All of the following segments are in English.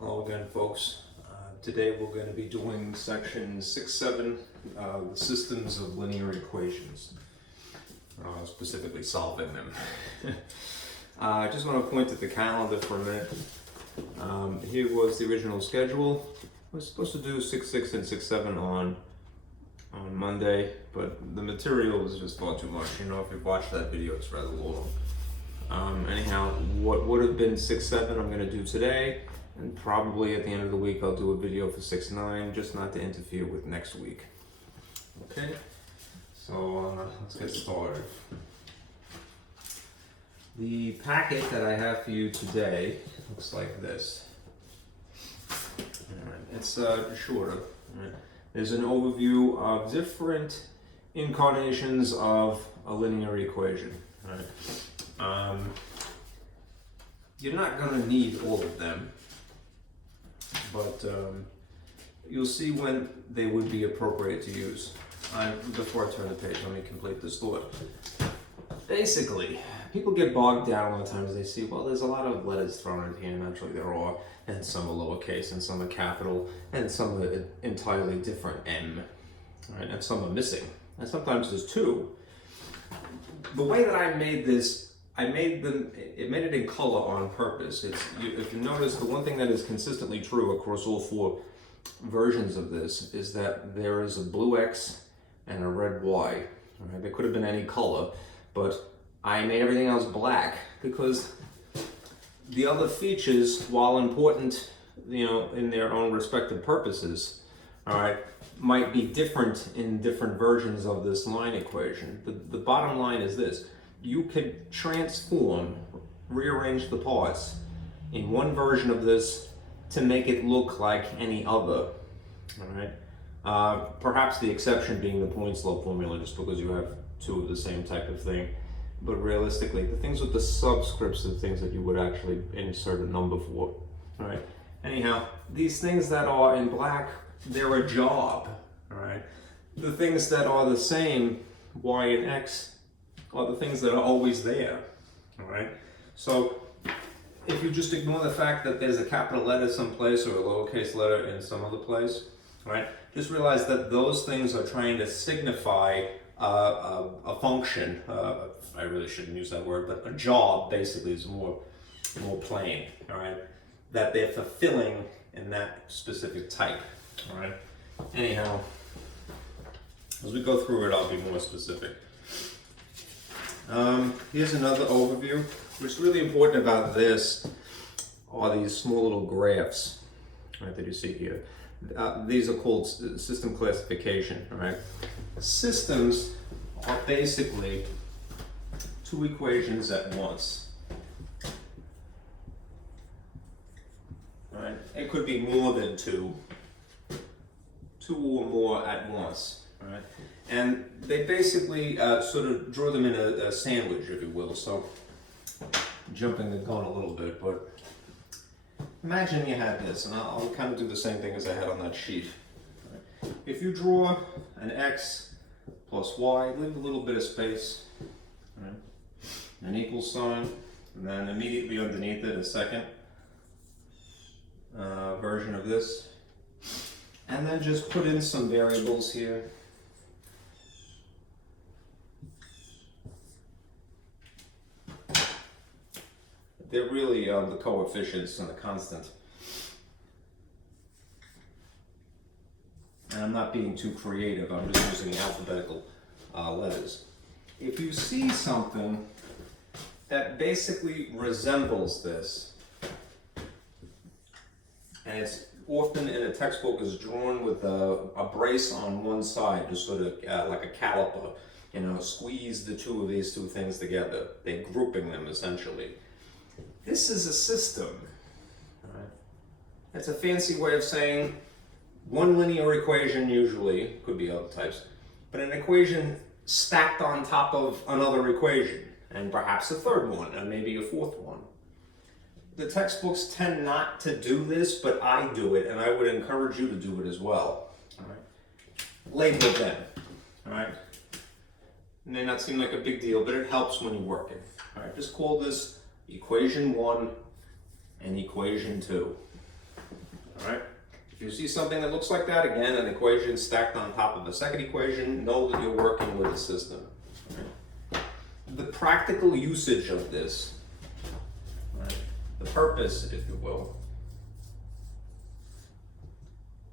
Hello again, folks. Today we're going to be doing section 6-7, the systems of linear equations, specifically solving them. I just want to point at the calendar for a minute. Here was the original schedule. We're supposed to do 6-6 and 6-7 on Monday, but the material was just far too much. You know, if you've watched that video, it's rather long. Anyhow, what would have been 6-7 I'm going to do today. And probably at the end of the week I'll do a video for 6-9, just not to interfere with next week. Okay, so let's get started. The packet that I have for you today looks like this. It's shorter. There's an overview of different incarnations of a linear equation. You're not going to need all of them, but you'll see when they would be appropriate to use. Before I turn the page, let me complete this thought. Basically, people get bogged down a lot of times. They see, well, there's a lot of letters thrown in here, and naturally there are, and some are lowercase, and some are capital, and some are entirely different M, right? And some are missing, and sometimes there's two. The way that I made this, it made it in color on purpose. If you notice, the one thing that is consistently true across all four versions of this is that there is a blue X and a red Y. Right? There could have been any color, but I made everything else black because the other features, while important, you know, in their own respective purposes, all right, might be different in different versions of this line equation. The bottom line is this. You could transform, rearrange the parts in one version of this to make it look like any other, all right? Perhaps the exception being the point slope formula, just because you have two of the same type of thing. But realistically, the things with the subscripts are the things that you would actually insert a number for, all right? Anyhow, these things that are in black, they're a job, all right? The things that are the same, Y and X, are the things that are always there, all right? So if you just ignore the fact that there's a capital letter someplace or a lowercase letter in some other place, all right? Just realize that those things are trying to signify a function. I really shouldn't use that word, but a job basically is more plain, all right? That they're fulfilling in that specific type, all right? Anyhow, as we go through it, I'll be more specific. Here's another overview. What's really important about this are these small little graphs, right, that you see here. These are called system classification, right? Systems are basically two equations at once. Right? It could be more than two or more at once, right? And they basically sort of draw them in a sandwich, if you will. So, jumping the gun a little bit, but imagine you had this, and I'll kind of do the same thing as I had on that sheet. Right? If you draw an X plus Y, leave a little bit of space, right? An equal sign, and then immediately underneath it a second version of this. And then just put in some variables here. They're really the coefficients and the constant. And I'm not being too creative, I'm just using alphabetical letters. If you see something that basically resembles this, and it's often in a textbook is drawn with a brace on one side, just sort of like a caliper, you know, squeeze the two of these two things together. They're grouping them essentially. This is a system. Right? It's a fancy way of saying one linear equation, usually, could be other types, but an equation stacked on top of another equation, and perhaps a third one, and maybe a fourth one. The textbooks tend not to do this, but I do it, and I would encourage you to do it as well. All right? Label them. All right? It may not seem like a big deal, but it helps when you're working. All right? Just call this equation 1 and equation 2. All right. If you see something that looks like that, again, an equation stacked on top of a second equation, know that you're working with a system. Right? The practical usage of this, right, the purpose, if you will,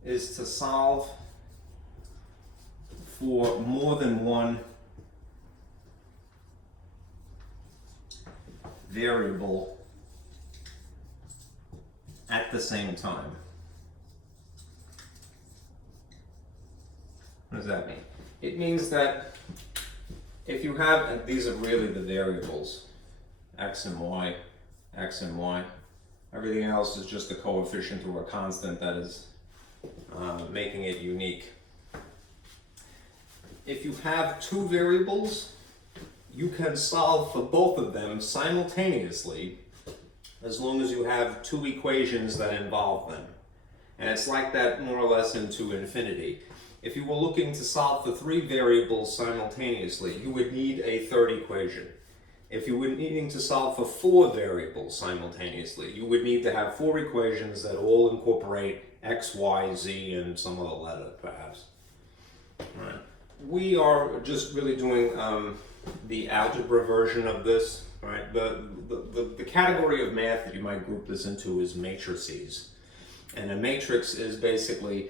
is to solve for more than one variable at the same time. What does that mean? It means that if you have, and these are really the variables, x and y, everything else is just a coefficient or a constant that is making it unique. If you have two variables, you can solve for both of them simultaneously as long as you have two equations that involve them. And it's like that more or less into infinity. If you were looking to solve for three variables simultaneously, you would need a third equation. If you were needing to solve for four variables simultaneously, you would need to have four equations that all incorporate x, y, z, and some other letter, perhaps. All right. We are just really doing the algebra version of this. Right? The category of math that you might group this into is matrices. And a matrix is basically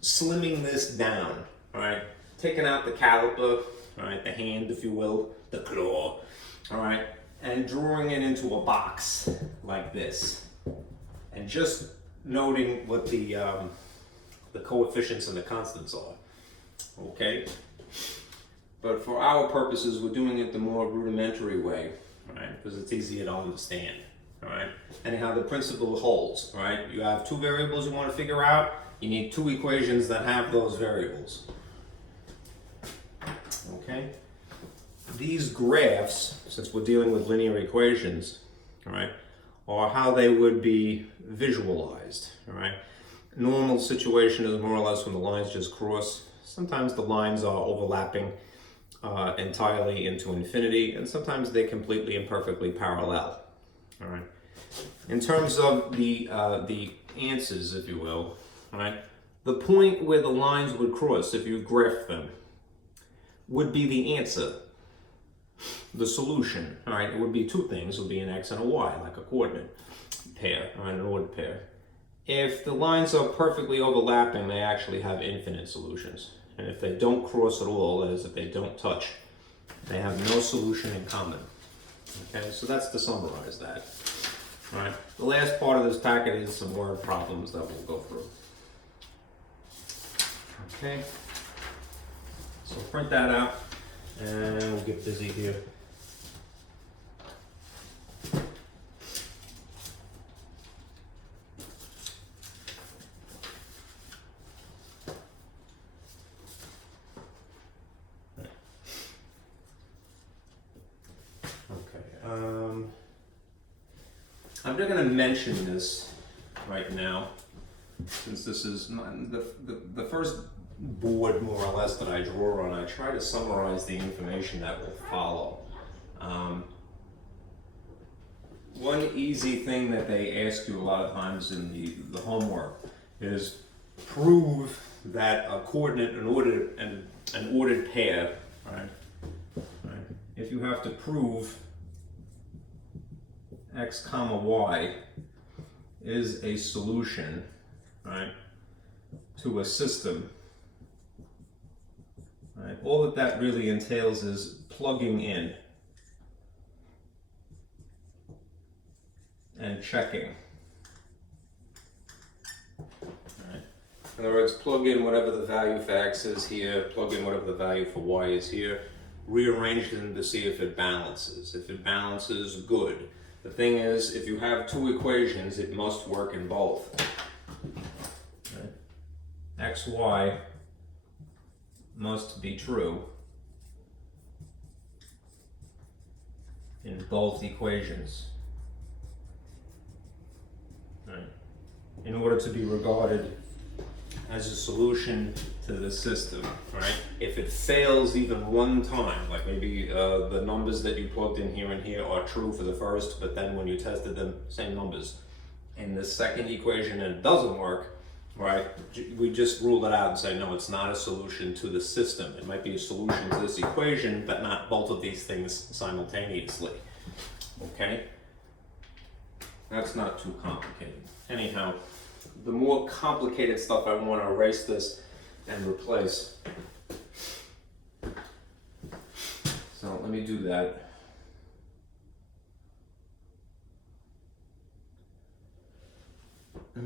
slimming this down, right? Taking out the caliper, right? The hand, if you will, the claw, all right? And drawing it into a box like this. And just noting what the coefficients and the constants are, okay? But for our purposes, we're doing it the more rudimentary way, right? Because it's easier to understand, all right? Anyhow, the principle holds, right? You have two variables you want to figure out. You need two equations that have those variables, okay? These graphs, since we're dealing with linear equations, all right, are how they would be visualized, all right? Normal situation is more or less when the lines just cross. Sometimes the lines are overlapping entirely into infinity, and sometimes they completely and perfectly parallel. All right. In terms of the answers, if you will, all right, the point where the lines would cross, if you graph them, would be the answer, the solution. All right, it would be two things. It would be an x and a y, like a coordinate pair, or an ordered pair. If the lines are perfectly overlapping, they actually have infinite solutions. And if they don't cross at all, that is, if they don't touch, they have no solution in common. Okay, so that's to summarize that. All right, the last part of this packet is some word problems that we'll go through. Okay, so print that out, and we'll get busy here. I'm not going to mention this right now, since this is the first board, more or less, that I draw on. I try to summarize the information that will follow. One easy thing that they ask you a lot of times in the homework is prove that a coordinate, an ordered pair, right? If you have to prove x comma y is a solution, right, to a system, right, all that really entails is plugging in and checking. Right. In other words, plug in whatever the value for x is here, plug in whatever the value for y is here, rearrange them to see if it balances. If it balances, good. The thing is, if you have two equations, it must work in both. Right. X, y must be true in both equations, right, in order to be regarded as a solution to the system, right? If it fails even one time, like maybe the numbers that you plugged in here and here are true for the first, but then when you tested them, same numbers, in the second equation and it doesn't work, right, we just rule it out and say, no, it's not a solution to the system. It might be a solution to this equation, but not both of these things simultaneously. Okay? That's not too complicated. Anyhow, the more complicated stuff, I want to erase this and replace. So let me do that. I'll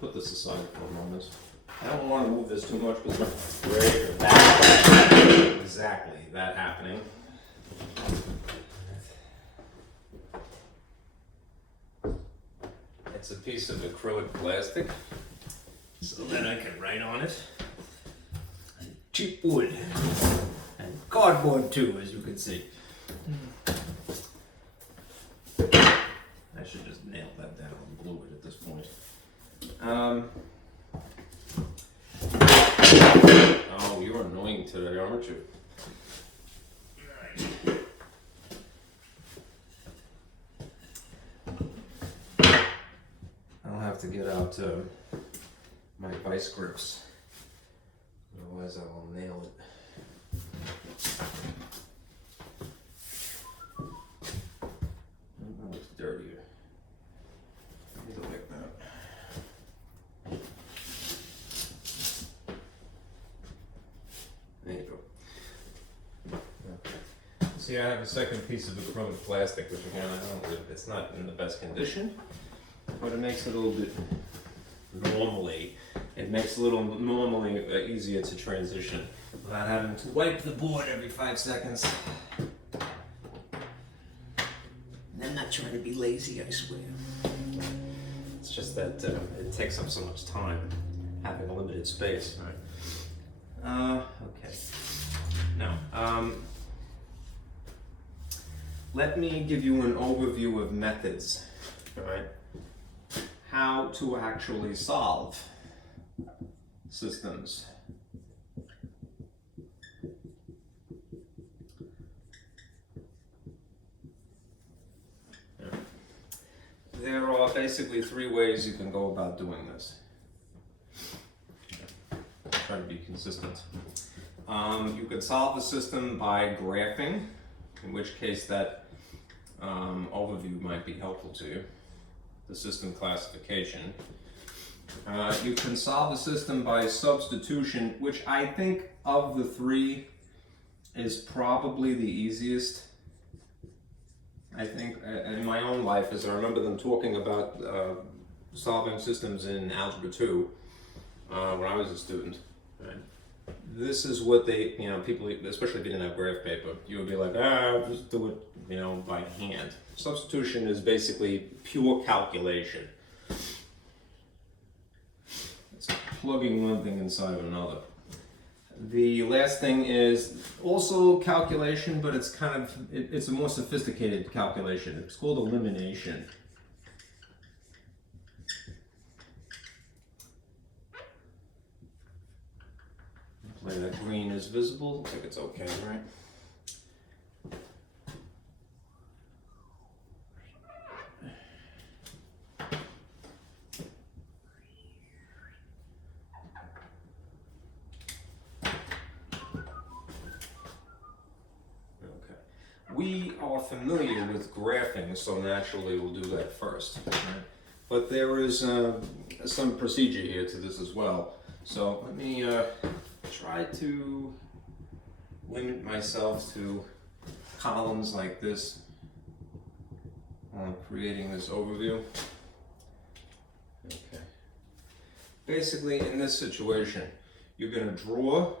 put this aside for a moment. I don't want to move this too much because I'm afraid of that. Exactly, that happening. It's a piece of acrylic plastic, so that I can write on it. And cheap wood. And cardboard too, as you can see. I should just nail that down and glue it at this point. Oh, you're annoying today, aren't you? I'll have to get out my vice grips, otherwise I will nail it. That looks dirtier. Maybe like that. There you go. Okay. See, I have a second piece of acrylic plastic, which again, it's not in the best condition, but it makes it a little bit normally easier to transition without having to wipe the board every 5 seconds. And I'm not trying to be lazy, I swear. It's just that it takes up so much time having a limited space. Right? Okay. Now, let me give you an overview of methods. All right? How to actually solve systems. There are basically 3 ways you can go about doing this. Try to be consistent. You could solve a system by graphing, in which case that overview might be helpful to you. The system classification. You can solve a system by substitution, which I think of the 3 is probably the easiest. I think in my own life, as I remember them talking about solving systems in Algebra 2 when I was a student. Right? This is what they, people, especially if you didn't have graph paper, you would be like, just do it, by hand. Substitution is basically pure calculation. It's plugging one thing inside of another. The last thing is also calculation, but it's it's a more sophisticated calculation. It's called elimination. Hopefully that green is visible. Looks like it's okay, right? We are familiar with graphing, so naturally we'll do that first. Right? But there is some procedure here to this as well. So let me try to limit myself to columns like this while I'm creating this overview. Okay. Basically, in this situation, you're going to draw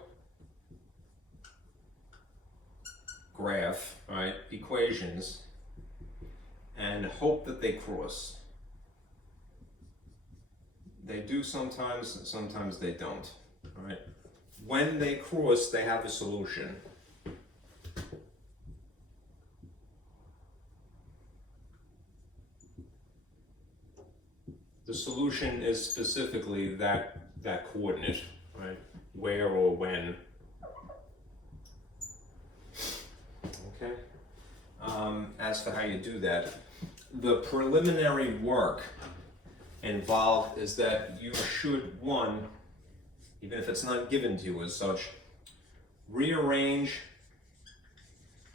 graph, right, equations, and hope that they cross. They do sometimes, sometimes they don't, right? When they cross, they have a solution. The solution is specifically that coordinate, right? Where or when. Okay. as for how you do that. The preliminary work involved is that you should, one, even if it's not given to you as such, rearrange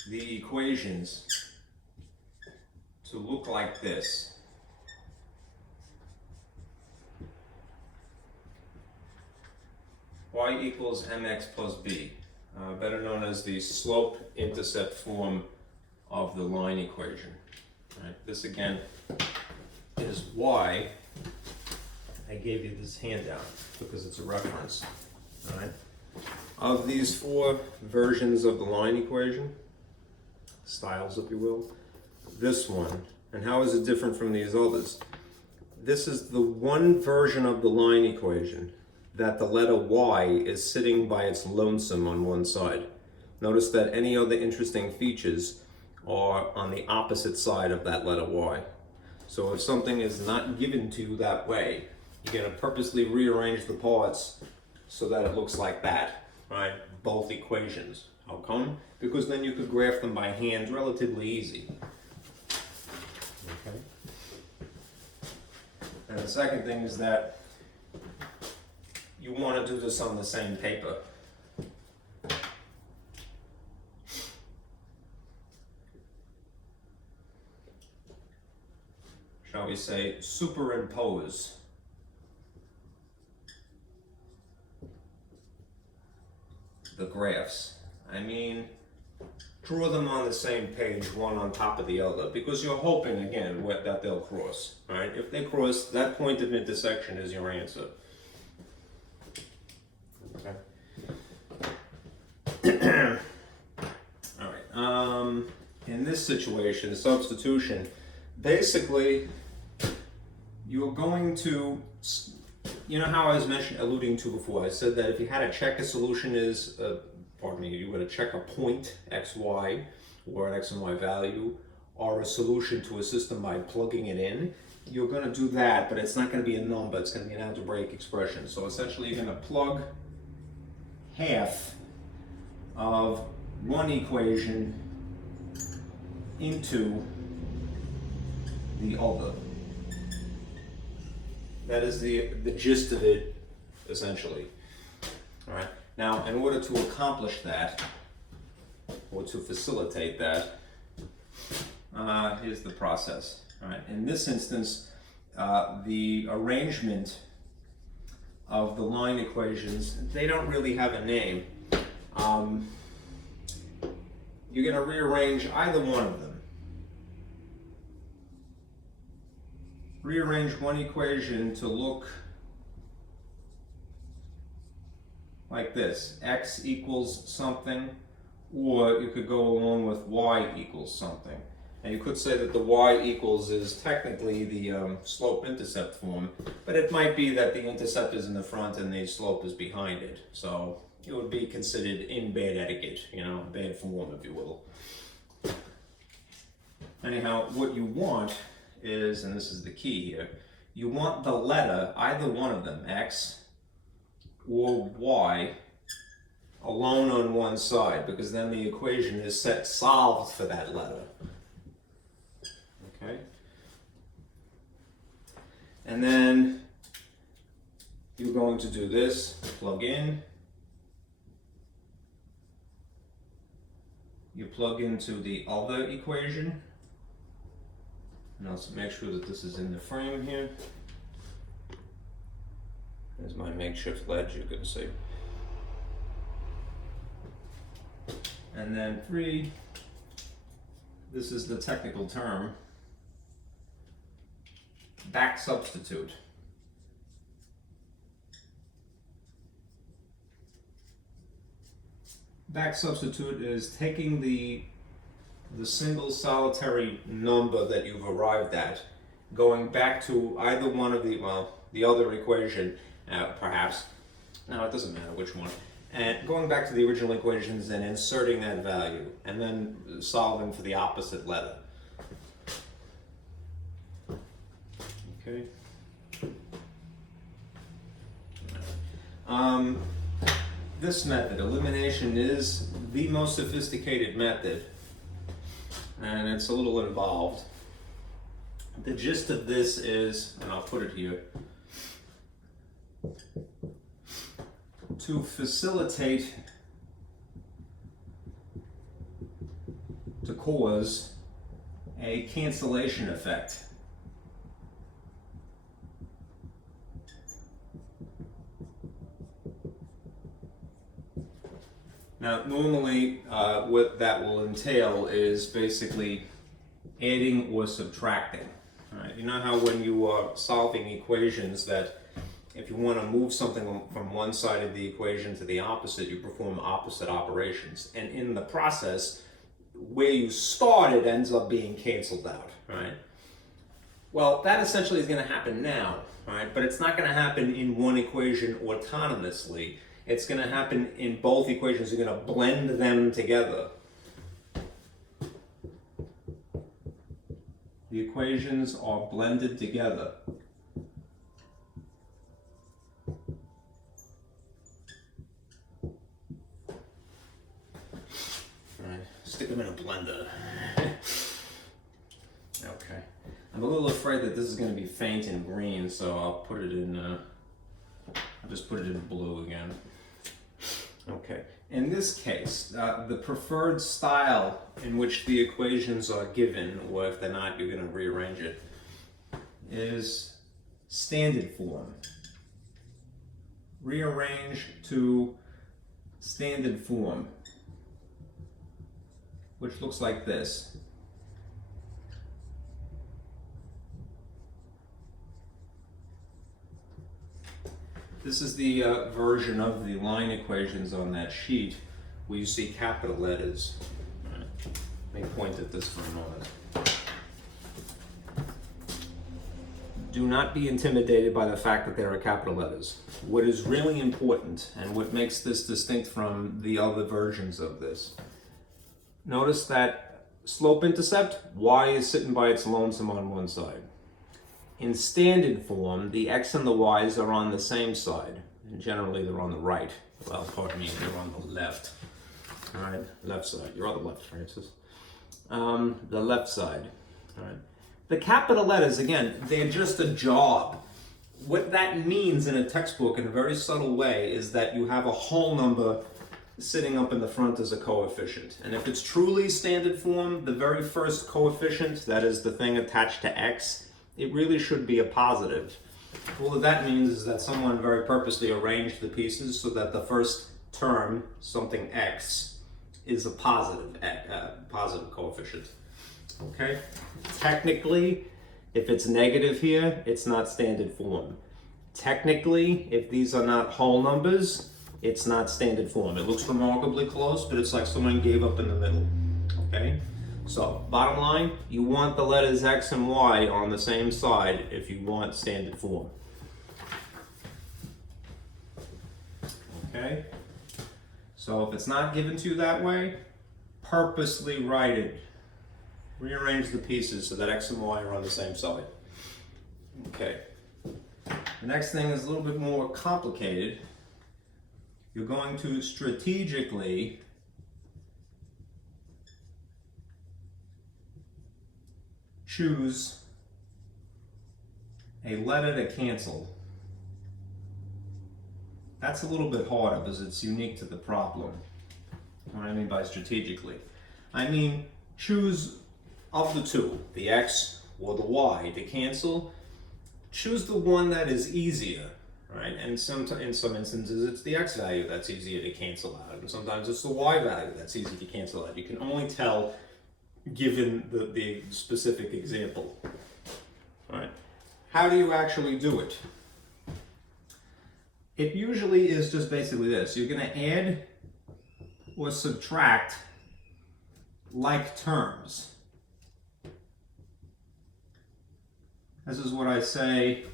the equations to look like this. Y equals mx plus b, better known as the slope-intercept form of the line equation. Right? This again is why I gave you this handout, because it's a reference. All right? Of these four versions of the line equation, styles if you will, this one, and how is it different from these others? This is the one version of the line equation that the letter y is sitting by its lonesome on one side. Notice that any other interesting features are on the opposite side of that letter y. So if something is not given to you that way, you're going to purposely rearrange the parts so that it looks like that, right? Both equations. How come? Because then you could graph them by hand relatively easy. Okay. And the second thing is that you want to do this on the same paper. Shall we say, superimpose the graphs. I mean, draw them on the same page, one on top of the other, because you're hoping, again, that they'll cross, right? If they cross, that point of intersection is your answer. Okay. All right. In this situation, substitution, basically, you're going to, you know how I was alluding to before, I said that if you had to check a solution is, you were to check a point, x, y, or an x and y value, or a solution to a system by plugging it in, you're going to do that, but it's not going to be a number, it's going to be an algebraic expression. So essentially you're going to plug half of one equation into the other. That is the gist of it, essentially. All right. Now, in order to accomplish that, or to facilitate that, here's the process. All right. In this instance, the arrangement of the line equations, they don't really have a name. You're going to rearrange either one of them. Rearrange one equation to look like this, x equals something, or you could go along with y equals something. And you could say that the y equals is technically the slope-intercept form, but it might be that the intercept is in the front and the slope is behind it. So it would be considered in bad etiquette, bad form, if you will. Anyhow, what you want is, and this is the key here, you want the letter, either one of them, x or y, alone on one side, because then the equation is solved for that letter. Okay? And then you're going to do this, plug in, you plug into the other equation. Now let's make sure that this is in the frame here. There's my makeshift ledge, you can see. And then 3, this is the technical term, back substitute. Back substitute is taking the single solitary number that you've arrived at, going back to either one of the other equation, perhaps. No, it doesn't matter which one. And going back to the original equations and inserting that value, and then solving for the opposite letter. Okay. This method, elimination, is the most sophisticated method. and it's a little involved. The gist of this is, and I'll put it here, to facilitate, to cause a cancellation effect. Now, normally what that will entail is basically adding or subtracting. All right? You know how when you are solving equations that if you want to move something from one side of the equation to the opposite, you perform opposite operations. And in the process, where you started ends up being canceled out, right? Well, that essentially is going to happen now, right? But it's not going to happen in one equation autonomously. It's going to happen in both equations. You're going to blend them together. The equations are blended together. Stick them in a blender. Okay. I'm a little afraid that this is going to be faint and green, so I'll put it in, I'll just put it in blue again. Okay. In this case, the preferred style in which the equations are given, or if they're not, you're going to rearrange it, is standard form. Rearrange to standard form, which looks like this. This is the version of the line equations on that sheet where you see capital letters. Let me point at this for a moment. Do not be intimidated by the fact that there are capital letters. What is really important and what makes this distinct from the other versions of this, notice that slope intercept, y is sitting by its lonesome on one side. In standard form, the x and the y's are on the same side, and generally they're on the right. Well, pardon me, they're on the left. All right, left side. You're on the left, Francis. The left side. All right. The capital letters, again, they're just a job. What that means in a textbook, in a very subtle way, is that you have a whole number sitting up in the front as a coefficient. And if it's truly standard form, the very first coefficient, that is the thing attached to x, it really should be a positive. All that that means is that someone very purposely arranged the pieces so that the first term, something x, is a positive coefficient. Okay? Technically, if it's negative here, it's not standard form. Technically, if these are not whole numbers, it's not standard form. It looks remarkably close, but it's like someone gave up in the middle. Okay? So, bottom line, you want the letters x and y on the same side if you want standard form. Okay? So if it's not given to you that way, purposely write it. Rearrange the pieces so that x and y are on the same side. Okay. The next thing is a little bit more complicated. You're going to strategically choose a letter to cancel. That's a little bit harder because it's unique to the problem. What do I mean by strategically? I mean, choose of the two, the x or the y, to cancel. Choose the one that is easier, right? And in some instances, it's the x value that's easier to cancel out, and sometimes it's the y value that's easy to cancel out. You can only tell given the specific example. All right. How do you actually do it? It usually is just basically this. You're going to add or subtract like terms. This is what I say.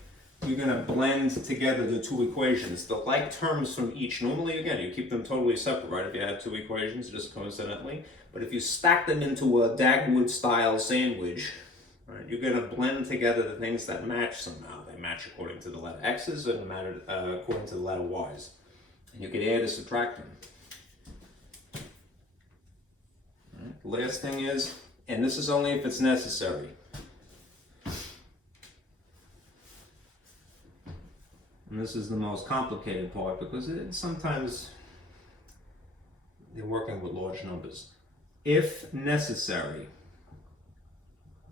You're going to blend together the two equations. The like terms from each, normally, again, you keep them totally separate, right? If you have two equations, just coincidentally. But if you stack them into a Dagwood-style sandwich, right, you're going to blend together the things that match somehow. They match according to the letter x's and according to the letter y's. And you can add or subtract them. Right. The last thing is And this is only if it's necessary. And this is the most complicated part because sometimes they're working with large numbers. If necessary,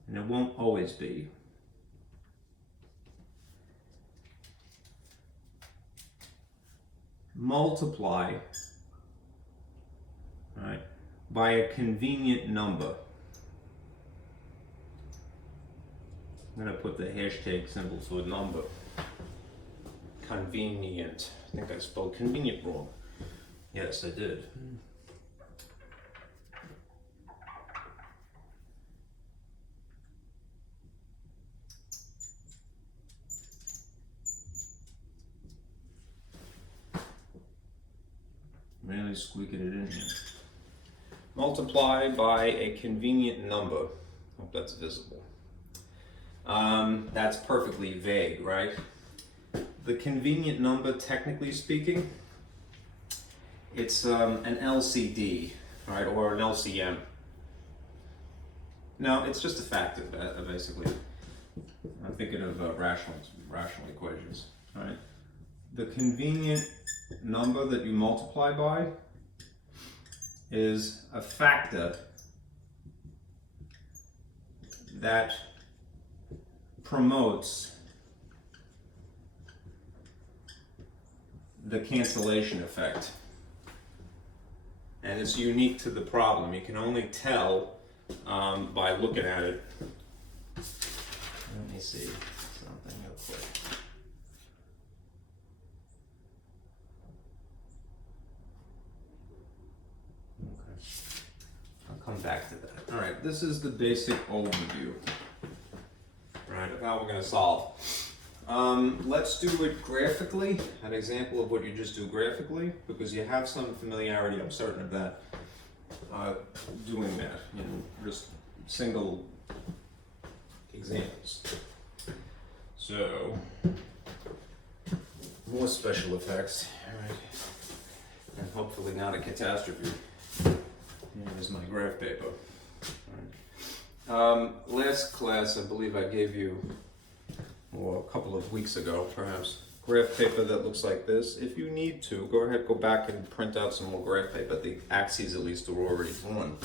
and it won't always be, multiply, right, by a convenient number. I'm going to put the hashtag symbol for number. Convenient. I think I spelled convenient wrong. Yes, I did. Really squeaking it in here. Multiply by a convenient number. Hope that's visible. That's perfectly vague, right? The convenient number, technically speaking, it's an LCD, right, or an LCM. No, it's just a factor, basically. I'm thinking of rational equations, right? The convenient number that you multiply by is a factor that promotes the cancellation effect. And it's unique to the problem. You can only tell by looking at it. Let me see something real quick. Okay. I'll come back to that. All right, this is the basic overview, right, of how we're going to solve. Let's do it graphically, an example of what you just do graphically, because you have some familiarity, I'm certain of that, doing that, you know, just single examples. So, more special effects, all right, and hopefully not a catastrophe. Here's my graph paper. All right. Last class, I believe I gave you, or a couple of weeks ago, perhaps, graph paper that looks like this. If you need to, go ahead, go back and print out some more graph paper. The axes, at least, are already drawn.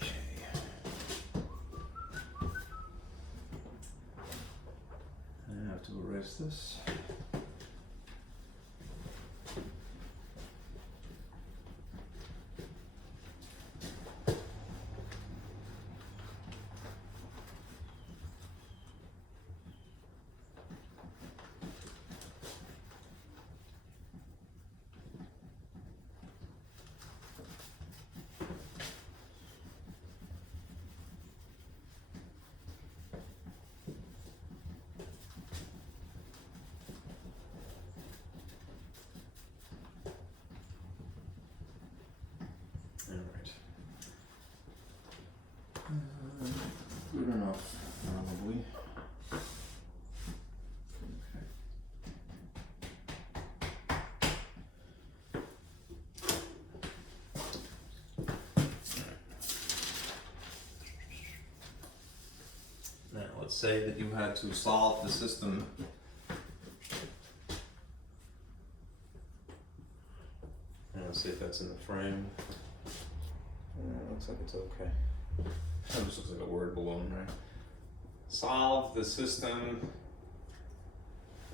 Okay. I have to erase this. Good enough, probably. Now, let's say that you had to solve the system. Let's see if that's in the frame. Looks like it's okay. That just looks like a word balloon, right? Solve the system.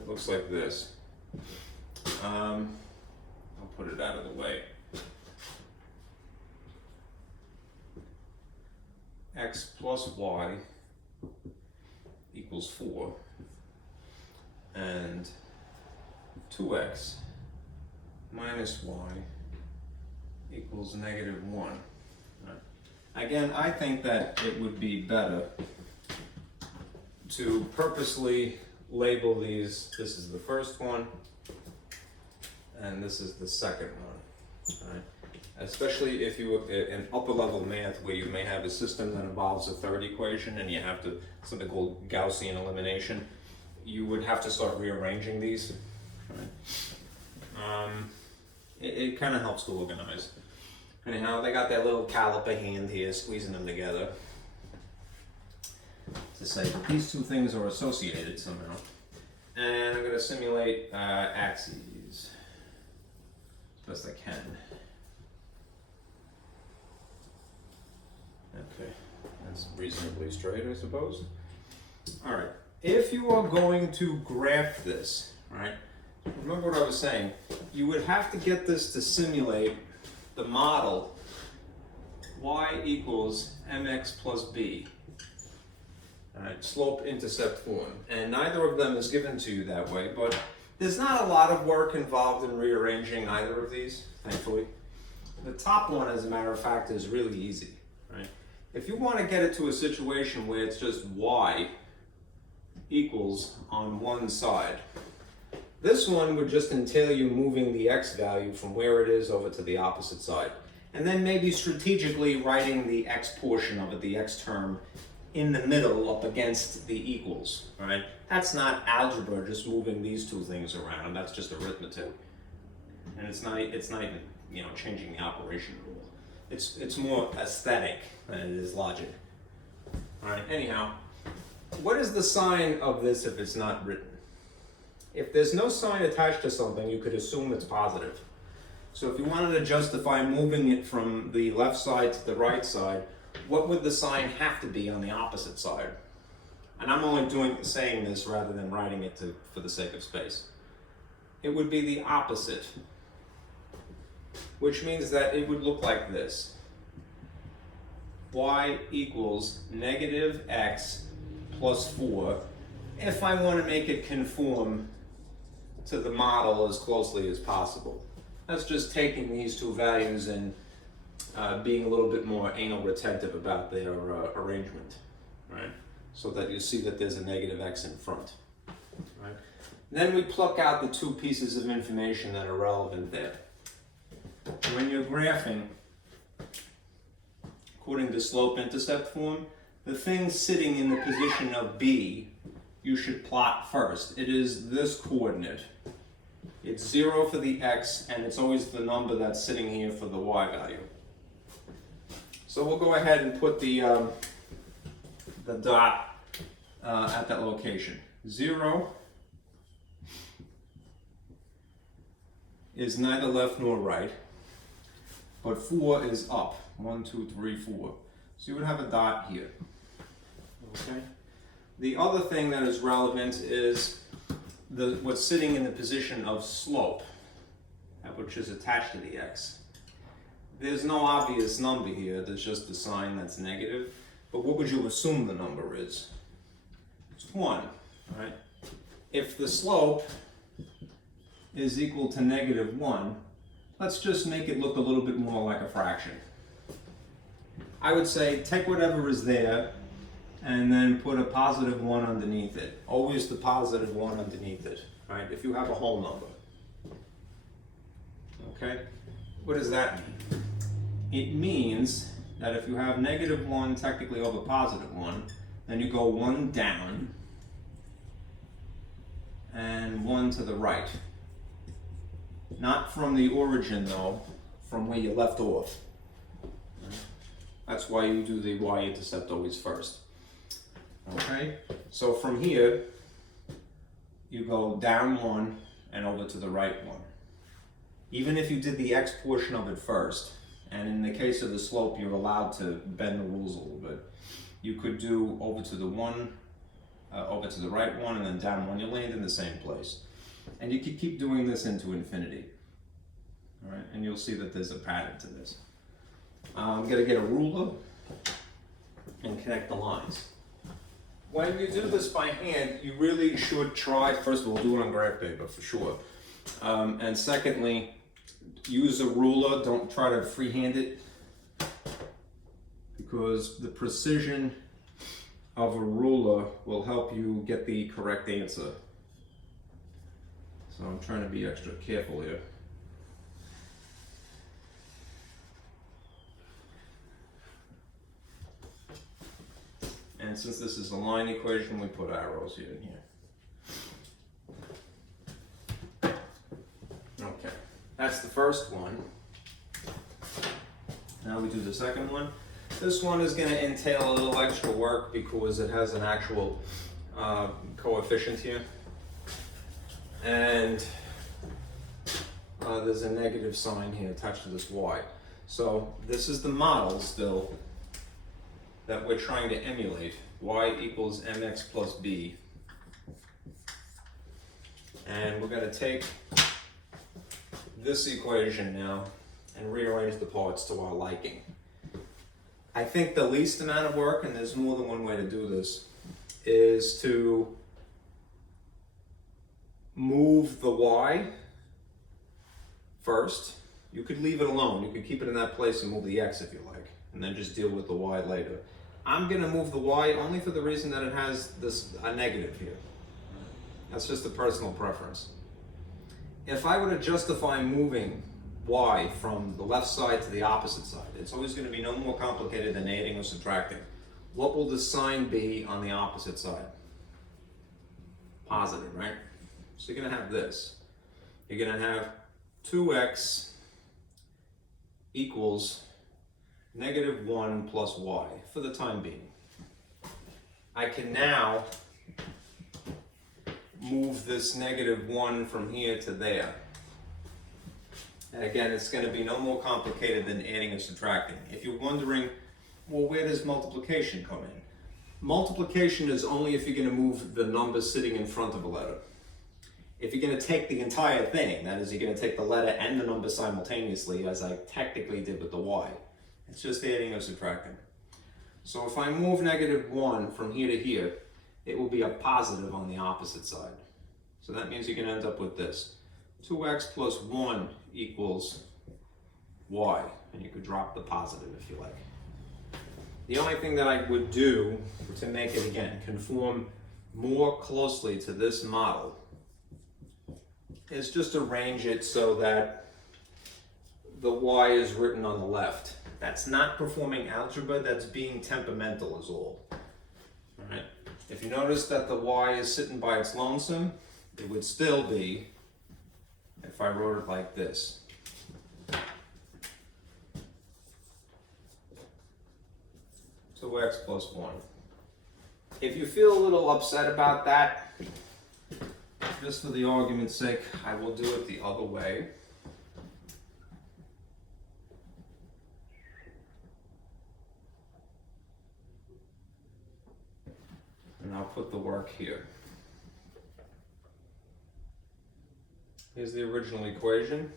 It looks like this. I'll put it out of the way. X plus y equals 4, and 2x minus y equals -1. Again, I think that it would be better to purposely label these. This is the first one, and this is the second one. Right? Especially if you in upper level math, where you may have a system that involves a third equation, and you have to something called Gaussian elimination, you would have to start rearranging these. Right? It kind of helps to organize. Anyhow, they got their little caliper hand here, squeezing them together to say that these two things are associated somehow. And I'm going to simulate axes as best I can. Okay, that's reasonably straight, I suppose. All right, if you are going to graph this, right, remember what I was saying, you would have to get this to simulate the model y equals mx plus b. All right, slope-intercept form. And neither of them is given to you that way, but there's not a lot of work involved in rearranging either of these, thankfully. The top one, as a matter of fact, is really easy, right? If you want to get it to a situation where it's just y equals on one side, this one would just entail you moving the x value from where it is over to the opposite side. And then maybe strategically writing the x portion of it, the x term, in the middle up against the equals, right? That's not algebra, just moving these two things around. That's just arithmetic. And it's not even, you know, changing the operation rule. It's more aesthetic than it is logic. All right, anyhow, what is the sign of this if it's not written? If there's no sign attached to something, you could assume it's positive. So if you wanted to justify moving it from the left side to the right side, what would the sign have to be on the opposite side? And I'm only saying this rather than writing it for the sake of space. It would be the opposite, which means that it would look like this. Y equals negative x plus 4 if I want to make it conform to the model as closely as possible. That's just taking these two values and being a little bit more anal retentive about their arrangement, right? So that you see that there's a negative x in front, right? Then we pluck out the two pieces of information that are relevant there. When you're graphing, according to slope-intercept form, the thing sitting in the position of B, you should plot first. It is this coordinate. It's 0 for the x, and it's always the number that's sitting here for the y value. So we'll go ahead and put the dot at that location. 0 is neither left nor right, but 4 is up. 1, 2, 3, 4. So you would have a dot here. Okay. The other thing that is relevant is what's sitting in the position of slope, which is attached to the x. There's no obvious number here, there's just a sign that's negative. But what would you assume the number is? It's 1, right? If the slope is equal to negative 1, let's just make it look a little bit more like a fraction. I would say take whatever is there and then put a positive 1 underneath it. Always the positive 1 underneath it, right? If you have a whole number. Okay? What does that mean? It means that if you have negative 1 technically over positive 1, then you go 1 down and 1 to the right. Not from the origin though, from where you left off. That's why you do the y-intercept always first. Okay, so from here, you go down 1 and over to the right 1. Even if you did the x portion of it first, and in the case of the slope, you're allowed to bend the rules a little bit. You could do over to the right 1, and then down 1. You land in the same place. And you can keep doing this into infinity. All right, and you'll see that there's a pattern to this. I'm going to get a ruler and connect the lines. When you do this by hand, you really should try, first of all, do it on graph paper for sure. And secondly, use a ruler, don't try to freehand it, because the precision of a ruler will help you get the correct answer. So I'm trying to be extra careful here. And since this is a line equation, we put arrows here and here. Okay. first one. Now we do the second one. This one is going to entail a little extra work because it has an actual coefficient here. And there's a negative sign here attached to this y. So this is the model still that we're trying to emulate. Y equals mx plus b. And we're going to take this equation now and rearrange the parts to our liking. I think the least amount of work, and there's more than one way to do this, is to move the y first. You could leave it alone. You could keep it in that place and move the x if you like, and then just deal with the y later. I'm going to move the y only for the reason that it has a negative here. That's just a personal preference. If I were to justify moving y from the left side to the opposite side, it's always going to be no more complicated than adding or subtracting. What will the sign be on the opposite side? Positive, right? So you're going to have this. You're going to have 2x equals negative 1 plus y for the time being. I can now move this negative 1 from here to there. And again, it's going to be no more complicated than adding or subtracting. If you're wondering, well, where does multiplication come in? Multiplication is only if you're going to move the number sitting in front of a letter. If you're going to take the entire thing, that is, you're going to take the letter and the number simultaneously, as I technically did with the y, it's just adding or subtracting. So if I move negative 1 from here to here, it will be a positive on the opposite side. So that means you're going to end up with this. 2x plus 1 equals y, and you could drop the positive if you like. The only thing that I would do to make it, again, conform more closely to this model is just arrange it so that the y is written on the left. That's not performing algebra, that's being temperamental is all. All right. If you notice that the y is sitting by its lonesome, it would still be, if I wrote it like this. So x plus 1. If you feel a little upset about that, just for the argument's sake, I will do it the other way. And I'll put the work here. Here's the original equation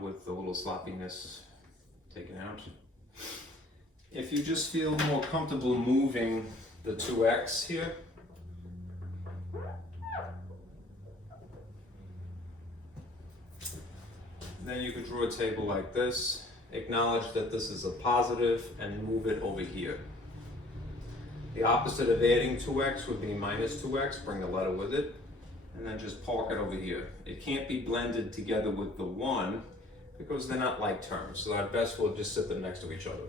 with the little sloppiness taken out. If you just feel more comfortable moving the 2x here, then you could draw a table like this, acknowledge that this is a positive, and move it over here. The opposite of adding 2x would be minus 2x, bring the letter with it, and then just park it over here. It can't be blended together with the 1 because they're not like terms, so at best we'll just sit them next to each other.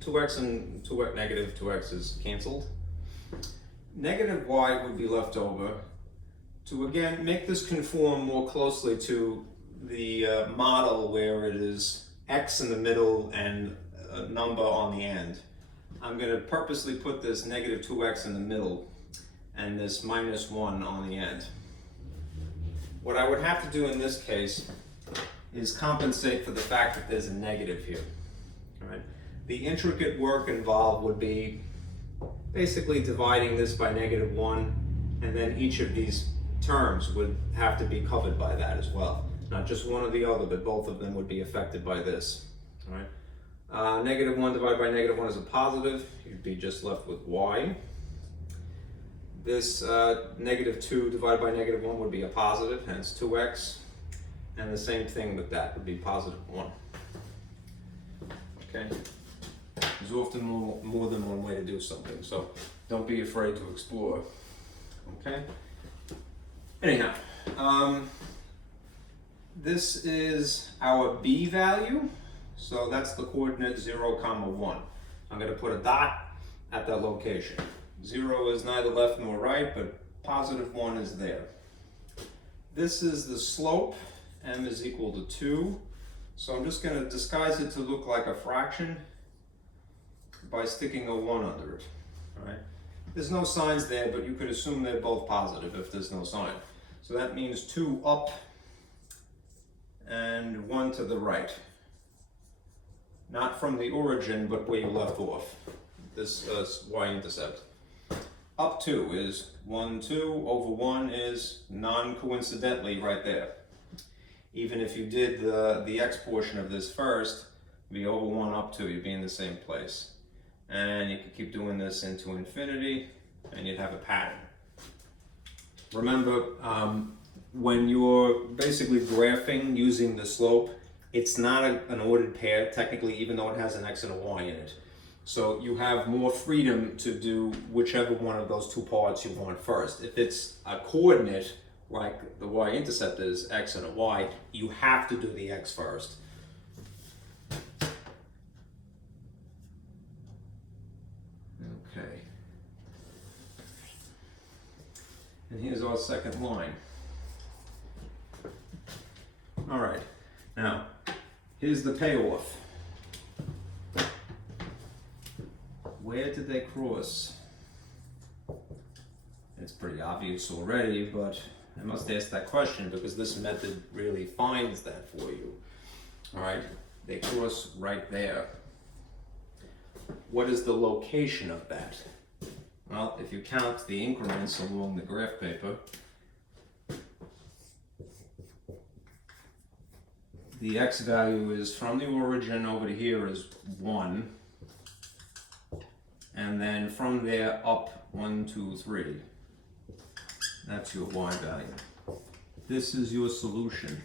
2x and negative 2x is canceled. Negative y would be left over to, again, make this conform more closely to the model where it is x in the middle and a number on the end. I'm going to purposely put this negative 2x in the middle and this minus 1 on the end. What I would have to do in this case is compensate for the fact that there's a negative here. All right? The intricate work involved would be basically dividing this by negative 1, and then each of these terms would have to be covered by that as well. Not just one or the other, but both of them would be affected by this. All right? Negative 1 divided by negative 1 is a positive. You'd be just left with y. This negative 2 divided by negative 1 would be a positive, hence 2x. And the same thing with that would be positive 1. Okay? There's often more than one way to do something, so don't be afraid to explore. Okay? Anyhow, this is our b value. So that's the coordinate 0, 1. I'm going to put a dot at that location. 0 is neither left nor right, but positive 1 is there. this is the slope, m is equal to 2. So I'm just going to disguise it to look like a fraction by sticking a 1 under it. All right? There's no signs there, but you could assume they're both positive if there's no sign. So that means 2 up and 1 to the right. Not from the origin, but where you left off. This y-intercept. Up 2 is 1, 2, over 1 is non-coincidentally right there. Even if you did the x portion of this first, be over 1, up 2, you'd be in the same place. And you could keep doing this into infinity, and you'd have a pattern. Remember, when you're basically graphing using the slope, it's not an ordered pair, technically, even though it has an x and a y in it. So you have more freedom to do whichever one of those two parts you want first. If it's a coordinate, like the y-intercept is x and a y, you have to do the x first. Okay. And here's our second line. All right, now, here's the payoff. Where did they cross? It's pretty obvious already, but I must ask that question because this method really finds that for you. All right, they cross right there. What is the location of that? Well, if you count the increments along the graph paper, the x value is from the origin over to here is 1. And then from there up 1, 2, 3. That's your y value. This is your solution.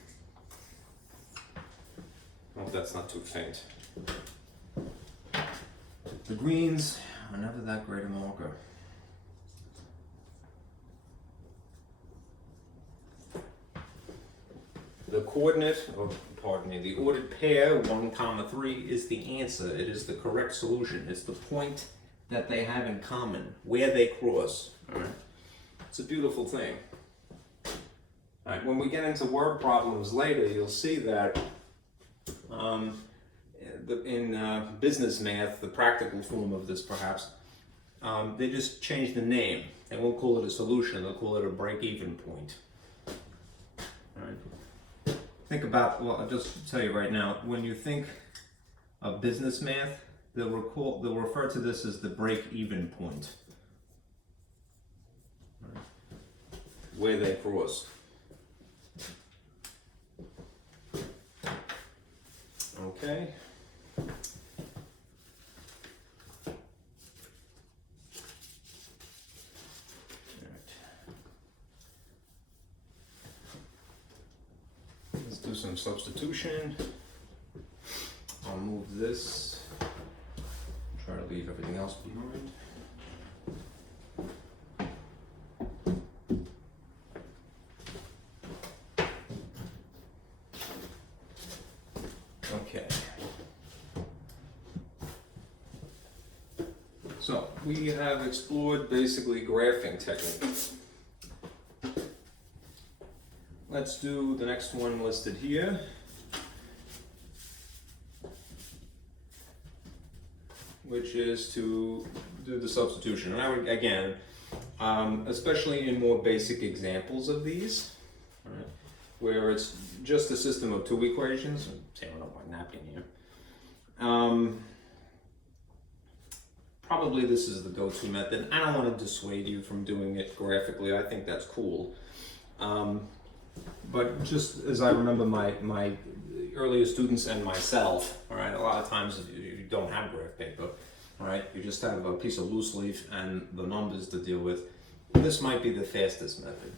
I hope that's not too faint. The greens are never that great a marker. The coordinate, or pardon me, the ordered pair, 1, 3, is the answer. It is the correct solution. It's the point that they have in common, where they cross. All right? It's a beautiful thing. All right, when we get into word problems later, you'll see that in business math, the practical form of this perhaps, they just change the name. They won't call it a solution, they'll call it a break-even point. All right. Think about, well, I'll just tell you right now, when you think of business math, they'll refer to this as the break-even point, right, where they cross. Okay. Let's do some substitution. I'll move this. Try to leave everything else behind. Okay. So we have explored basically graphing techniques. Let's do the next one listed here. Which is to do the substitution. And I would, again, especially in more basic examples of these, right, where it's just a system of two equations. I'm tearing up my napkin here. Probably this is the go-to method. I don't want to dissuade you from doing it graphically. I think that's cool. But just as I remember my earlier students and myself, all right, a lot of times you don't have graph paper, all right, you just have a piece of loose leaf and the numbers to deal with. This might be the fastest method.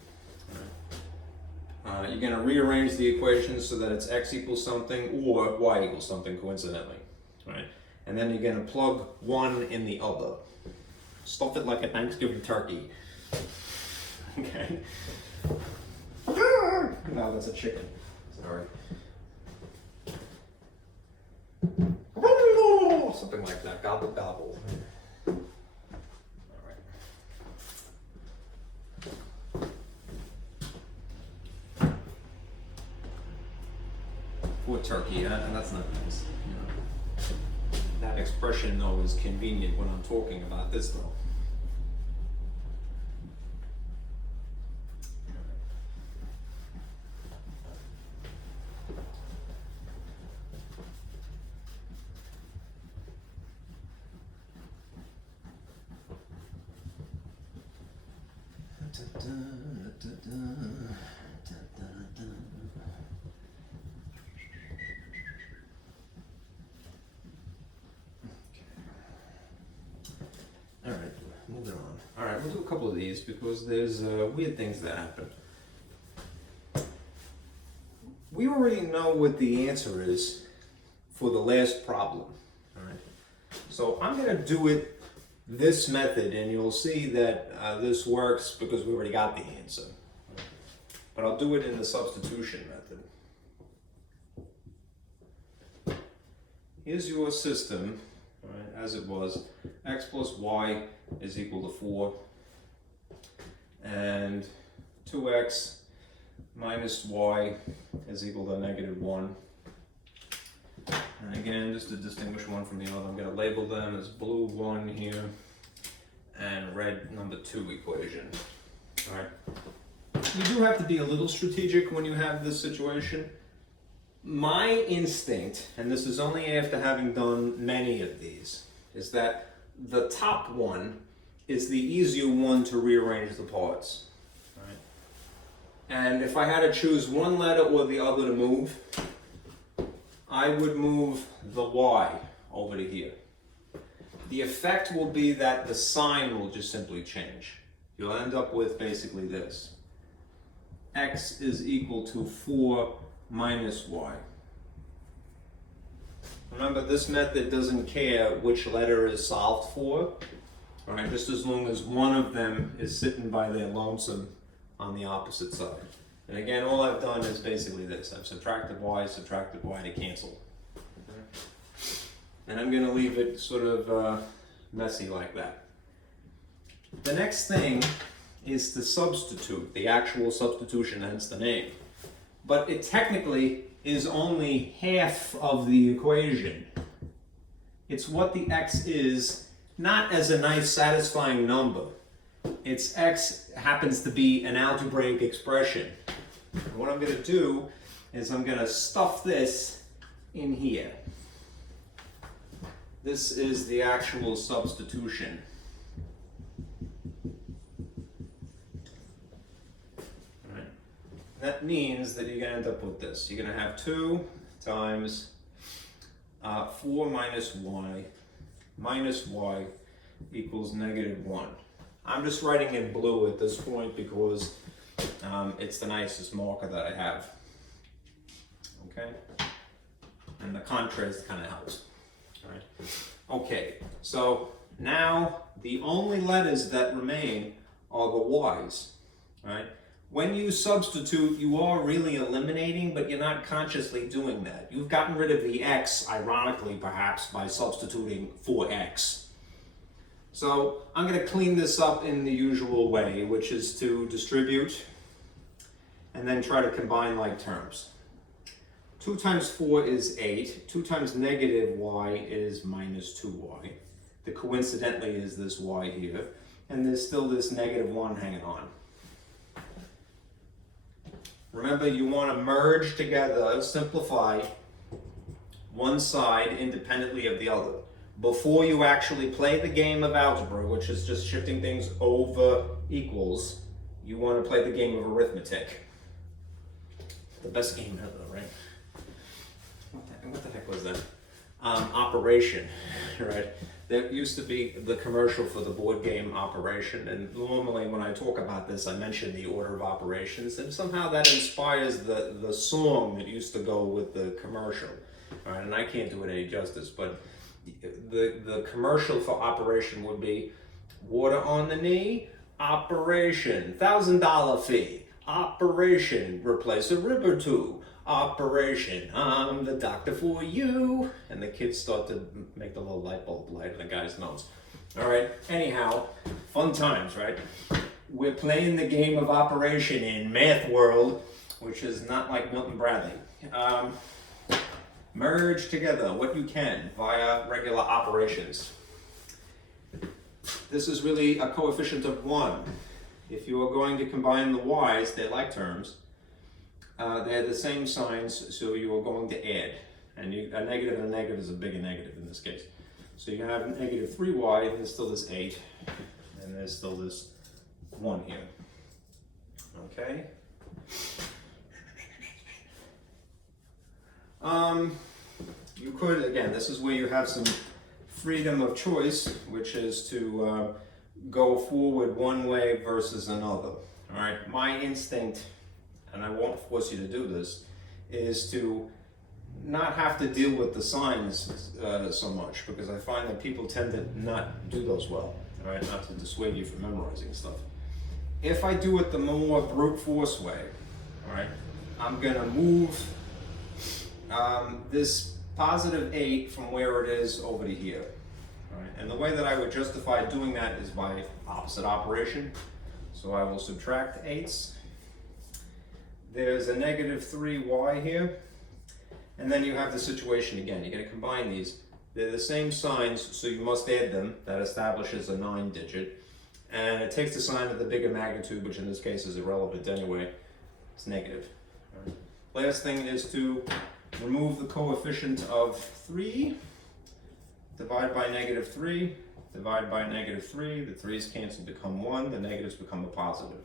All right. You're going to rearrange the equations so that it's x equals something or y equals something coincidentally, all right? And then you're going to plug one in the other. Stuff it like a Thanksgiving turkey. Okay. No, that's a chicken. Sorry. Something like that. Gobble, gobble. All right. Poor turkey, and that's not nice. You know. That expression though is convenient when I'm talking about this though. Alright, moving on. Alright, we'll do a couple of these because there's weird things that happen. We already know what the answer is for the last problem. Alright, so I'm going to do it this method and you'll see that this works because we already got the answer. But I'll do it in the substitution method. Here's your system, right, as it was. X plus y is equal to 4. And 2x minus y is equal to -1. And again, just to distinguish one from the other, I'm going to label them as blue 1 here and red number 2 equation. All right. You do have to be a little strategic when you have this situation. My instinct, and this is only after having done many of these, is that the top one is the easier one to rearrange the parts. All right. And if I had to choose one letter or the other to move, I would move the y over to here. The effect will be that the sign will just simply change. You'll end up with basically this. X is equal to 4 minus y. Remember, this method doesn't care which letter is solved for, all right, just as long as one of them is sitting by their lonesome on the opposite side. And again, all I've done is basically this. I've subtracted y to cancel. And I'm going to leave it sort of messy like that. The next thing is to substitute, the actual substitution, hence the name. But it technically is only half of the equation. It's what the x is, not as a nice satisfying number. Its x happens to be an algebraic expression. And what I'm going to do is I'm going to stuff this in here. This is the actual substitution. All right. That means that you're going to end up with this. You're going to have 2 times 4 minus y equals -1. I'm just writing in blue at this point because it's the nicest marker that I have. Okay? And the contrast kind of helps. All right. Okay, so now the only letters that remain are the y's. Right? When you substitute, you are really eliminating, but you're not consciously doing that. You've gotten rid of the x, ironically perhaps, by substituting for x. So I'm going to clean this up in the usual way, which is to distribute and then try to combine like terms. 2 times 4 is 8. 2 times -y is -2y. The coincidentally is this y here. And there's still this -1 hanging on. Remember, you want to merge together, simplify one side independently of the other. Before you actually play the game of algebra, which is just shifting things over equals, you want to play the game of arithmetic. The best game ever, right? What the heck was that? Operation, right? There used to be the commercial for the board game Operation, and normally when I talk about this, I mention the order of operations, and somehow that inspires the song that used to go with the commercial. All right, and I can't do it any justice, but the commercial for Operation would be water on the knee, Operation, $1,000 fee, Operation, replace a rib or two, Operation, I'm the doctor for you. And the kids start to make the little light bulb light in the guy's nose. All right, anyhow, fun times, right? We're playing the game of Operation in Math World, which is not like Milton Bradley. Merge together what you can via regular operations. This is really a coefficient of 1. If you are going to combine the y's, they're like terms. They're the same signs, so you are going to add. And a negative and a negative is a bigger negative in this case. So you have negative 3y, and there's still this 8, and there's still this 1 here. Okay? You could, again, this is where you have some freedom of choice, which is to go forward one way versus another. All right, my instinct, and I won't force you to do this, is to not have to deal with the signs so much, because I find that people tend to not do those well. All right, not to dissuade you from memorizing stuff. If I do it the more brute force way, all right, I'm gonna move this positive 8 from where it is over to here. All right? And the way that I would justify doing that is by opposite operation. So I will subtract 8s. There's a negative 3y here. And then you have the situation again. You're going to combine these. They're the same signs, so you must add them. That establishes a 9-digit. And it takes the sign of the bigger magnitude, which in this case is irrelevant anyway. It's negative. All right? Last thing is to remove the coefficient of 3, divide by negative 3, divide by negative 3, the 3's cancel, become 1, the negatives become a positive.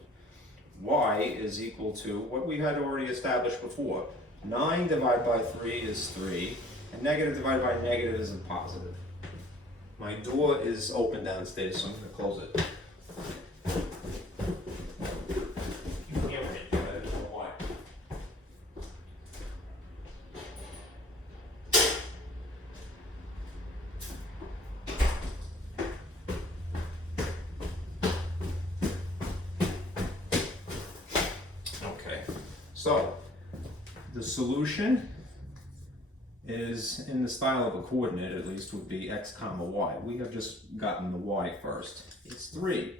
Y is equal to what we had already established before. 9 divided by 3 is 3, and negative divided by negative is a positive. My door is open downstairs, so I'm going to close it. So, the solution is in the style of a coordinate, at least, would be x comma y. We have just gotten the y first. It's 3,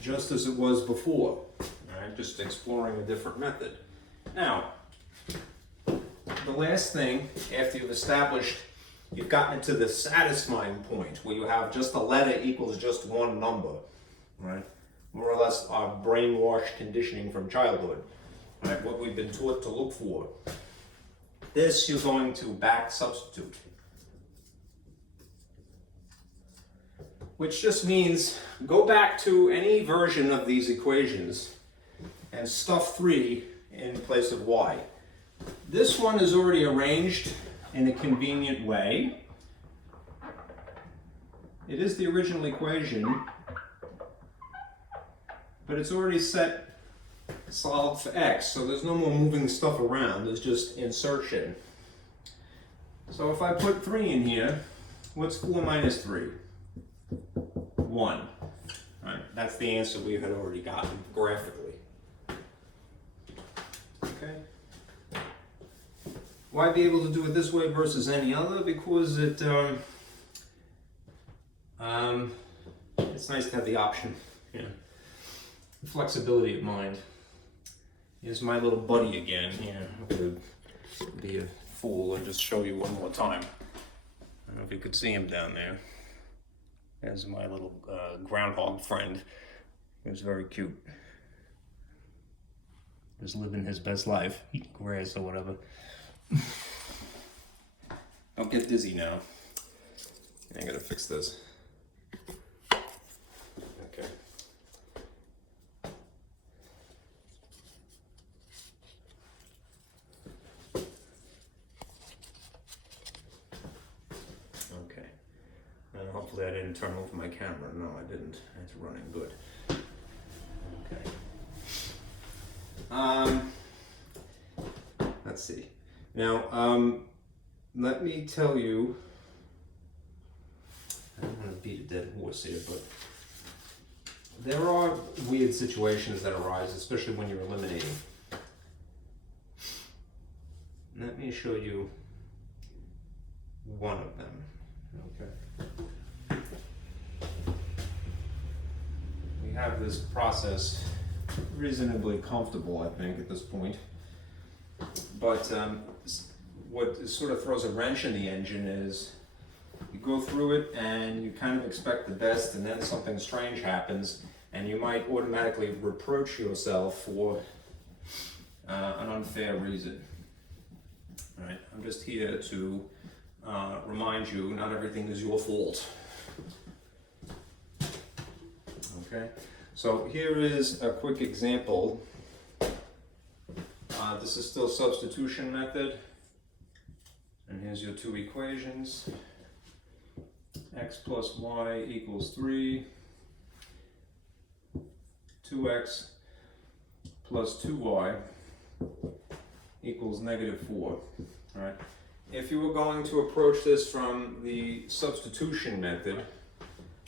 just as it was before. All right, just exploring a different method. Now, the last thing, after you've established, you've gotten it to the satisfying point, where you have just a letter equals just one number, right? More or less our brainwashed conditioning from childhood. Right, what we've been taught to look for. This you're going to back substitute. Which just means go back to any version of these equations and stuff 3 in place of y. This one is already arranged in a convenient way. It is the original equation, but it's already set solid for x, so there's no more moving stuff around, there's just insertion. So if I put 3 in here, what's 4 minus 3? 1. Right, that's the answer we had already gotten graphically. Okay. Why be able to do it this way versus any other? Because it's nice to have the option. Yeah. Flexibility of mind. Here's my little buddy again. Yeah, I'm gonna be a fool and just show you one more time. I don't know if you could see him down there. There's my little groundhog friend. He was very cute. Just living his best life, eating grass or whatever. Don't get dizzy now. I gotta fix this. Okay. Hopefully I didn't turn off my camera. No, I didn't. It's running good. Okay. Let's see. Now, let me tell you, I don't want to beat a dead horse here, but there are weird situations that arise, especially when you're eliminating. Let me show you one of them. Okay. We have this process reasonably comfortable, I think, at this point. But what sort of throws a wrench in the engine is you go through it and you kind of expect the best, and then something strange happens, and you might automatically reproach yourself for an unfair reason. All right, I'm just here to remind you, not everything is your fault. Okay, so here is a quick example. This is still substitution method, and here's your two equations. X plus y equals 3, 2x plus 2y equals -4. All right. If you were going to approach this from the substitution method,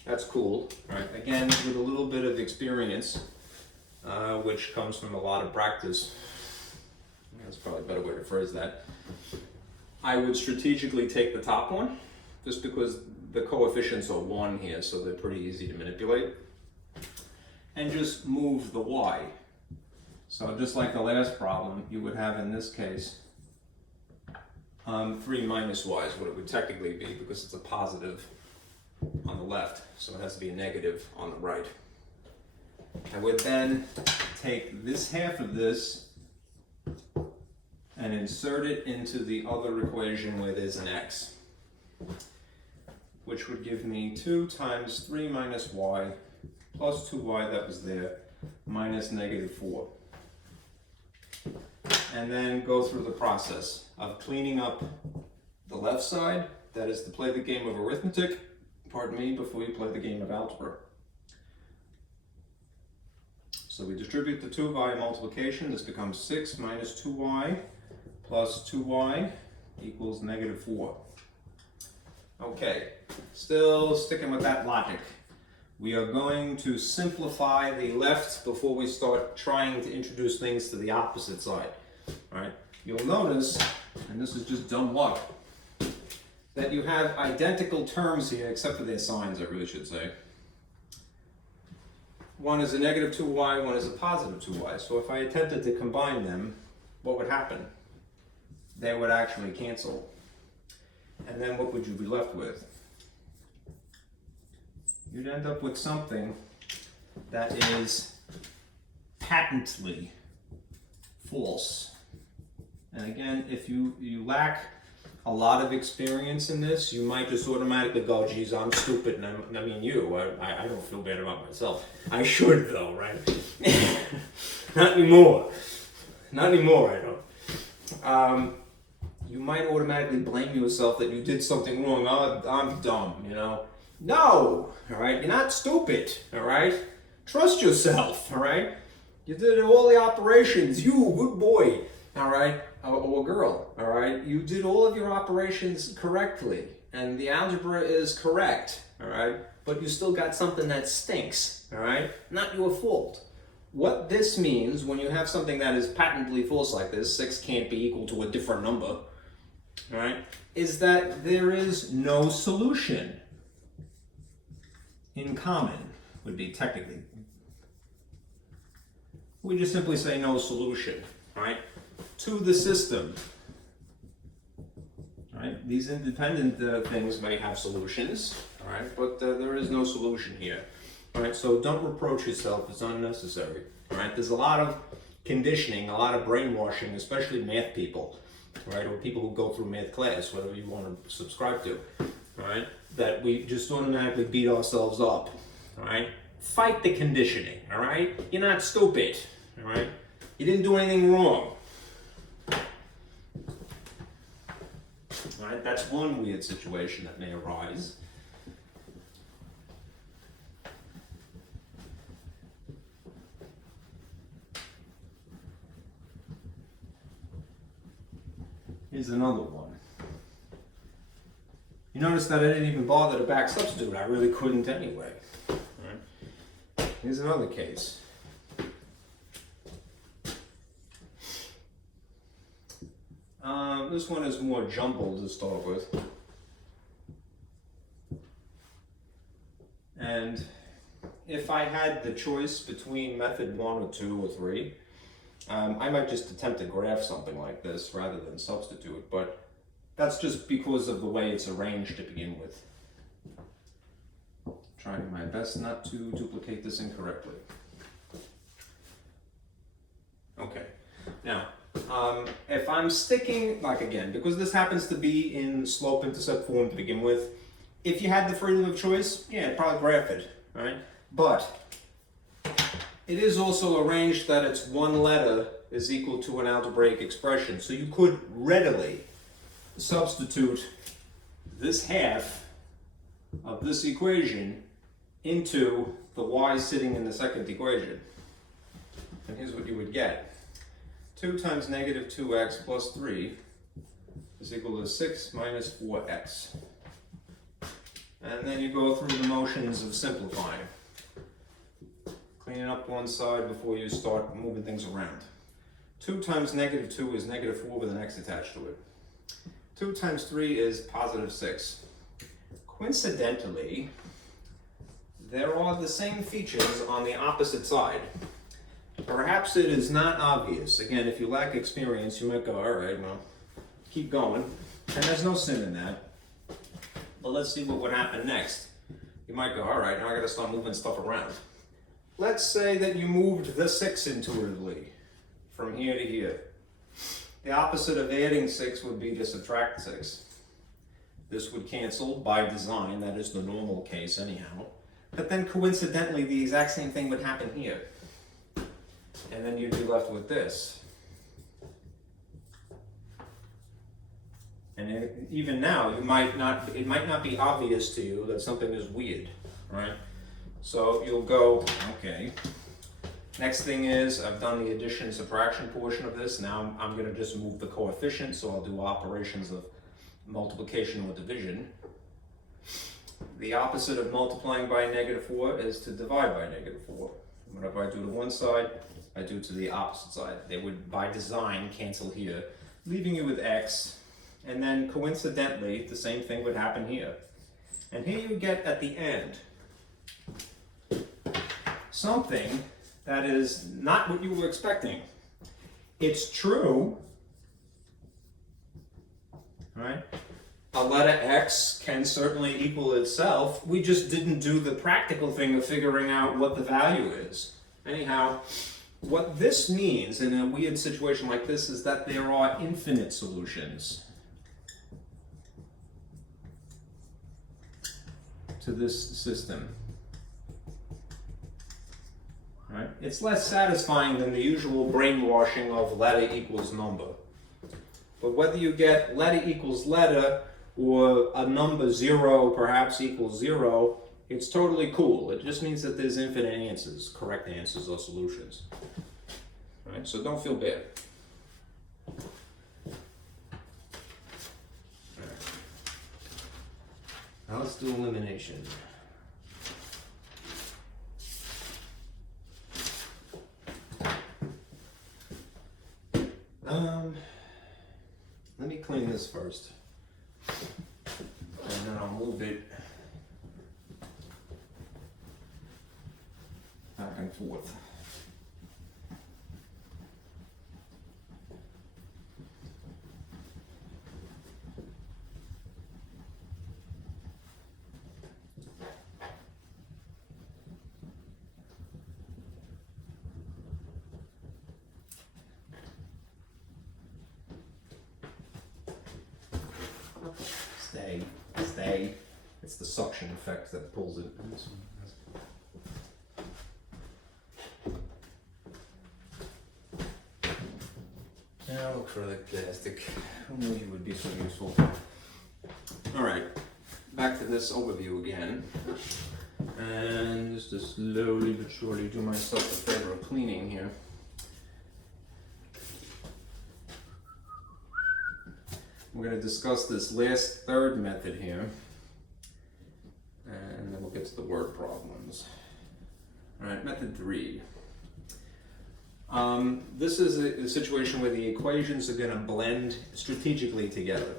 that's cool. All right. Again, with a little bit of experience, which comes from a lot of practice. That's probably a better way to phrase that. I would strategically take the top one, just because the coefficients are 1 here, so they're pretty easy to manipulate. And just move the y. So just like the last problem, you would have in this case 3 minus y is what it would technically be, because it's a positive on the left, so it has to be a negative on the right. I would then take this half of this and insert it into the other equation where there's an x, which would give me 2 times 3 minus y plus 2y that was there minus -4. And then go through the process of cleaning up the left side, that is to play the game of arithmetic, pardon me, before you play the game of algebra. So we distribute the 2 via multiplication. This becomes 6 minus 2y plus 2y equals -4. Okay, still sticking with that logic. We are going to simplify the left before we start trying to introduce things to the opposite side. All right, you'll notice, and this is just dumb luck, that you have identical terms here, except for their signs, I really should say. One is a -2y, one is a +2y. So if I attempted to combine them, what would happen? They would actually cancel. And then what would you be left with? You'd end up with something that is patently false. And again, if you lack a lot of experience in this, you might just automatically go, geez, I'm stupid, and I mean you. I don't feel bad about myself. I should though, right? Not anymore. Not anymore, I don't. You might automatically blame yourself that you did something wrong. Oh, I'm dumb, you know. No, all right? You're not stupid, all right? Trust yourself, all right? You did all the operations. You, good boy, all right? Or girl, all right? You did all of your operations correctly, and the algebra is correct, all right? But you still got something that stinks, all right? Not your fault. What this means when you have something that is patently false like this, 6 can't be equal to a different number, all right, is that there is no solution. In common would be technically. We just simply say no solution, right? To the system, right? These independent things may have solutions, all right, but there is no solution here, all right? So don't reproach yourself; it's unnecessary, all right? There's a lot of conditioning, a lot of brainwashing, especially math people, right, or people who go through math class, whatever you want to subscribe to, all right, that we just automatically beat ourselves up, all right? Fight the conditioning, all right? You're not stupid, all right? You didn't do anything wrong. All right, that's one weird situation that may arise. Here's another one. You notice that I didn't even bother to back substitute. I really couldn't anyway. All right. Here's another case. This one is more jumbled to start with. And if I had the choice between method 1 or 2 or 3, I might just attempt to graph something like this rather than substitute, but That's just because of the way it's arranged to begin with. Trying my best not to duplicate this incorrectly. Okay, now, if I'm sticking, like again, because this happens to be in slope-intercept form to begin with, if you had the freedom of choice, yeah, I'd probably graph it, right? But it is also arranged that it's one letter is equal to an algebraic expression, so you could readily substitute this half of this equation into the y sitting in the second equation. And here's what you would get. 2 times negative 2x plus 3 is equal to 6 minus 4x. And then you go through the motions of simplifying. Cleaning up one side before you start moving things around. 2 times negative 2 is negative 4 with an x attached to it. 2 times 3 is positive 6. Coincidentally, there are the same features on the opposite side. Perhaps it is not obvious. Again, if you lack experience, you might go, all right, well, keep going. And there's no sin in that. But let's see what would happen next. You might go, all right, now I gotta start moving stuff around. Let's say that you moved the 6 intuitively from here to here. The opposite of adding 6 would be to subtract 6. This would cancel by design, that is the normal case anyhow. But then coincidentally, the exact same thing would happen here. And then you'd be left with this. And even now, it might not be obvious to you that something is weird, right? So you'll go, okay. Next thing is, I've done the addition and subtraction portion of this. Now I'm going to just move the coefficient, so I'll do operations of multiplication or division. The opposite of multiplying by negative 4 is to divide by negative 4. Whatever I do to one side, I do to the opposite side. They would, by design, cancel here, leaving you with x. And then coincidentally, the same thing would happen here. And here you get at the end something that is not what you were expecting. It's true, right? A letter x can certainly equal itself. We just didn't do the practical thing of figuring out what the value is. Anyhow, what this means in a weird situation like this is that there are infinite solutions to this system. Right? It's less satisfying than the usual brainwashing of letter equals number. But whether you get letter equals letter or a number 0 perhaps equals 0, it's totally cool. It just means that there's infinite answers, correct answers or solutions. Right? So don't feel bad. Now let's do elimination. Let me clean this first, and then I'll move it back and forth. Stay. It's the suction effect that pulls it. Now acrylic plastic. Who knew you would be so useful? Alright, back to this overview again. And just to slowly but surely do myself a favor of cleaning here. We're going to discuss this last third method here, and then we'll get to the word problems. All right, method 3. This is a situation where the equations are going to blend strategically together.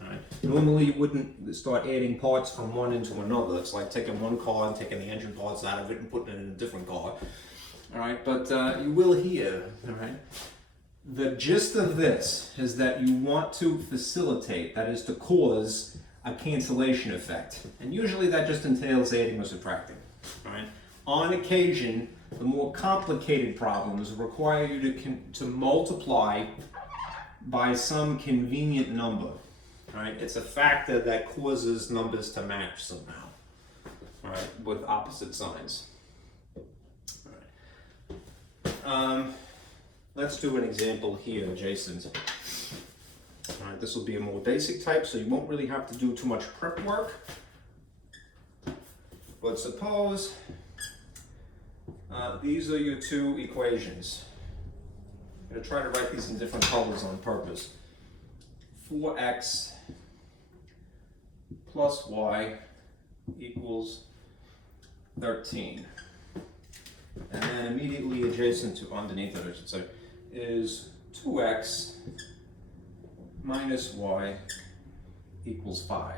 All right. Normally you wouldn't start adding parts from one into another. It's like taking one car and taking the engine parts out of it and putting it in a different car. All right, but you will here. All right. The gist of this is that you want to facilitate, that is to cause a cancellation effect. And usually that just entails adding or subtracting. Right? On occasion, the more complicated problems require you to multiply by some convenient number. Right? It's a factor that causes numbers to match somehow, right, with opposite signs. All right. Let's do an example here adjacent. All right, this will be a more basic type, so you won't really have to do too much prep work. But suppose these are your two equations. I'm going to try to write these in different colors on purpose. 4x plus y equals 13. And then immediately adjacent to, underneath it I should say, is 2x minus y equals 5.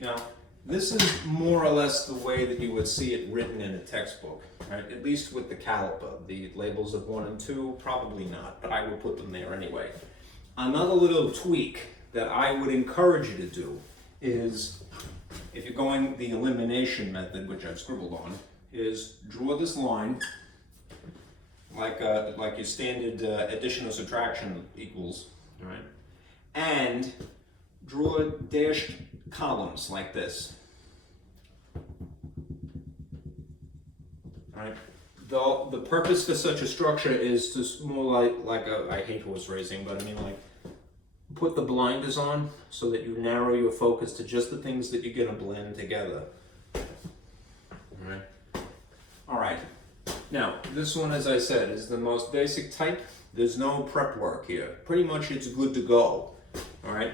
Now, this is more or less the way that you would see it written in a textbook, right? At least with the caliper. The labels of 1 and 2, probably not, but I would put them there anyway. Another little tweak that I would encourage you to do is, if you're going the elimination method, which I've scribbled on, is draw this line like your standard addition or subtraction equals, right? And draw dashed columns like this. Right? The purpose for such a structure is to more like a, I hate horse racing, but I mean like put the blinders on so that you narrow your focus to just the things that you're going to blend together. All right. All right. Now, this one, as I said, is the most basic type. There's no prep work here. Pretty much it's good to go. All right.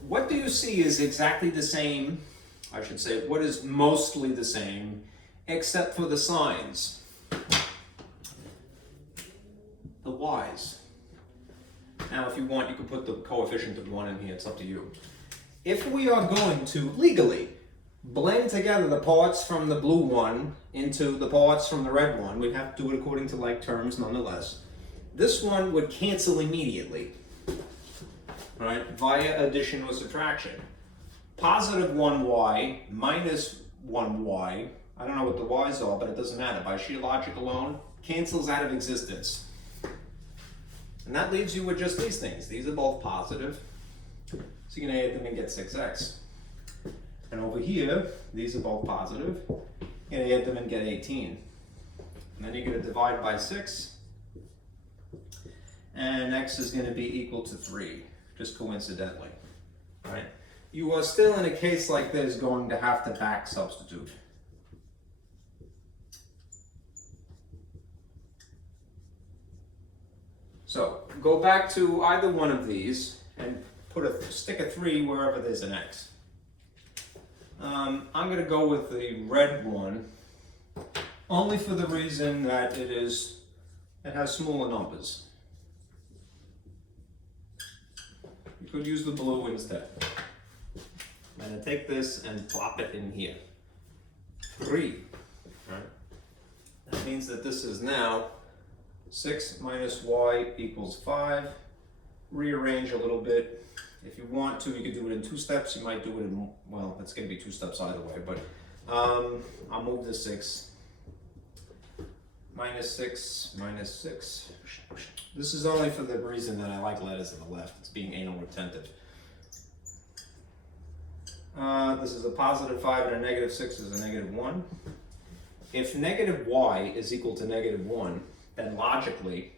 What do you see is exactly the same, I should say, what is mostly the same, except for the signs. The y's. Now, if you want, you can put the coefficient of 1 in here. It's up to you. If we are going to legally blend together the parts from the blue one into the parts from the red one, we'd have to do it according to like terms nonetheless. This one would cancel immediately, right, via addition or subtraction. Positive 1y minus 1y, I don't know what the y's are, but it doesn't matter. By sheer logic alone, cancels out of existence. And that leaves you with just these things. These are both positive, so you can add them and get 6x. And over here, these are both positive. You're going to add them and get 18. And then you're going to divide by 6. And x is going to be equal to 3, just coincidentally. Right? You are still in a case like this going to have to back substitute. So go back to either one of these and stick a 3 wherever there's an x. I'm going to go with the red one, only for the reason that it has smaller numbers. You could use the blue instead. I'm going to take this and plop it in here. 3. Right? That means that this is now 6 minus y equals 5. Rearrange a little bit. If you want to, you could do it in 2 steps. You might do it in, well, it's going to be 2 steps either way, but I'll move the 6. Minus 6, minus 6. This is only for the reason that I like letters on the left. It's being anal retentive. This is a positive 5 and a negative 6 is a negative 1. If negative y is equal to negative 1, then logically,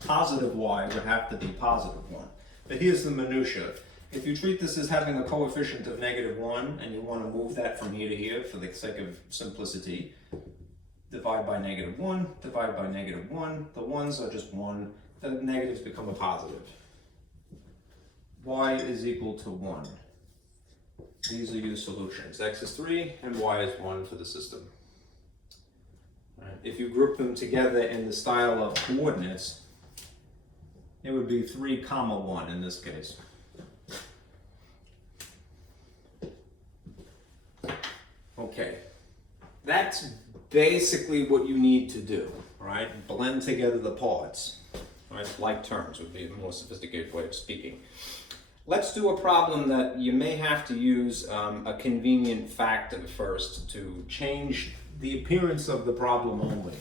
positive y would have to be positive 1. But here's the minutia. If you treat this as having a coefficient of negative 1 and you want to move that from here to here for the sake of simplicity, divide by negative 1, divide by negative 1. The 1s are just 1. The negatives become a positive. Y is equal to 1. These are your solutions. X is 3 and y is 1 for the system. Right. If you group them together in the style of coordinates, it would be 3, 1 in this case. Okay, that's basically what you need to do, all right? Blend together the parts, all right? Like terms would be a more sophisticated way of speaking. Let's do a problem that you may have to use a convenient factor first to change the appearance of the problem only.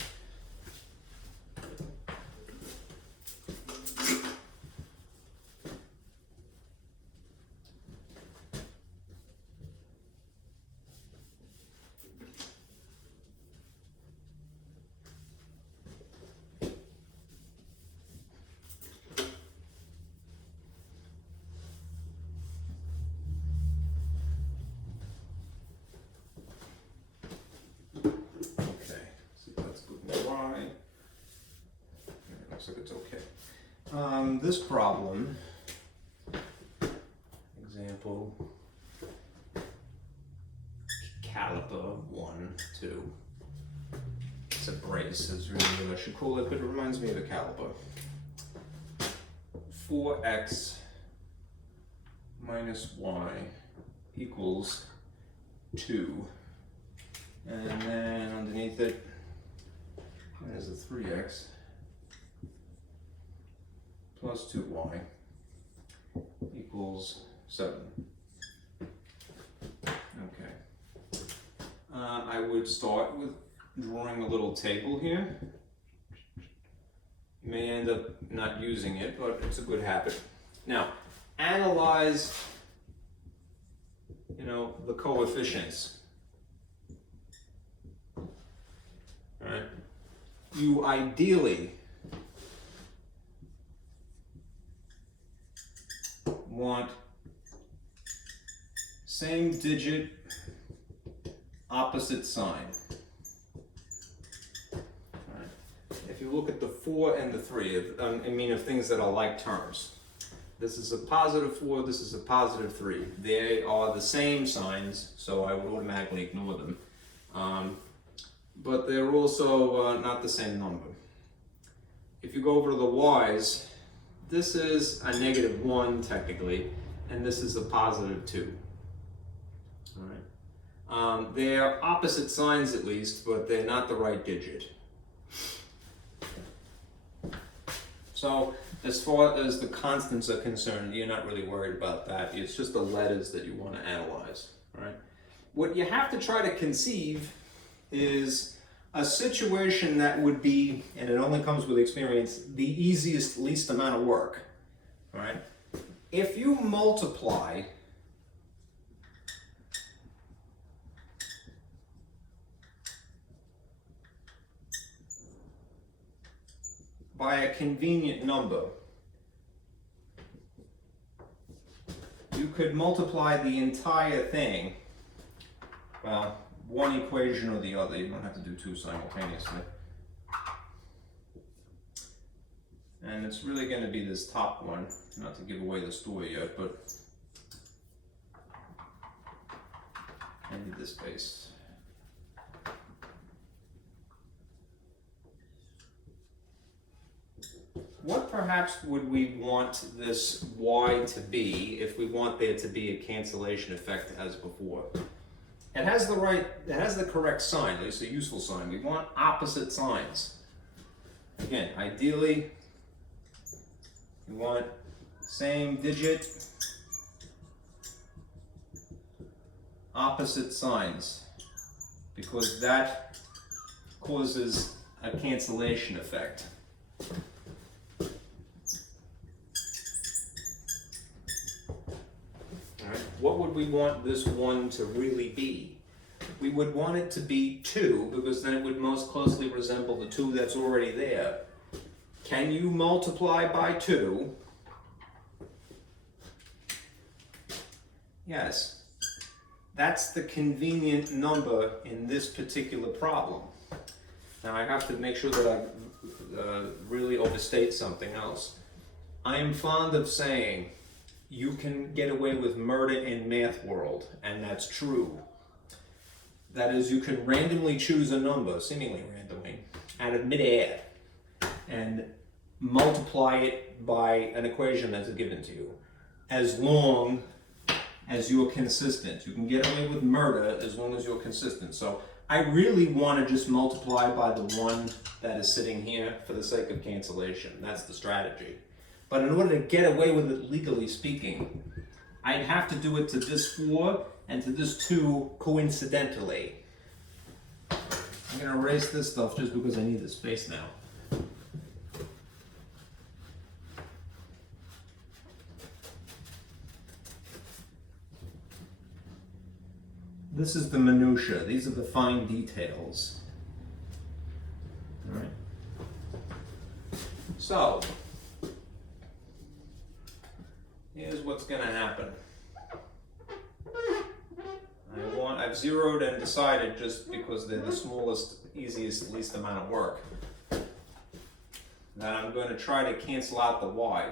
Looks like it's okay. This problem, example, caliper 1, 2. It's a brace, is really what I should call it, but it reminds me of a caliper. 4x minus y equals 2. And then underneath it, there's a 3x plus 2y equals 7. Okay. I would start with drawing a little table here. You may end up not using it, but it's a good habit. Now, analyze, the coefficients. All right. You ideally want same digit, opposite sign. All right. If you look at the 4 and the 3, of things that are like terms. This is a positive 4, this is a positive 3. They are the same signs, so I would automatically ignore them. But they're also not the same number. If you go over to the y's, this is a -1 technically, and this is a positive 2. All right. They're opposite signs at least, but they're not the right digit. So as far as the constants are concerned, you're not really worried about that. It's just the letters that you want to analyze. All right. What you have to try to conceive is a situation that would be, and it only comes with experience, the easiest, least amount of work. All right? If you multiply by a convenient number, you could multiply the entire thing, well, one equation or the other. You don't have to do two simultaneously. And it's really going to be this top one, not to give away the story yet, but I need this base. What perhaps would we want this y to be if we want there to be a cancellation effect as before? It has the correct sign, at least a useful sign. We want opposite signs. Again, ideally, we want same digit, opposite signs, because that causes a cancellation effect. What would we want this 1 to really be? We would want it to be 2, because then it would most closely resemble the 2 that's already there. Can you multiply by 2? Yes. That's the convenient number in this particular problem. Now I have to make sure that I really overstate something else. I am fond of saying you can get away with murder in math world, and that's true. That is, you can randomly choose a number, seemingly randomly, out of midair, and multiply it by an equation that's given to you, as long as you're consistent. You can get away with murder as long as you're consistent. So I really want to just multiply by the 1 that is sitting here for the sake of cancellation. That's the strategy. But in order to get away with it legally speaking, I'd have to do it to this 4 and to this 2 coincidentally. I'm going to erase this stuff just because I need the space now. This is the minutia. These are the fine details. All right. So, here's what's going to happen. I've zeroed and decided just because they're the smallest, easiest, least amount of work, that I'm going to try to cancel out the y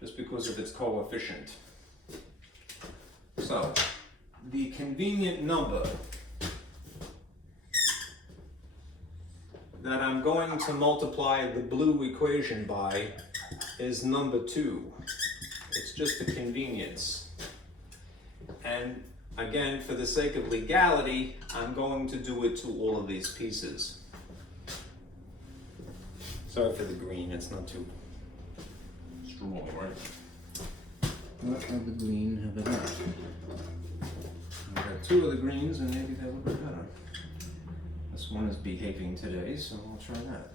just because of its coefficient. So, the convenient number that I'm going to multiply the blue equation by is number 2. It's just a convenience. And again, for the sake of legality, I'm going to do it to all of these pieces. Sorry for the green, it's not too strong, right? What of the green have I got? I've got 2 of the greens and maybe that would be better. This one is behaving today, so I'll try that.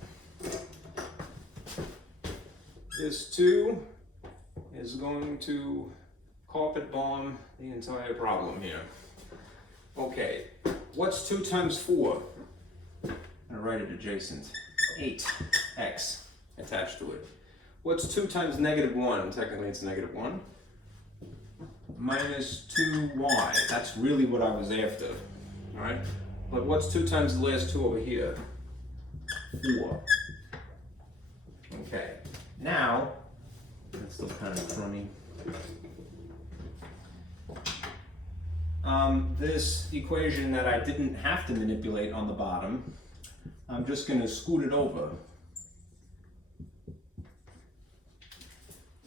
This 2 is going to carpet bomb the entire problem here. Okay, what's 2 times 4? I'm gonna write it adjacent. 8x attached to it. What's 2 times -1? Technically it's -1. Minus 2y. That's really what I was after. Alright? But what's 2 times the last 2 over here? 4. Okay. Now, that's still kind of crummy. This equation that I didn't have to manipulate on the bottom, I'm just going to scoot it over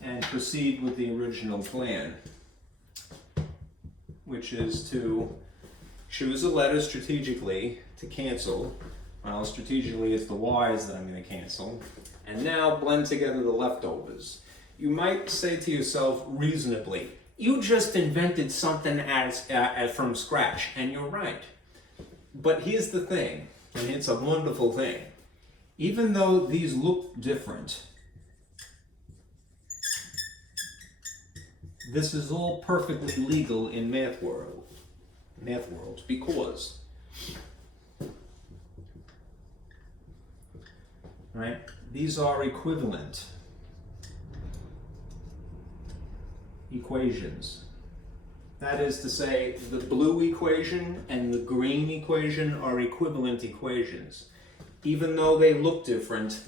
and proceed with the original plan, which is to choose a letter strategically to cancel. Well, strategically it's the y's that I'm going to cancel, and now blend together the leftovers. You might say to yourself reasonably, you just invented something from scratch, and you're right. But here's the thing, and it's a wonderful thing. Even though these look different, this is all perfectly legal in math world, because, right, these are equivalent equations. That is to say, the blue equation and the green equation are equivalent equations. Even though they look different,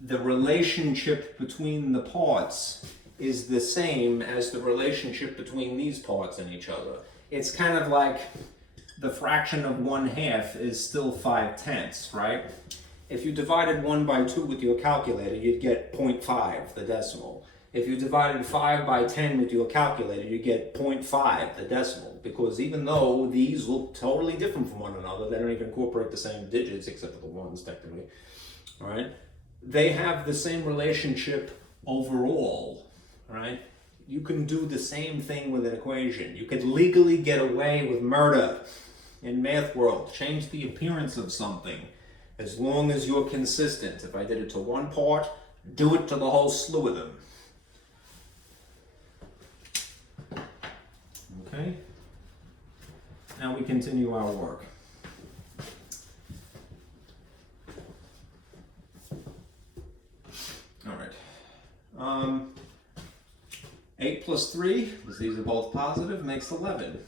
the relationship between the parts is the same as the relationship between these parts and each other. It's kind of like the fraction of 1/2 is still 5/10, right? If you divided 1 by 2 with your calculator, you'd get 0.5, the decimal. If you divided 5 by 10 with your calculator, you get 0.5, the decimal. Because even though these look totally different from one another, they don't even incorporate the same digits, except for the ones, technically. All right? They have the same relationship overall. All right? You can do the same thing with an equation. You could legally get away with murder in math world. Change the appearance of something as long as you're consistent. If I did it to one part, do it to the whole slew of them. Okay, now we continue our work. All right. 8 plus 3, because these are both positive, makes 11.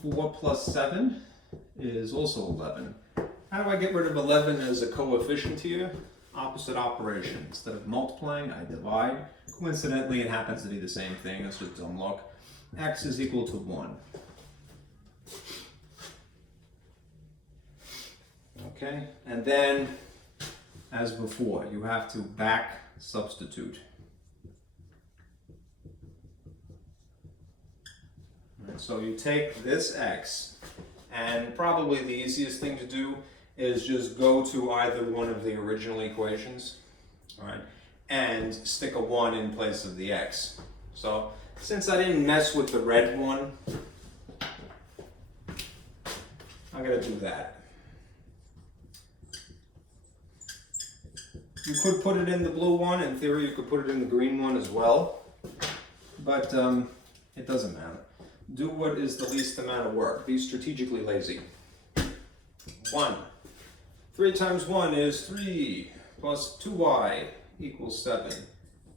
4 plus 7 is also 11. How do I get rid of 11 as a coefficient here? Opposite operation. Instead of multiplying, I divide. Coincidentally, it happens to be the same thing. It's just dumb luck. X is equal to 1. Okay, and then, as before, you have to back substitute. Right, so you take this X And probably the easiest thing to do is just go to either one of the original equations, all right, and stick a 1 in place of the x. So since I didn't mess with the red one, I'm going to do that. You could put it in the blue one. In theory, you could put it in the green one as well. But it doesn't matter. Do what is the least amount of work. Be strategically lazy. 1. 3 times 1 is 3 plus 2y equals 7.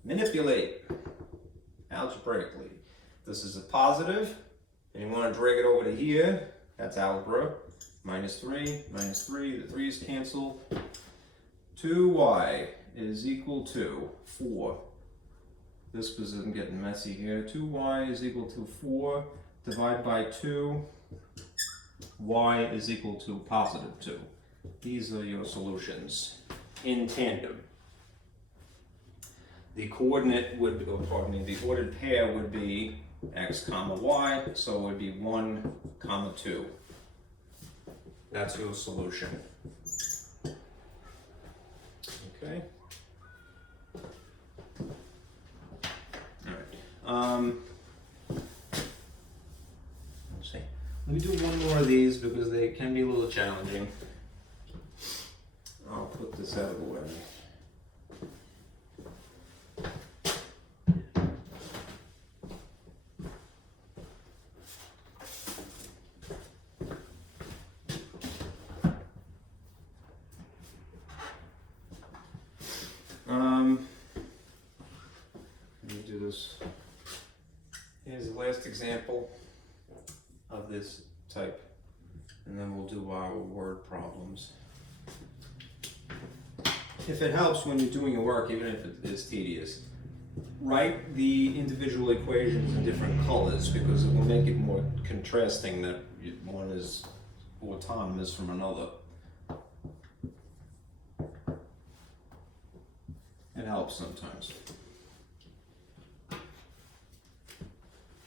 Manipulate algebraically. This is a positive, and you want to drag it over to here. That's algebra. Minus 3, the 3's cancel. 2y is equal to 4. This isn't getting messy here. 2y is equal to 4. Divide by 2. Y is equal to positive 2. These are your solutions in tandem. The coordinate would be, the ordered pair would be x comma y, so it would be 1 comma 2. That's your solution. Okay. All right. Let's see. Let me do one more of these because they can be a little challenging. I'll put this out of the way. Let me do this. Here's the last example of this type, and then we'll do our word problems. If it helps when you're doing your work, even if it is tedious, write the individual equations in different colors because it will make it more contrasting that one is autonomous from another. It helps sometimes.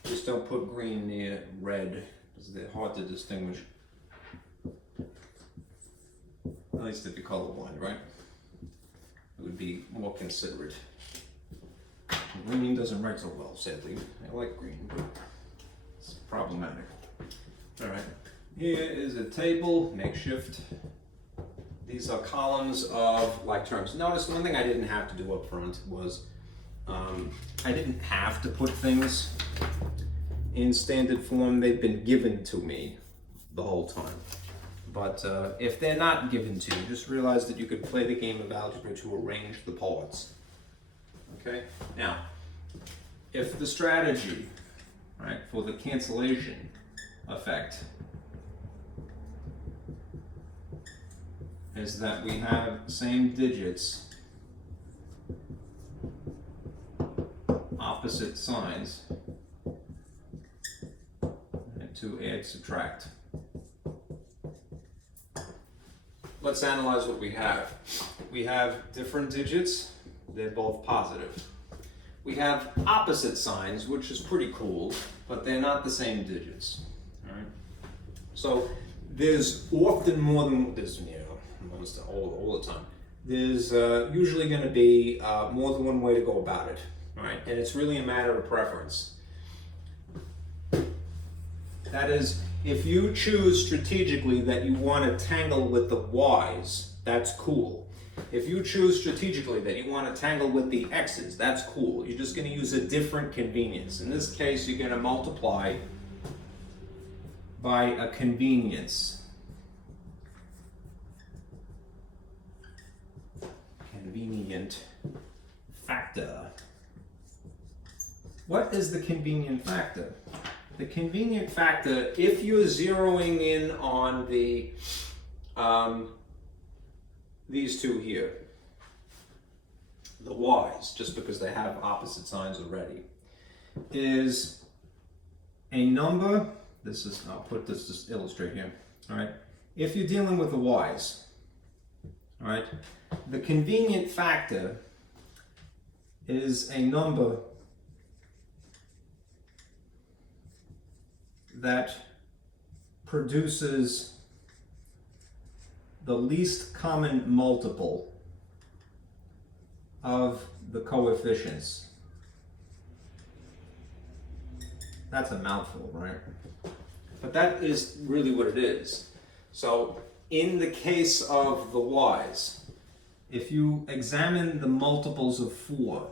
Just don't put green near red because they're hard to distinguish. At least if you're colorblind, right? It would be more considerate. Green doesn't write so well, sadly. I like green, but it's problematic. All right, here is a table, makeshift. These are columns of like terms. Notice one thing I didn't have to do up front was I didn't have to put things in standard form. They've been given to me the whole time. But if they're not given to you, just realize that you could play the game of algebra to arrange the parts. Okay? Now, if the strategy, right, for the cancellation effect is that we have same digits, opposite signs, and to add, subtract. Let's analyze what we have. We have different digits, they're both positive. We have opposite signs, which is pretty cool, but they're not the same digits. All right? So there's often more than, there's, you know, almost all the time. There's usually going to be more than one way to go about it, right? And it's really a matter of preference. That is, if you choose strategically that you want to tangle with the y's, that's cool. If you choose strategically that you want to tangle with the x's, that's cool. You're just going to use a different convenience. In this case, you're going to multiply by a convenience. Convenient factor. What is the convenient factor? The convenient factor, if you're zeroing in on the these two here, the y's, just because they have opposite signs already, is a number. This is, I'll put this to illustrate here. All right, if you're dealing with the y's, all right, the convenient factor is a number that produces the least common multiple of the coefficients. That's a mouthful, right? But that is really what it is. So in the case of the y's, if you examine the multiples of 4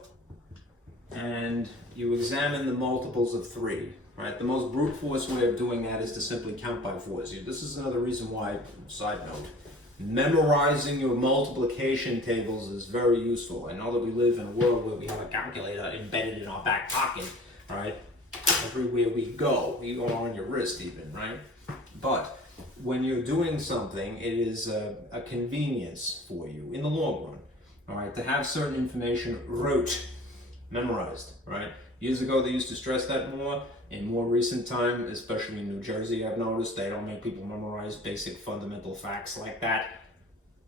and you examine the multiples of 3, right? The most brute force way of doing that is to simply count by 4s. This is another reason why, side note, memorizing your multiplication tables is very useful. I know that we live in a world where we have a calculator embedded in our back pocket, right? Everywhere we go, you go on your wrist even, right? But when you're doing something, it is a convenience for you in the long run, all right, to have certain information rote, memorized, right? Years ago, they used to stress that more. In more recent time, especially in New Jersey, I've noticed they don't make people memorize basic fundamental facts like that.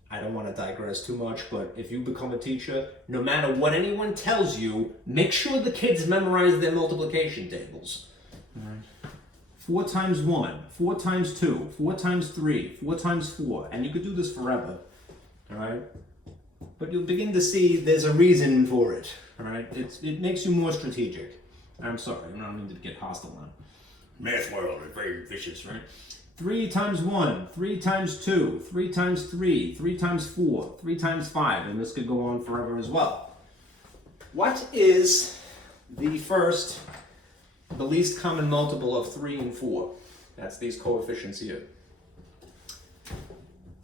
I don't want to digress too much, but if you become a teacher, no matter what anyone tells you, make sure the kids memorize their multiplication tables. All right. 4 times 1, 4 times 2, 4 times 3, 4 times 4, and you could do this forever, all right? But you'll begin to see there's a reason for it, all right? It makes you more strategic. I'm sorry, I don't mean to get hostile now. Math world is very vicious, right? 3 times 1, 3 times 2, 3 times 3, 3 times 4, 3 times 5, and this could go on forever as well. What is the least common multiple of 3 and 4? That's these coefficients here.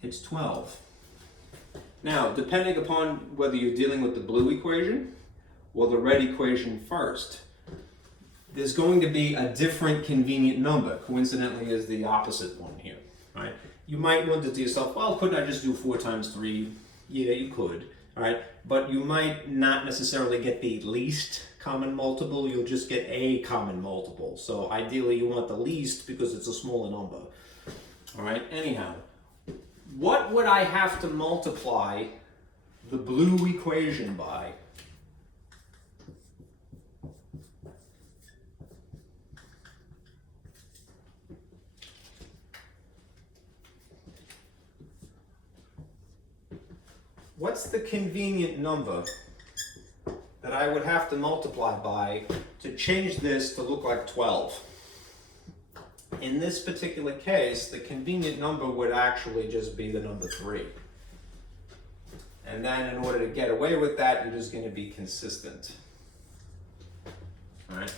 It's 12. Now, depending upon whether you're dealing with the blue equation or the red equation first, there's going to be a different convenient number. Coincidentally, is the opposite one here, right? You might wonder to yourself, well, couldn't I just do 4 times 3? Yeah, you could, all right? But you might not necessarily get the least common multiple, you'll just get a common multiple. So ideally you want the least because it's a smaller number, all right? Anyhow, what would I have to multiply the blue equation by? What's the convenient number that I would have to multiply by to change this to look like 12? In this particular case, the convenient number would actually just be the number 3. And then in order to get away with that, you're just going to be consistent. All right?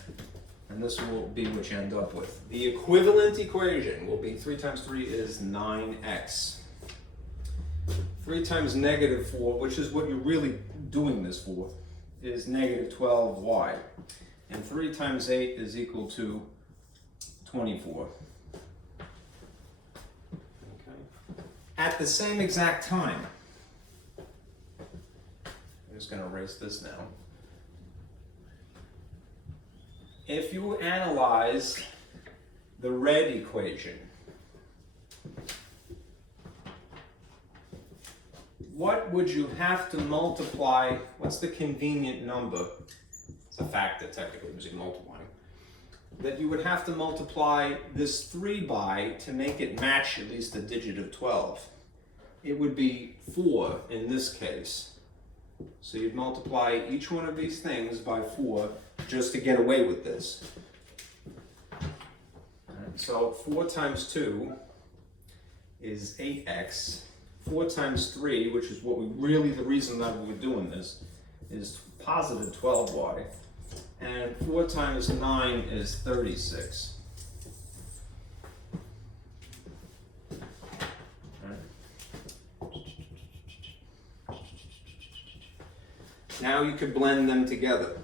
And this will be what you end up with. The equivalent equation will be 3 times 3 is 9x. 3 times negative 4, which is what you're really doing this for, is negative 12y. And 3 times 8 is equal to 24. Okay. At the same exact time, I'm just going to erase this now. If you analyze the red equation, what would you have to multiply? What's the convenient number? It's a factor, technically, because you're multiplying. That you would have to multiply this 3 by to make it match at least a digit of 12. It would be 4 in this case. So you'd multiply each one of these things by 4 just to get away with this. So 4 times 2 is 8x. 4 times 3, which is what the reason that we're doing this, is positive 12y. And 4 times 9 is 36. Now you could blend them together,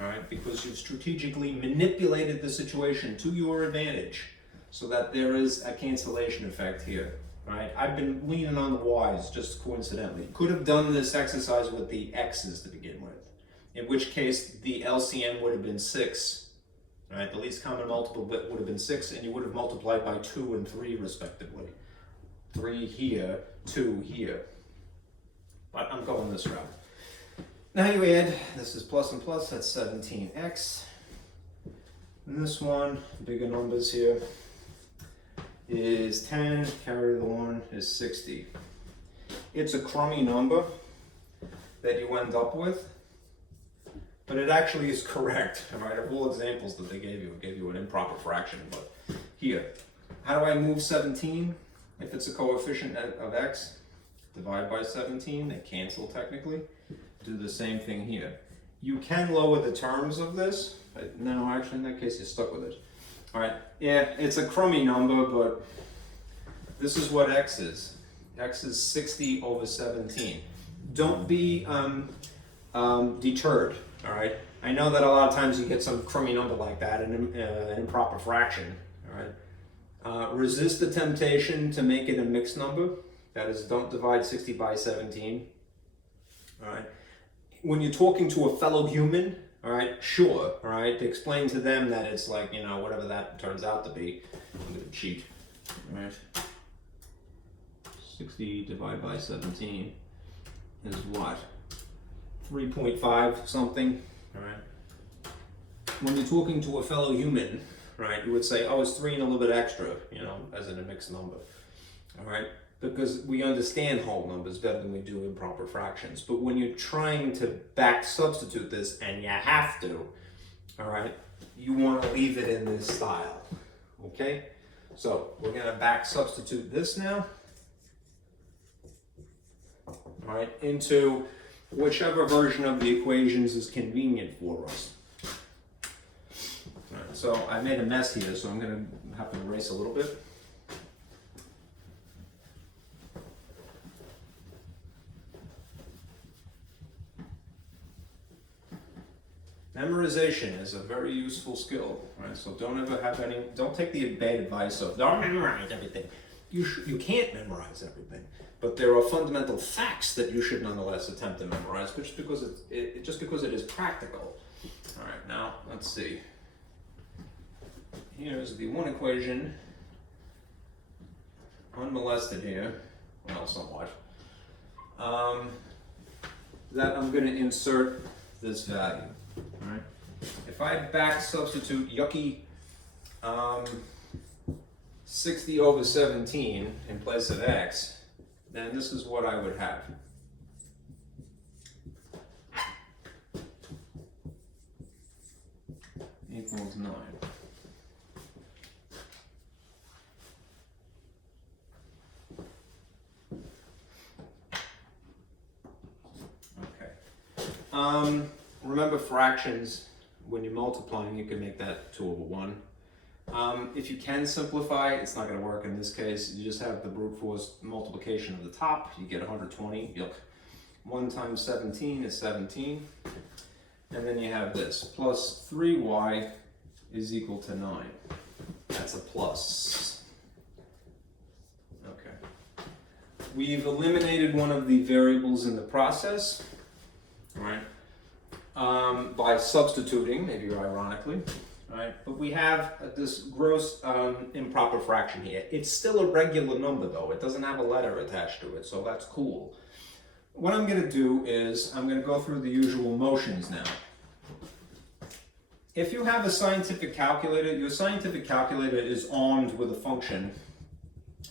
all right, because you've strategically manipulated the situation to your advantage so that there is a cancellation effect here. Right? I've been leaning on the y's just coincidentally. Could have done this exercise with the x's to begin with, in which case the LCM would have been 6. Right? The least common multiple would have been 6, and you would have multiplied by 2 and 3 respectively. 3 here, 2 here. But I'm going this route. Now you add, this is plus and plus, that's 17x. And this one, bigger numbers here. is 10, carry the 1 is 60. It's a crummy number that you end up with, but it actually is correct. All right, of all examples that they gave you, it gave you an improper fraction. But here, how do I move 17? If it's a coefficient of x, divide by 17, they cancel technically. Do the same thing here. You can lower the terms of this, but no, actually in that case you're stuck with it. All right, yeah, it's a crummy number, but this is what x is. X is 60 over 17. Don't be deterred, all right? I know that a lot of times you get some crummy number like that, an improper fraction, all right? Resist the temptation to make it a mixed number. That is, don't divide 60 by 17, all right? When you're talking to a fellow human, all right, sure, all right, to explain to them that it's like, you know, whatever that turns out to be. I'm gonna cheat, all right? 60 divided by 17 is what? 3.5 something, all right? When you're talking to a fellow human, right, you would say, oh, it's 3 and a little bit extra, you know, as in a mixed number, all right? Because we understand whole numbers better than we do improper fractions. But when you're trying to back substitute this, and you have to, all right, you want to leave it in this style, okay? So we're going to back substitute this now, all right, into whichever version of the equations is convenient for us. All right, so I made a mess here, so I'm going to have to erase a little bit. Memorization is a very useful skill, right? So don't ever have any, don't take the bad advice of, don't memorize everything. You can't memorize everything, but there are fundamental facts that you should nonetheless attempt to memorize, just because it is practical. All right, now let's see. Here's the one equation, unmolested here, well, somewhat, that I'm going to insert this value. All right. If I back substitute yucky 60 over 17 in place of x, then this is what I would have. Equals 9. Okay. Remember fractions, when you're multiplying, you can make that 2 over 1. If you can simplify, it's not going to work in this case. You just have the brute force multiplication of the top. You get 120. Yuck. 1 times 17 is 17. And then you have this. Plus 3y is equal to 9. That's a plus. Okay. We've eliminated one of the variables in the process. All right. By substituting, maybe ironically, right? But we have this gross improper fraction here. It's still a regular number though. It doesn't have a letter attached to it, so that's cool. What I'm going to do is I'm going to go through the usual motions now. If you have a scientific calculator, your scientific calculator is armed with a function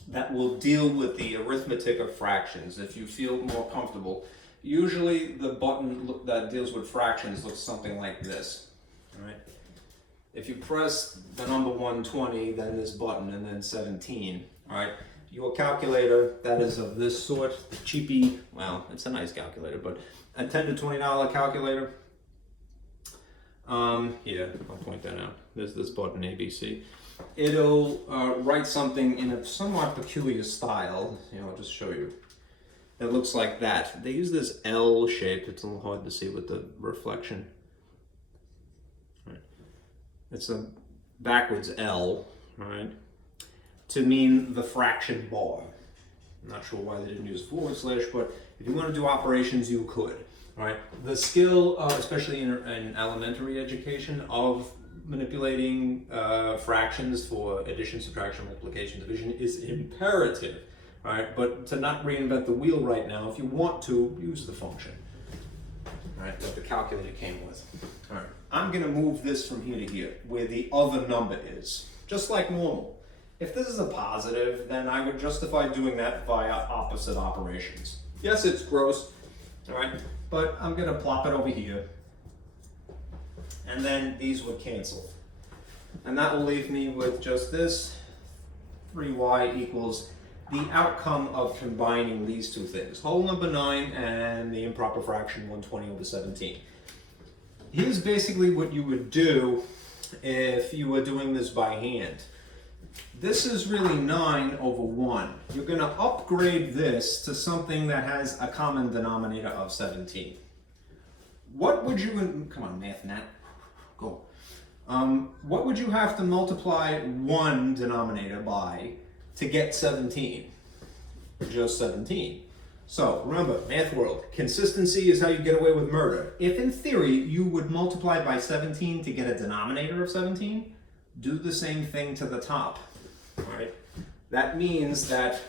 that will deal with the arithmetic of fractions if you feel more comfortable. Usually the button that deals with fractions looks something like this, all right? If you press the number 120, then this button, and then 17, all right? Your calculator that is of this sort, cheapy, well, it's a nice calculator, but a $10 to $20 calculator, here, I'll point that out. There's this button, ABC. It'll write something in a somewhat peculiar style. You know, I'll just show you. It looks like that. They use this L shape. It's a little hard to see with the reflection. Right. It's a backwards L, right, to mean the fraction bar. I'm not sure why they didn't use /, but if you want to do operations, you could. All right. The skill, especially in elementary education, of manipulating fractions for addition, subtraction, multiplication, division is imperative. All right, but to not reinvent the wheel right now. If you want to, use the function, all right, that the calculator came with. All right, I'm going to move this from here to here, where the other number is, just like normal. If this is a positive, then I would justify doing that via opposite operations. Yes, it's gross, all right, but I'm gonna plop it over here, and then these would cancel. And that will leave me with just this, 3y equals the outcome of combining these two things, whole number 9 and the improper fraction 120 over 17. Here's basically what you would do if you were doing this by hand. This is really 9 over 1. You're going to upgrade this to something that has a common denominator of 17. What would you, come on, math, Nat, go. What would you have to multiply one denominator by to get 17? Just 17. So remember, math world, consistency is how you get away with murder. If in theory you would multiply by 17 to get a denominator of 17, do the same thing to the top. All right? That means that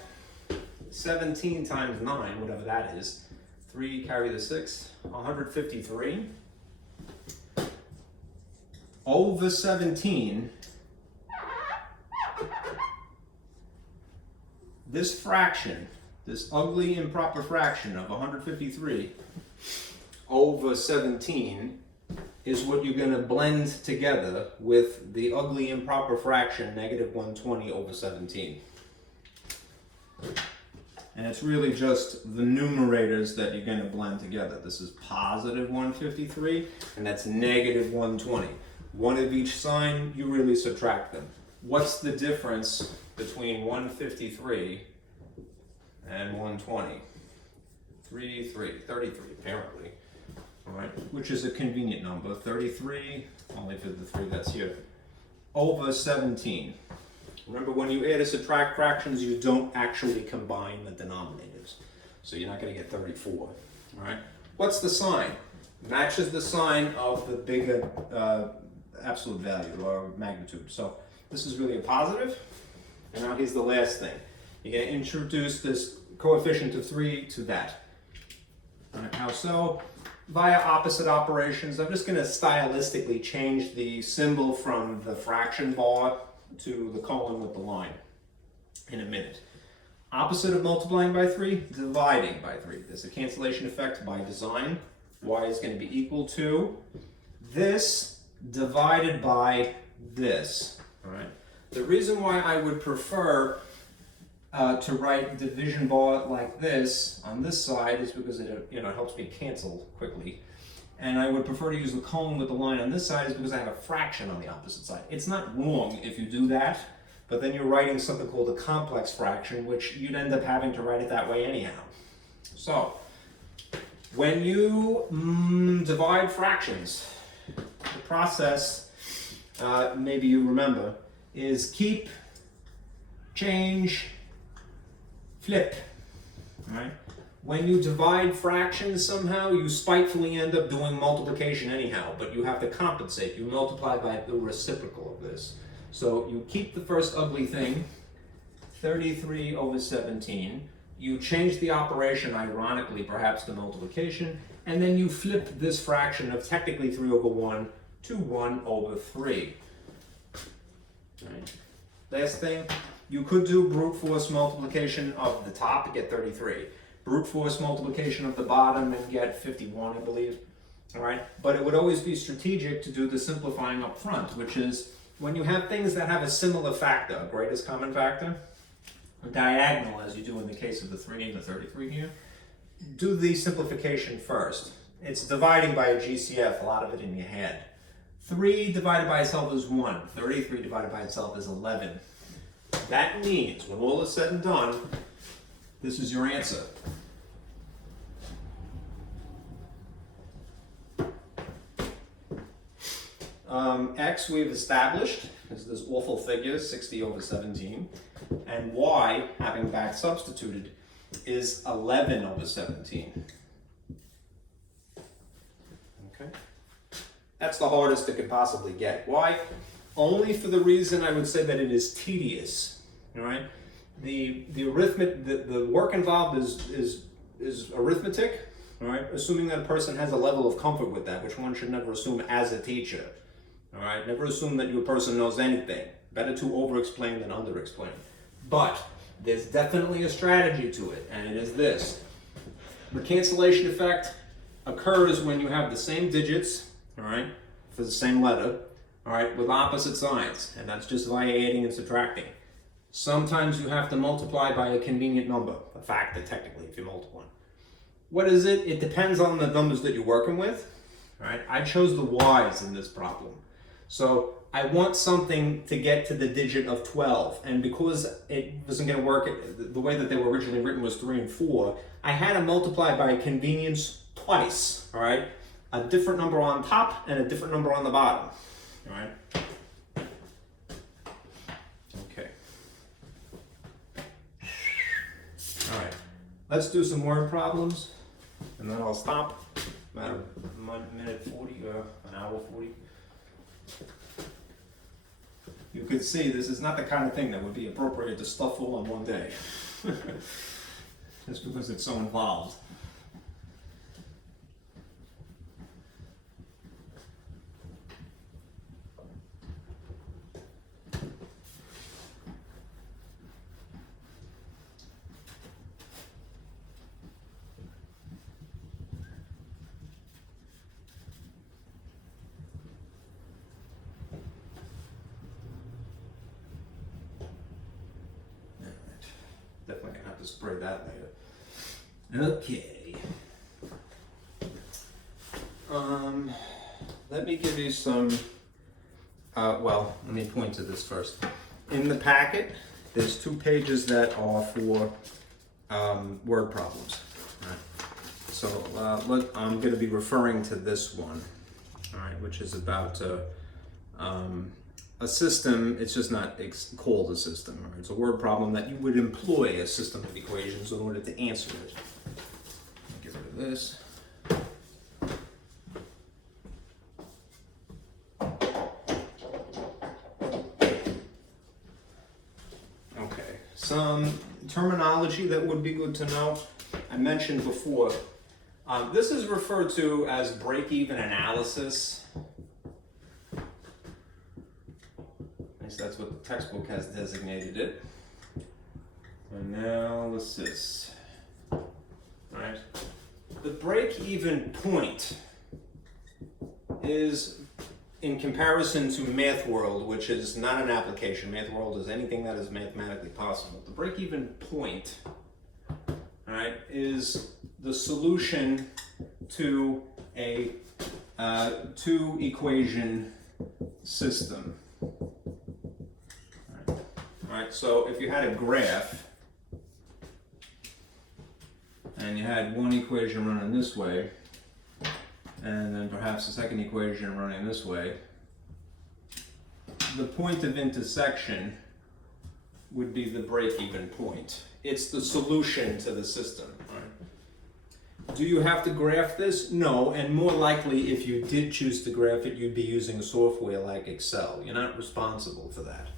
17 times 9, whatever that is, 3 carry the 6, 153 over 17. This fraction, this ugly improper fraction of 153 over 17 is what you're going to blend together with the ugly improper fraction negative 120 over 17. And it's really just the numerators that you're going to blend together. This is positive 153 and that's negative 120. One of each sign, you really subtract them. What's the difference between 153 and 120? 33 apparently. All right, which is a convenient number, 33, only for the 3 that's here, over 17. Remember, when you add or subtract fractions, you don't actually combine the denominators. So you're not going to get 34, all right? What's the sign? Matches the sign of the bigger absolute value or magnitude. So this is really a positive. And now here's the last thing. You're going to introduce this coefficient of 3 to that. All right, how so? Via opposite operations. I'm just going to stylistically change the symbol from the fraction bar to the colon with the line in a minute. Opposite of multiplying by 3, dividing by 3. There's a cancellation effect by design. Y is going to be equal to this divided by this. All right. The reason why I would prefer to write division bar like this on this side is because it helps me cancel quickly. And I would prefer to use the colon with the line on this side is because I have a fraction on the opposite side. It's not wrong if you do that, but then you're writing something called a complex fraction, which you'd end up having to write it that way anyhow. So, when you divide fractions, the process, maybe you remember, is keep, change, flip, all right? When you divide fractions somehow, you spitefully end up doing multiplication anyhow, but you have to compensate. You multiply by the reciprocal of this. So you keep the first ugly thing, 33 over 17. You change the operation, ironically, perhaps to multiplication, and then you flip this fraction of technically 3 over 1 to 1 over 3. All right. Last thing, you could do brute force multiplication of the top to get 33. Brute force multiplication of the bottom and get 51, I believe. All right, but it would always be strategic to do the simplifying up front, which is when you have things that have a similar factor, greatest common factor, diagonal, as you do in the case of the 3 and the 33 here, do the simplification first. It's dividing by a GCF, a lot of it in your head. 3 divided by itself is 1. 33 divided by itself is 11. That means, when all is said and done, this is your answer. X we've established is this awful figure, 60 over 17. And Y, having back substituted, is 11 over 17. Okay? That's the hardest it could possibly get. Why? Only for the reason I would say that it is tedious. All right? The work involved is arithmetic, all right? Assuming that a person has a level of comfort with that, which one should never assume as a teacher. All right, never assume that your person knows anything Better to over-explain than under-explain. But there's definitely a strategy to it, and it is this. The cancellation effect occurs when you have the same digits, all right, for the same letter, all right, with opposite signs, and that's just via adding and subtracting. Sometimes you have to multiply by a convenient number, a factor technically if you multiply. What is it? It depends on the numbers that you're working with, all right? I chose the y's in this problem. So I want something to get to the digit of 12, and because it wasn't going to work, the way that they were originally written was 3 and 4, I had to multiply by convenience twice, all right? A different number on top and a different number on the bottom, all right? Okay. All right, let's do some word problems, and then I'll stop. About a minute 40, an hour 40. You could see this is not the kind of thing that would be appropriate to stuff full in one day. Just because it's so involved. Definitely gonna have to spray that later. Okay. Let me give you some, well, let me point to this first. In the packet, there's 2 pages that are for word problems. All right. So I'm gonna be referring to this one, all right, which is about a system. It's just not called a system. Right? It's a word problem that you would employ a system of equations in order to answer it. Get rid of this. Okay, some terminology that would be good to know. I mentioned before, this is referred to as break-even analysis. That's what the textbook has designated it. Analysis. All right. The break-even point is, in comparison to Math World, which is not an application. Math World is anything that is mathematically possible. The break-even point, all right, is the solution to a 2-equation system. Right, so if you had a graph and you had one equation running this way and then perhaps a second equation running this way, the point of intersection would be the break-even point. It's the solution to the system. Right? Do you have to graph this? No, and more likely if you did choose to graph it, you'd be using software like Excel. You're not responsible for that.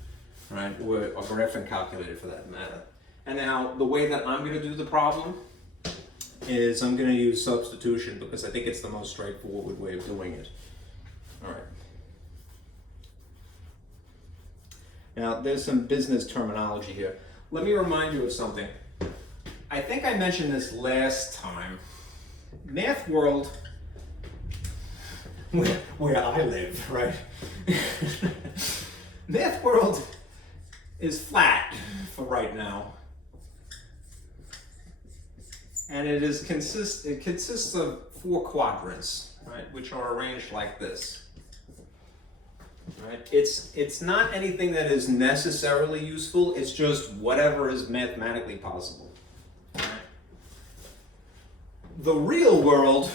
Right, or a graphing calculator for that matter. And now the way that I'm going to do the problem is I'm going to use substitution because I think it's the most straightforward way of doing it. All right. Now there's some business terminology here. Let me remind you of something. I think I mentioned this last time. Math World, where I live, right? Math World is flat for right now, and it consists of 4 quadrants, right, which are arranged like this. Right? It's not anything that is necessarily useful. It's just whatever is mathematically possible. Right? The real world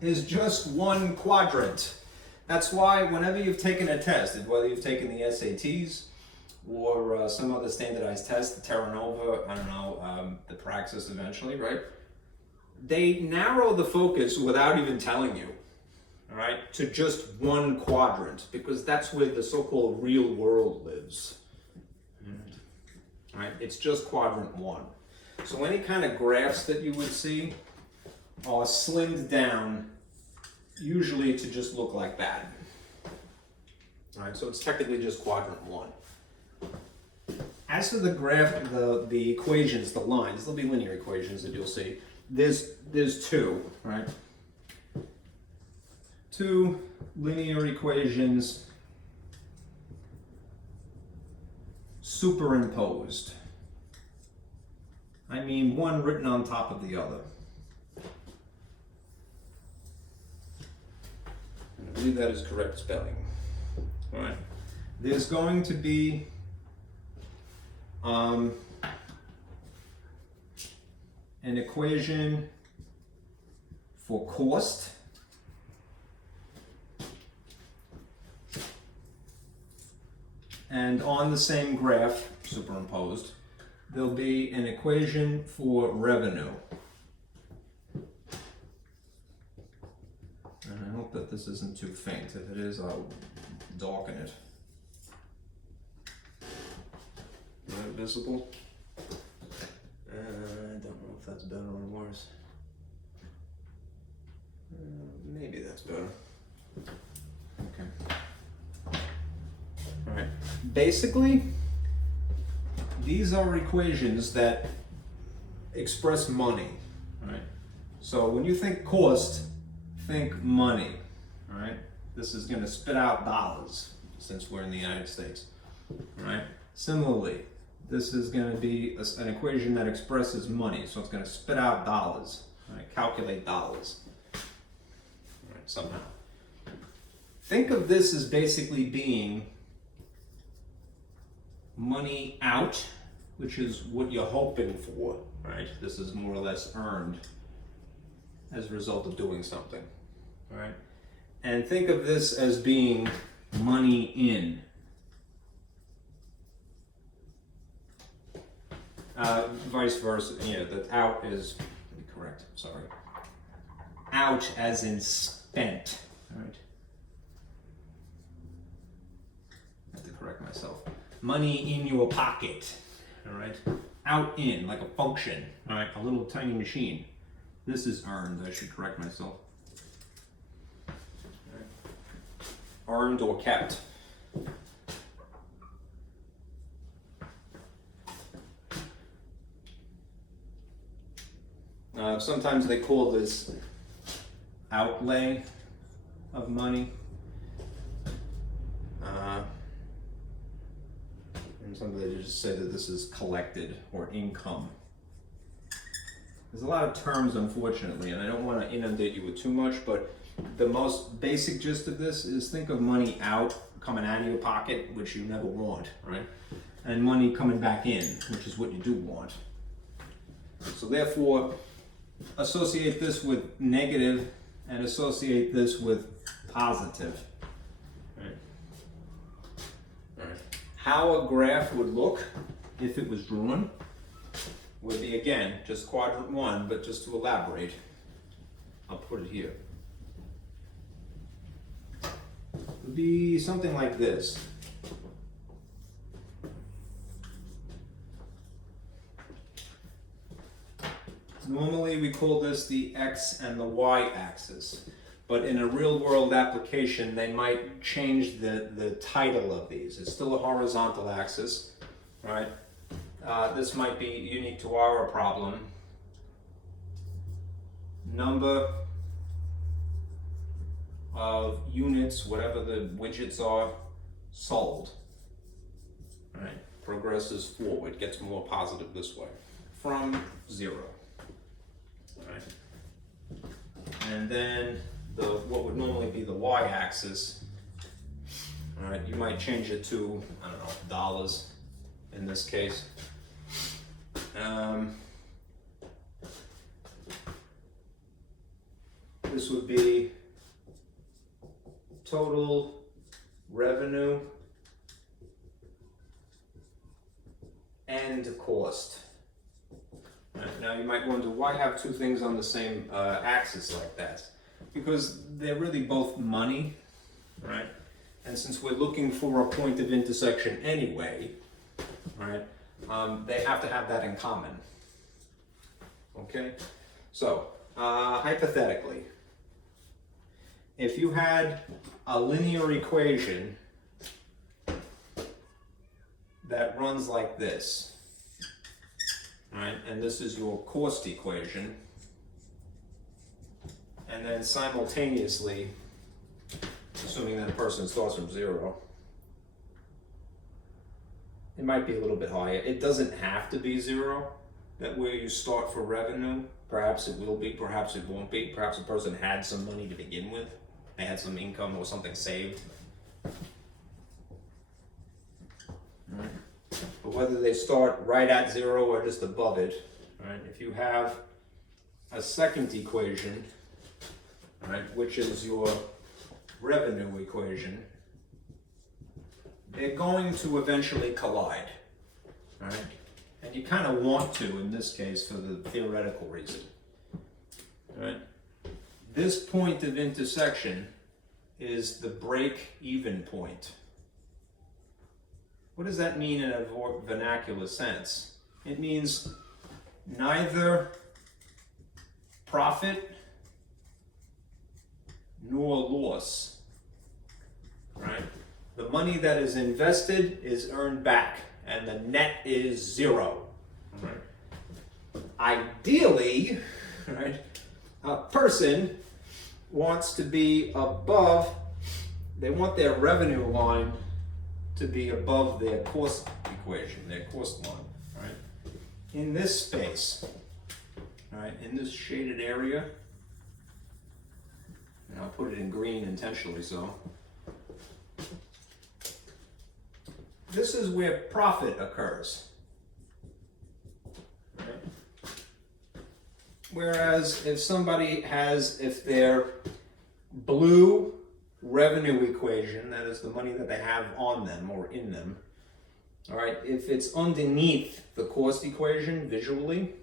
is just 1 quadrant. That's why whenever you've taken a test, whether you've taken the SATs or some other standardized test, the Terra Nova, I don't know, the Praxis eventually, right? They narrow the focus without even telling you, all right, to just 1 quadrant, because that's where the so-called real world lives. All right, it's just quadrant 1. So any kind of graphs that you would see are slimmed down, usually to just look like that. All right, so it's technically just quadrant 1. As for the graph, the equations, the lines, there'll be linear equations that you'll see. There's two, right? Two linear equations superimposed. I mean, one written on top of the other. I believe that is correct spelling. All right. There's going to be an equation for cost, and on the same graph, superimposed, there'll be an equation for revenue. And I hope that this isn't too faint. If it is, I'll darken it. Is that visible? I don't know if that's better or worse. Maybe that's better. Okay. All right. Basically, these are equations that express money. All right. So when you think cost, think money. All right. This is going to spit out dollars since we're in the United States. All right. Similarly, this is going to be an equation that expresses money, so it's going to spit out dollars, right? Calculate dollars, right, somehow. Think of this as basically being money out, which is what you're hoping for, right? This is more or less earned as a result of doing something, right? And think of this as being money in. Vice versa, yeah, the out is, let me correct, sorry. Out as in spent, all right? I have to correct myself. Money in your pocket, all right? Out in, like a function, all right? A little tiny machine. This is earned, I should correct myself. All right. Earned or kept. Sometimes they call this outlay of money. And sometimes they just say that this is collected or income. There's a lot of terms, unfortunately, and I don't want to inundate you with too much, but the most basic gist of this is think of money out, coming out of your pocket, which you never want, right? And money coming back in, which is what you do want. So therefore, associate this with negative and associate this with positive. Right. Right. How a graph would look if it was drawn would be, again, just quadrant 1, but just to elaborate, I'll put it here. It would be something like this. Normally we call this the X and the Y axis, but in a real world application they might change the title of these. It's still a horizontal axis, right? This might be unique to our problem. Number of units, whatever the widgets are, sold, right? Progresses forward, gets more positive this way, from 0. Right. And then what would normally be the y-axis, all right, you might change it to, I don't know, dollars in this case. This would be total revenue and cost. Now you might wonder, why have two things on the same axis like that? Because they're really both money, right? And since we're looking for a point of intersection anyway, right, they have to have that in common. Okay? So, hypothetically, if you had a linear equation that runs like this. All right, and this is your cost equation. And then simultaneously, assuming that a person starts from 0, it might be a little bit higher. It doesn't have to be 0. That where you start for revenue, perhaps it will be, perhaps it won't be. Perhaps a person had some money to begin with. They had some income or something saved. Right. But whether they start right at 0 or just above it, right? If you have a second equation, right, which is your revenue equation, they're going to eventually collide, right? And you kind of want to in this case for the theoretical reason, right? This point of intersection is the break-even point. What does that mean in a vernacular sense? It means neither profit nor loss, right? The money that is invested is earned back, and the net is 0. Right? Ideally, right, a person wants to be above, they want their revenue line to be above their cost equation, their cost line, right? In this space, right, in this shaded area, and I'll put it in green intentionally so. This is where profit occurs. Right? Whereas if their blue revenue equation, that is the money that they have on them or in them, all right, if it's underneath the cost equation visually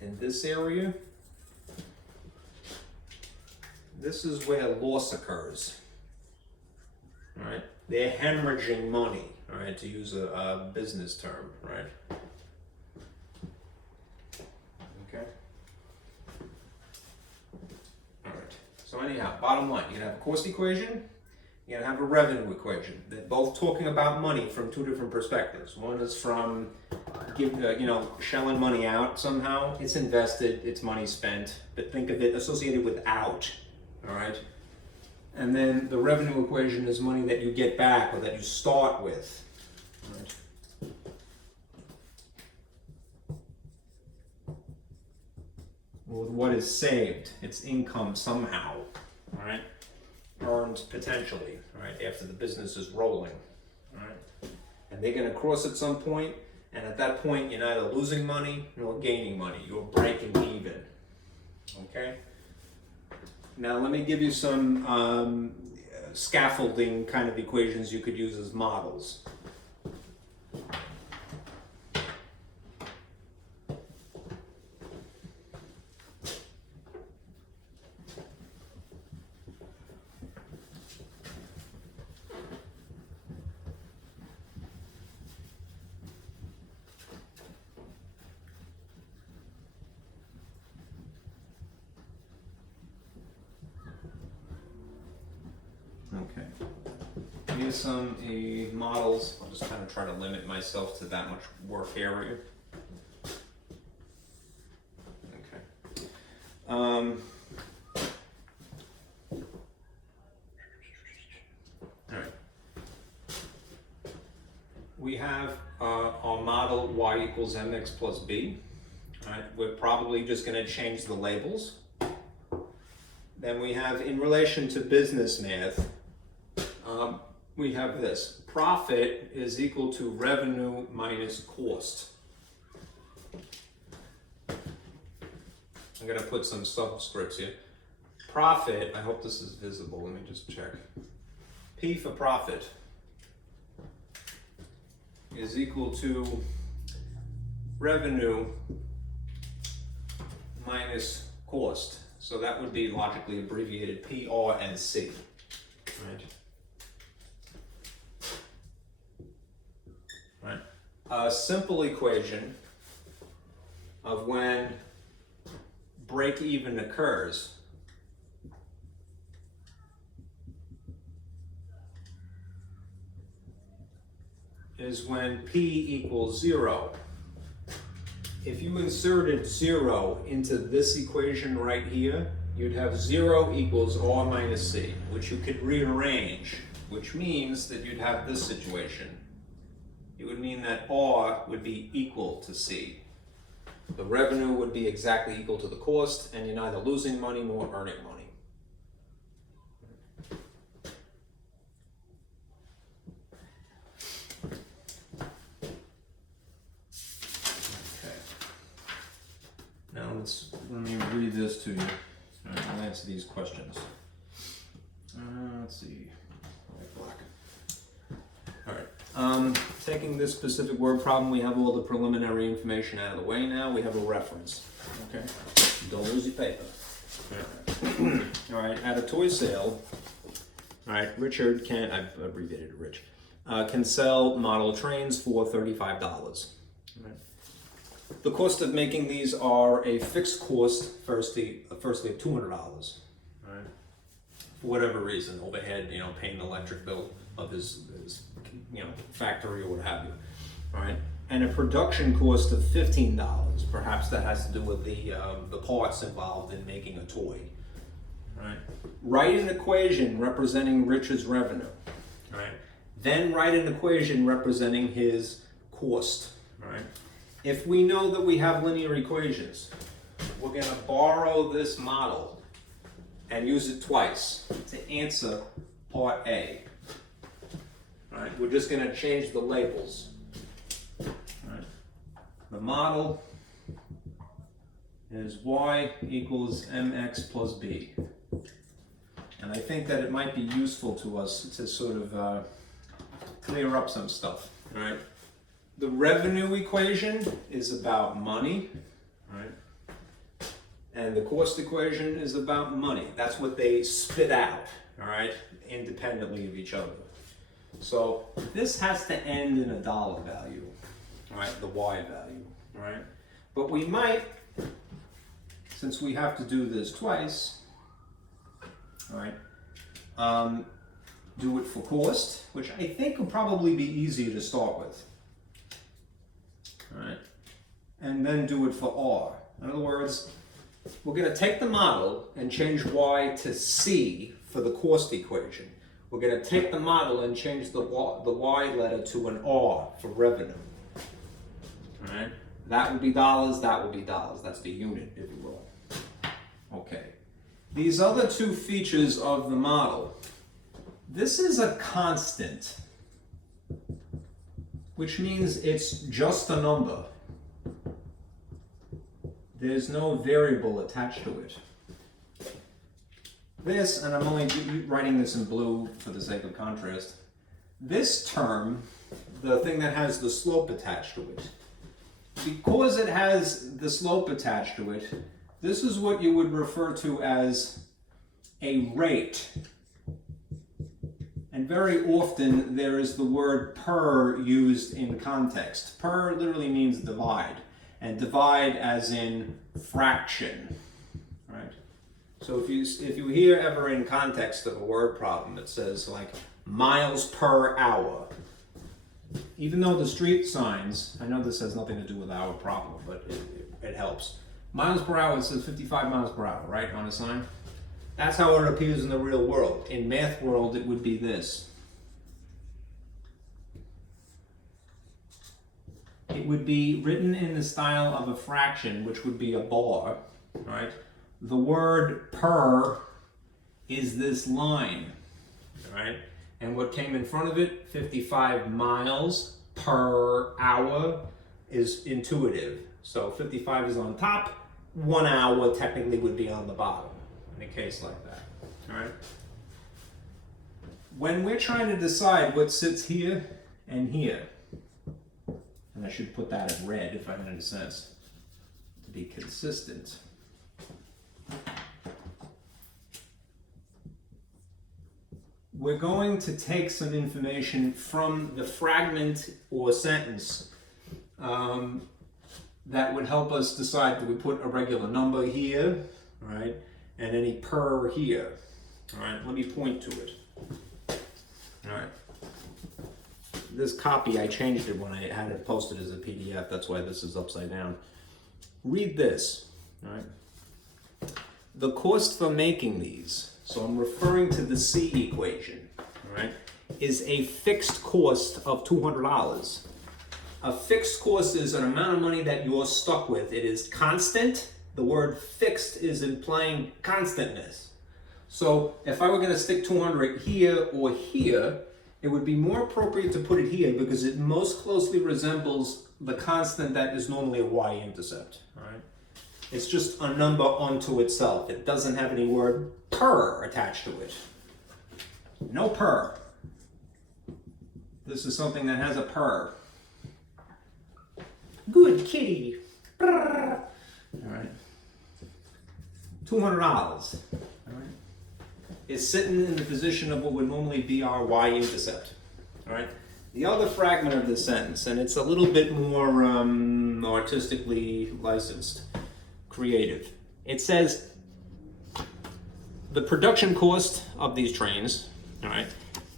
in this area, this is where loss occurs. All right, they're hemorrhaging money. All right, to use a business term, right? Okay. All right. So anyhow, bottom line, you're gonna have a cost equation, you're gonna have a revenue equation. They're both talking about money from two different perspectives. One is from shelling money out somehow. It's invested, it's money spent, but think of it associated with out. All right. And then the revenue equation is money that you get back or that you start with. Right. With what is saved, it's income somehow, right? Earned potentially, right, after the business is rolling, right? And they're going to cross at some point, and at that point, you're neither losing money nor gaining money. You're breaking even, okay? Now let me give you some scaffolding kind of equations you could use as models. Okay. Here's some models. I'll just kind of try to limit myself to that much work area. Okay. All right. We have our model y equals mx plus b. All right. We're probably just going to change the labels. Then we have, in relation to business math, we have this. Profit is equal to revenue minus cost. I'm going to put some subscripts here. Profit, I hope this is visible. Let me just check. P for profit is equal to revenue minus cost. So that would be logically abbreviated PR and C. Right? Right. A simple equation of when break even occurs is when P equals 0. If you inserted 0 into this equation right here, you'd have 0 equals R minus C, which you could rearrange, which means that you'd have this situation. It would mean that R would be equal to C. The revenue would be exactly equal to the cost, and you're neither losing money nor earning money. Now let me read this to you. All right, I'll answer these questions. Let's see. Black. All right. Taking this specific word problem, we have all the preliminary information out of the way now. We have a reference. Okay. Don't lose your paper. All right. At a toy sale, all right, Richard can, I've abbreviated it, Rich, can sell model trains for $35. All right. The cost of making these are a fixed cost, firstly of $200, right? For whatever reason, overhead, paying the electric bill of his factory or what have you, all right? And a production cost of $15. Perhaps that has to do with the parts involved in making a toy, right? Write an equation representing Richard's revenue, all right? Then write an equation representing his cost, all right? If we know that we have linear equations, we're going to borrow this model and use it twice to answer part A. All right, we're just going to change the labels. All right. The model is y equals mx plus b. And I think that it might be useful to us to sort of clear up some stuff. All right. The revenue equation is about money, right? And the cost equation is about money. That's what they spit out, all right, independently of each other. So this has to end in a dollar value, all right, the y value, all right? But we might, since we have to do this twice, all right, do it for cost, which I think will probably be easier to start with. All right, and then do it for R. In other words, we're going to take the model and change y to C for the cost equation. We're going to take the model and change the y letter to an R for revenue. All right, that would be dollars, that would be dollars. That's the unit, if you will. Okay, these other two features of the model, this is a constant, which means it's just a number. There's no variable attached to it. This, and I'm only writing this in blue for the sake of contrast, this term, the thing that has the slope attached to it, because it has the slope attached to it, this is what you would refer to as a rate. And very often there is the word per used in context. Per literally means divide, and divide as in fraction, right? So if you hear ever in context of a word problem, it says like miles per hour. Even though the street signs, I know this has nothing to do with our problem, but it helps. Miles per hour, it says 55 miles per hour, right, on a sign? That's how it appears in the real world. In math world, it would be this. It would be written in the style of a fraction, which would be a bar, right? The word per is this line, right? And what came in front of it, 55 miles per hour, is intuitive. So 55 is on top, 1 hour technically would be on the bottom. In a case like that, all right? When we're trying to decide what sits here and here, and I should put that in red if I had any sense, to be consistent. We're going to take some information from the fragment or sentence that would help us decide, do we put a regular number here, all right? And any per here. All right, let me point to it. All right. this copy, I changed it when I had it posted as a PDF. That's why this is upside down. Read this, all right? The cost for making these, so I'm referring to the C equation, all right, is a fixed cost of $200. A fixed cost is an amount of money that you're stuck with. It is constant. The word fixed is implying constantness. So if I were going to stick 200 here or here, it would be more appropriate to put it here because it most closely resembles the constant that is normally a y-intercept. All right? It's just a number unto itself. It doesn't have any word per attached to it. No per. This is something that has a per. Good kitty. All right. $200. All right. Is sitting in the position of what would normally be our y-intercept. All right. The other fragment of this sentence, and it's a little bit more artistically licensed, creative. It says the production cost of these trains, all right,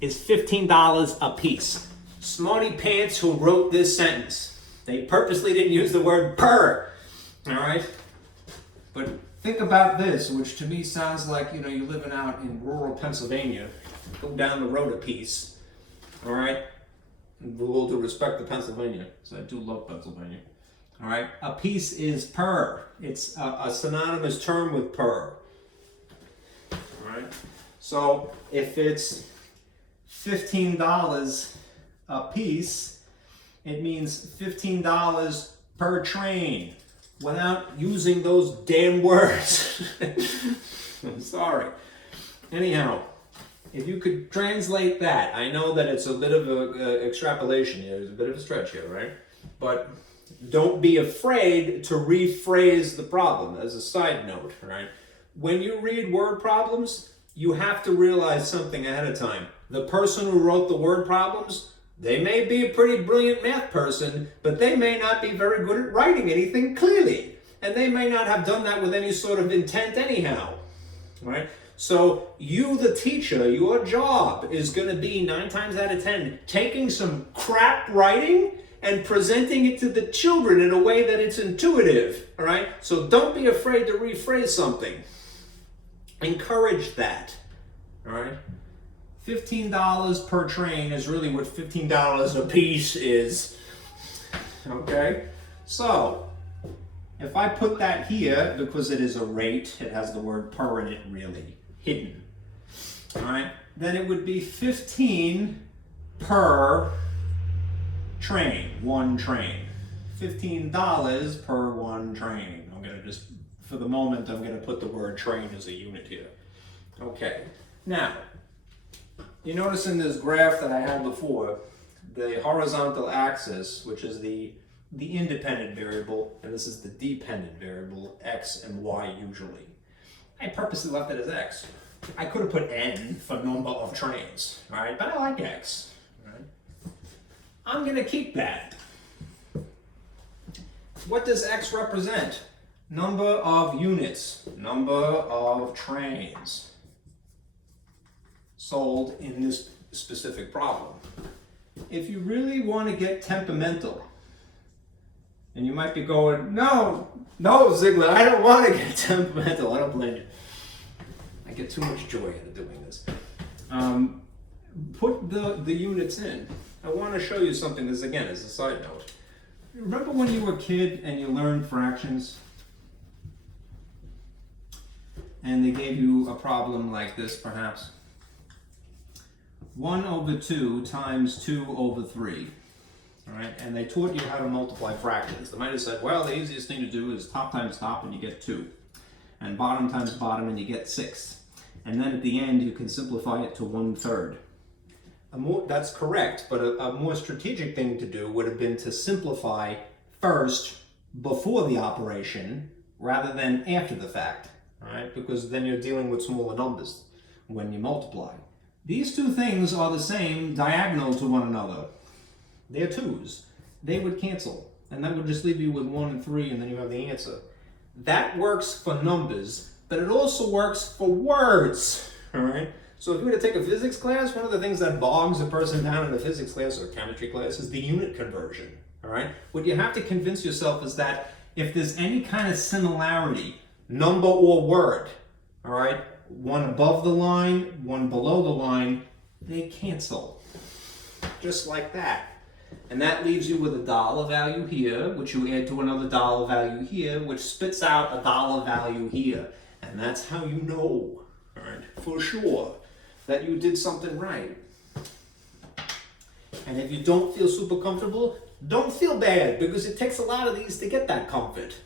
is $15 a piece. Smarty pants who wrote this sentence. They purposely didn't use the word per, all right? But think about this, which to me sounds like, you know, you're living out in rural Pennsylvania. Go down the road a piece, all right? With all due respect to Pennsylvania, so I do love Pennsylvania, all right? A piece is per. It's a synonymous term with per, all right? So if it's $15 a piece, it means $15 per train without using those damn words. I'm sorry. Anyhow, if you could translate that, I know that it's a bit of an extrapolation here, there's a bit of a stretch here, right? But don't be afraid to rephrase the problem as a side note, right? When you read word problems, you have to realize something ahead of time. The person who wrote the word problems, they may be a pretty brilliant math person, but they may not be very good at writing anything clearly. And they may not have done that with any sort of intent anyhow, right? So you, the teacher, your job is going to be 9 times out of 10 taking some crap writing and presenting it to the children in a way that it's intuitive, all right? So don't be afraid to rephrase something. Encourage that, all right? $15 per train is really what $15 a piece is, okay? So, if I put that here, because it is a rate, it has the word per in it really, hidden, all right? Then it would be 15 per train, one train. $15 per one train. I'm gonna just, for the moment, I'm gonna put the word train as a unit here. Okay, now, you notice in this graph that I had before, the horizontal axis, which is the independent variable, and this is the dependent variable, x and y usually. I purposely left it as x. I could have put n for number of trains, all right? But I like x, all right? I'm gonna keep that. What does x represent? Number of units, number of trains sold in this specific problem. If you really want to get temperamental, and you might be going, no, Ziegler, I don't want to get temperamental. I don't blame you. I get too much joy out of doing this. Put the units in. I want to show you something. This, again, is a side note. Remember when you were a kid and you learned fractions? And they gave you a problem like this, perhaps. 1/2 times 2/3, all right? And they taught you how to multiply fractions. They might have said, well, the easiest thing to do is top times top and you get 2, and bottom times bottom and you get 6. And then at the end, you can simplify it to 1/3. That's correct, but a more strategic thing to do would have been to simplify first before the operation rather than after the fact, all right? Because then you're dealing with smaller numbers when you multiply. These two things are the same diagonal to one another. They're 2's. They would cancel, and that would just leave you with 1 and 3, and then you have the answer. That works for numbers, but it also works for words, all right? So if you were to take a physics class, one of the things that bogs a person down in a physics class or chemistry class is the unit conversion, all right? What you have to convince yourself is that if there's any kind of similarity, number or word, all right, one above the line, one below the line, they cancel, just like that. And that leaves you with a dollar value here, which you add to another dollar value here, which spits out a dollar value here. And that's how you know, all right, for sure, that you did something right. And if you don't feel super comfortable, don't feel bad, because it takes a lot of these to get that comfort.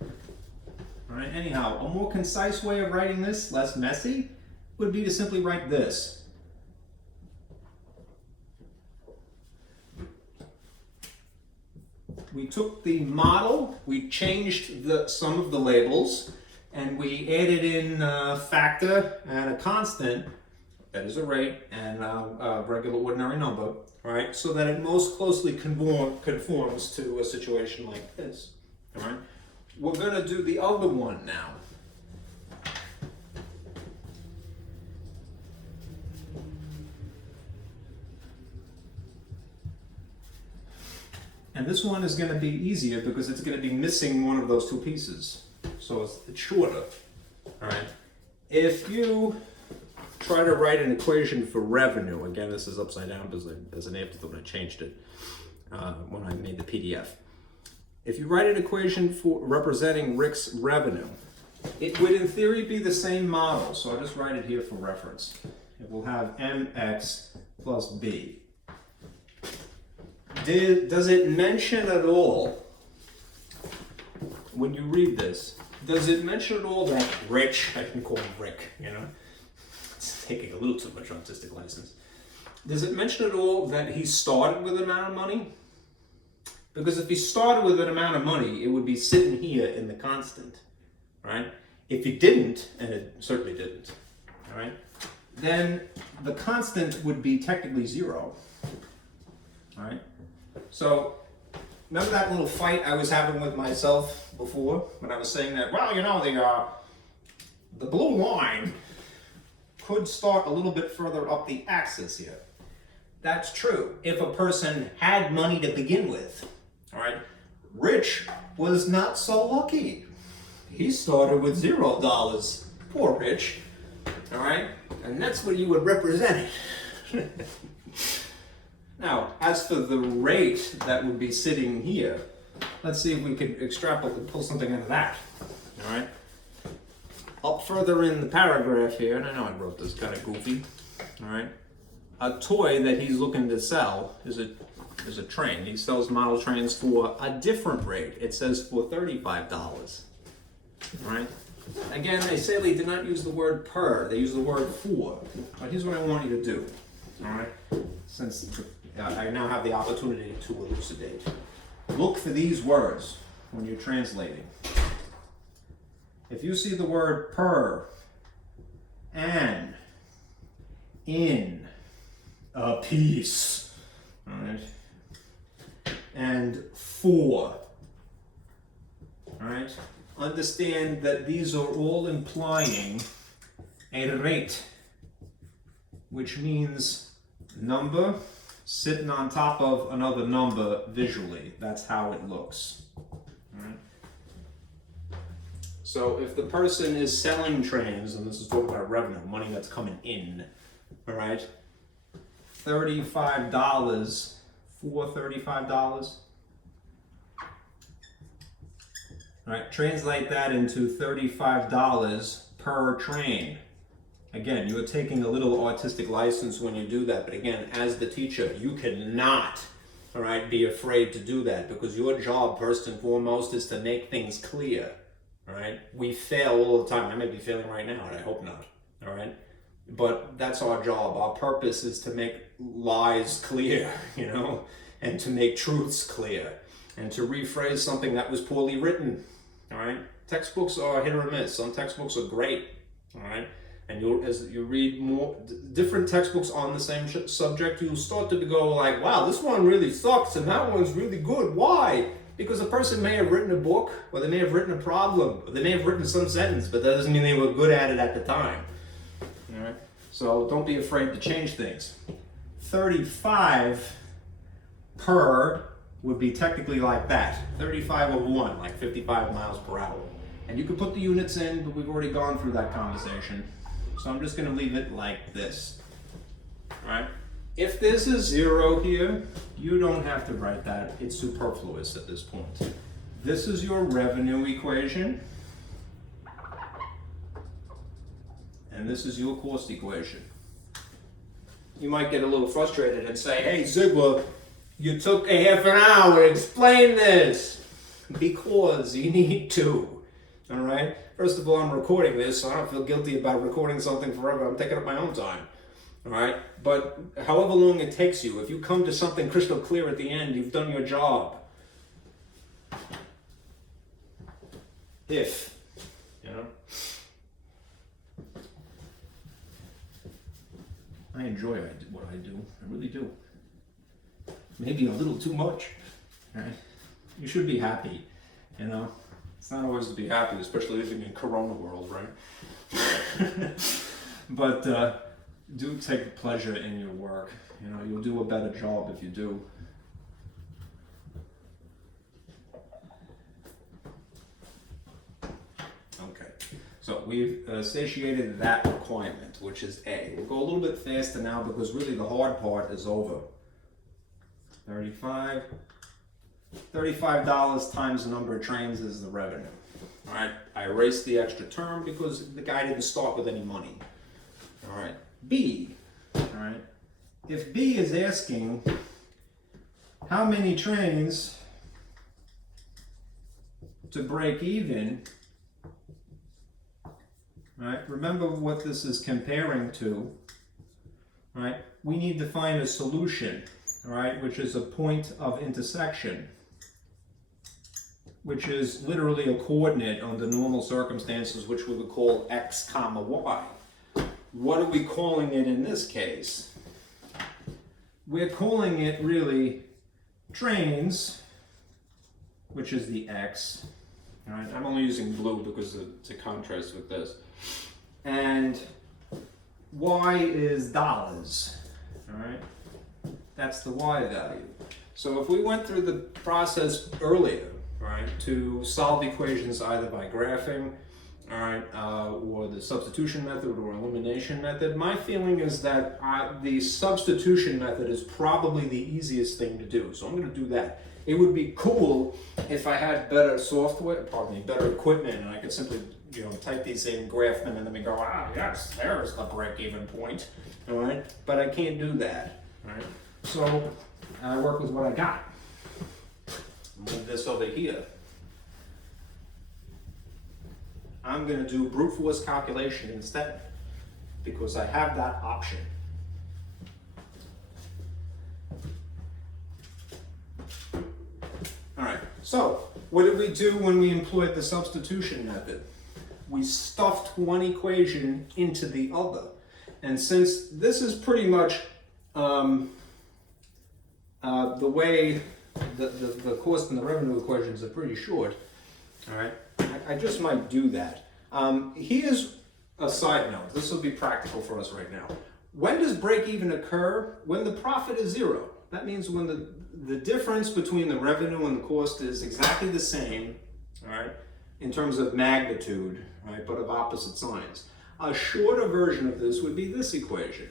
All right, anyhow, a more concise way of writing this, less messy, would be to simply write this. We took the model, we changed some of the labels, and we added in a factor and a constant, that is a rate, and a regular ordinary number, right? So that it most closely conforms to a situation like this, all right? We're gonna do the other one now. And this one is going to be easier because it's going to be missing one of those two pieces. So it's shorter. All right. If you try to write an equation for revenue, again, this is upside down because there's an afterthought, I changed it when I made the PDF. If you write an equation for representing Rick's revenue, it would in theory be the same model. So I'll just write it here for reference. It will have mx plus b. Does it mention at all, when you read this, does it mention at all that Rich, I can call him Rick, you know, it's taking a little too much artistic license. Does it mention at all that he started with an amount of money? Because if he started with an amount of money, it would be sitting here in the constant, right? If he didn't, and it certainly didn't, all right, then the constant would be technically 0, all right? So, remember that little fight I was having with myself before when I was saying that, well, you know, the blue line could start a little bit further up the axis here. That's true if a person had money to begin with, all right? Rich was not so lucky. He started with $0. Poor Rich, all right? And that's what you would represent it. Now, as for the rate that would be sitting here, let's see if we could extrapolate and pull something out of that. All right. Up further in the paragraph here, and I know I wrote this kind of goofy. All right. A toy that he's looking to sell is a train. He sells model trains for a different rate. It says for $35. All right. Again, they say they did not use the word per. They use the word for. But here's what I want you to do. All right. Since I now have the opportunity to elucidate. Look for these words when you're translating. If you see the word per, an, in, a piece, all right, and for, all right, understand that these are all implying a rate, which means number sitting on top of another number visually. That's how it looks. All right. So if the person is selling trains, and this is talking about revenue, money that's coming in, all right, $35 for $35. All right, translate that into $35 per train. Again, you are taking a little artistic license when you do that, but again, as the teacher, you cannot, all right, be afraid to do that, because your job, first and foremost, is to make things clear, all right? We fail all the time. I may be failing right now, and I hope not, all right? But that's our job. Our purpose is to make lies clear, you know, and to make truths clear, and to rephrase something that was poorly written, all right? Textbooks are hit or miss. Some textbooks are great, all right? And as you read more different textbooks on the same subject, you'll start to go like, wow, this one really sucks and that one's really good. Why? Because a person may have written a book, or they may have written a problem, or they may have written some sentence, but that doesn't mean they were good at it at the time. All right? So don't be afraid to change things. 35 per would be technically like that. 35 over 1, like 55 miles per hour. And you can put the units in, but we've already gone through that conversation. So I'm just going to leave it like this. All right? If there's a 0 here, you don't have to write that. It's superfluous at this point. This is your revenue equation. And this is your cost equation. You might get a little frustrated and say, hey, Ziegler, you took a half an hour to explain this. Because you need to. All right? First of all, I'm recording this, so I don't feel guilty about recording something forever. I'm taking up my own time. All right? But however long it takes you, if you come to something crystal clear at the end, you've done your job. If, you know? I enjoy what I do. I really do. Maybe a little too much. All right? You should be happy, you know? It's not always to be happy, especially living in Corona world, right? But do take pleasure in your work. You know, you'll do a better job if you do. Okay, so we've satiated that requirement, which is A. We'll go a little bit faster now because really the hard part is over. $35 times the number of trains is the revenue. All right, I erased the extra term because the guy didn't start with any money. All right, B. All right, if B is asking how many trains to break even, right? Remember what this is comparing to, right? We need to find a solution, all right, which is a point of intersection, which is literally a coordinate under normal circumstances, which we would call x comma y. What are we calling it in this case? We're calling it really trains, which is the x. All right, I'm only using blue because to contrast with this. And y is dollars. All right, that's the y value. So if we went through the process earlier, right, to solve equations either by graphing, all right, or the substitution method or elimination method, my feeling is that the substitution method is probably the easiest thing to do. So I'm going to do that. It would be cool if I had better software, better equipment, and I could simply, you know, type these in, graph them, and then we go, yes, there's the break-even point, all right? But I can't do that, all right? So I work with what I got. Move this over here. I'm going to do brute force calculation instead because I have that option. All right, so what did we do when we employed the substitution method? We stuffed one equation into the other. And since this is pretty much the way the cost and the revenue equations are pretty short, all right, I just might do that. Here's a side note. This will be practical for us right now. When does break even occur? When the profit is 0. That means when the difference between the revenue and the cost is exactly the same, all right, in terms of magnitude, right, but of opposite signs. A shorter version of this would be this equation.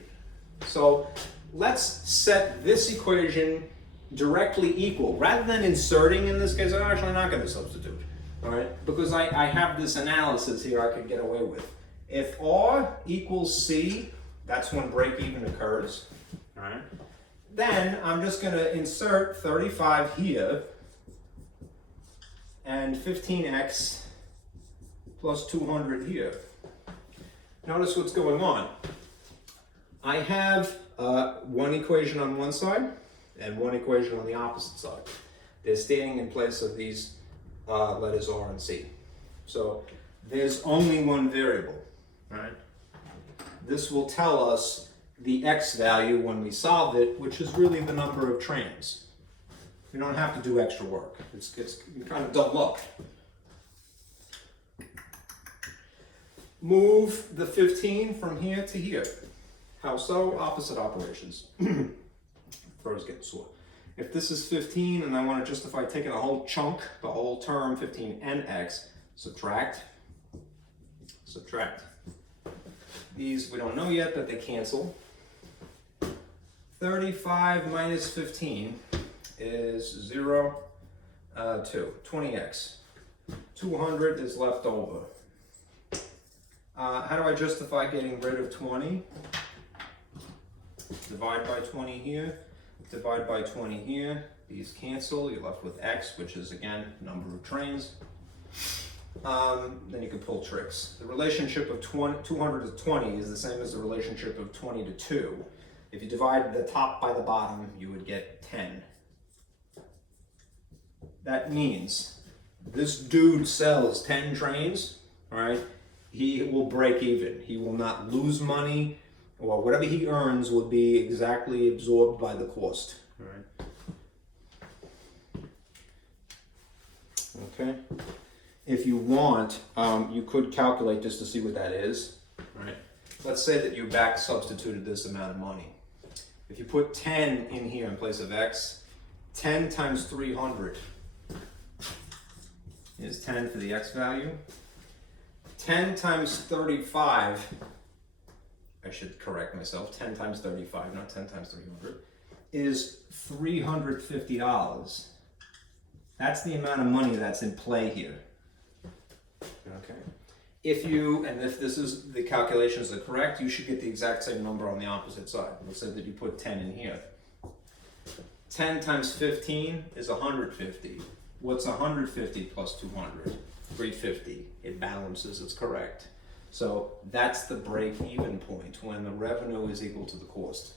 So let's set this equation directly equal. Rather than inserting in this case, I'm actually not going to substitute. All right, because I have this analysis here I could get away with. If R equals C, that's when break even occurs. All right, then I'm just going to insert 35 here and 15x plus 200 here. Notice what's going on. I have one equation on one side and one equation on the opposite side. They're standing in place of these letters R and C. So there's only one variable, right? This will tell us the x value when we solve it, which is really the number of trains. You don't have to do extra work. It's kind of dumb luck. Move the 15 from here to here. How so? Opposite operations. Throat's getting sore. If this is 15 and I want to justify taking a whole chunk, the whole term 15nx, subtract. These we don't know yet, but they cancel. 35 minus 15 is 0, 2, 20x. 200 is left over. How do I justify getting rid of 20? Divide by 20 here, divide by 20 here. These cancel, you're left with x, which is again, number of trains. Then you can pull tricks. The relationship of 200 to 20 is the same as the relationship of 20 to 2. If you divide the top by the bottom, you would get 10. That means this dude sells 10 trains, all right? He will break even. He will not lose money, or whatever he earns will be exactly absorbed by the cost, all right? Okay. If you want, you could calculate this to see what that is, right? Let's say that you back substituted this amount of money. If you put 10 in here in place of x, 10 times 300 is 10 for the x value. 10 times 35, I should correct myself, 10 times 35, not 10 times 300, is $350. That's the amount of money that's in play here. Okay. If this is the calculations are correct, you should get the exact same number on the opposite side. Let's say that you put 10 in here. 10 times 15 is 150. What's 150 plus 200? 350. It balances, it's correct. So that's the break-even point, when the revenue is equal to the cost.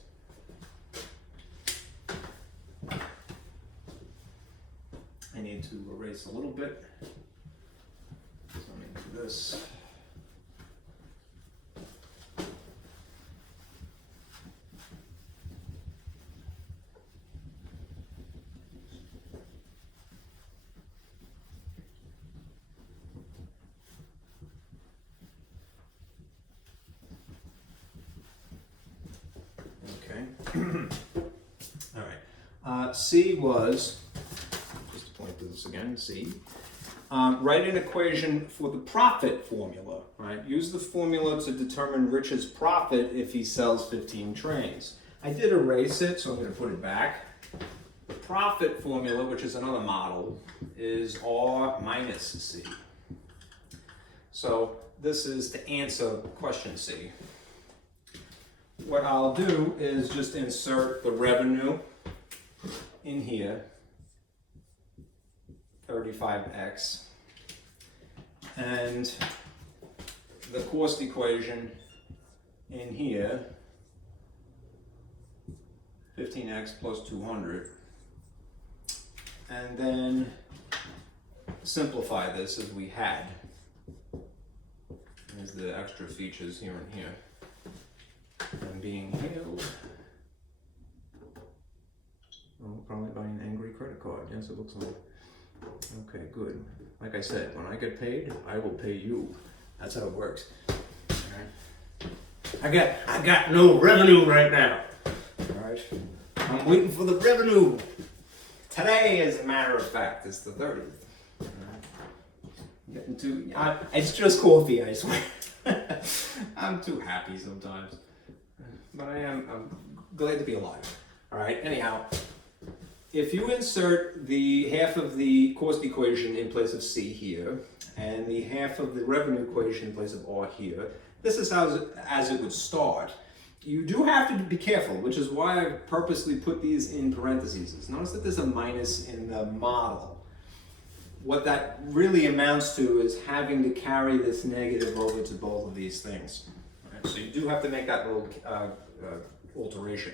I need to erase a little bit. So let me do this. All right. C was, just to point to this again, C. Write an equation for the profit formula, right? Use the formula to determine Rich's profit if he sells 15 trains. I did erase it, so I'm going to put it back. The profit formula, which is another model, is R minus C. So this is to answer question C. What I'll do is just insert the revenue in here, 35x, and the cost equation in here, 15x plus 200, and then simplify this as we had. There's the extra features here and here. I'm being hailed. Oh, probably by an angry credit card. Yes, it looks like. Okay, good. Like I said, when I get paid, I will pay you. That's how it works. All right. I got no revenue right now. All right. I'm waiting for the revenue. Today, as a matter of fact, it's the 30th. All right. Getting too. It's just coffee, I swear. I'm too happy sometimes. But I'm glad to be alive. All right, anyhow, if you insert the half of the cost equation in place of C here, and the half of the revenue equation in place of R here, this is how as it would start. You do have to be careful, which is why I purposely put these in parentheses. Notice that there's a minus in the model. What that really amounts to is having to carry this negative over to both of these things. So you do have to make that little alteration.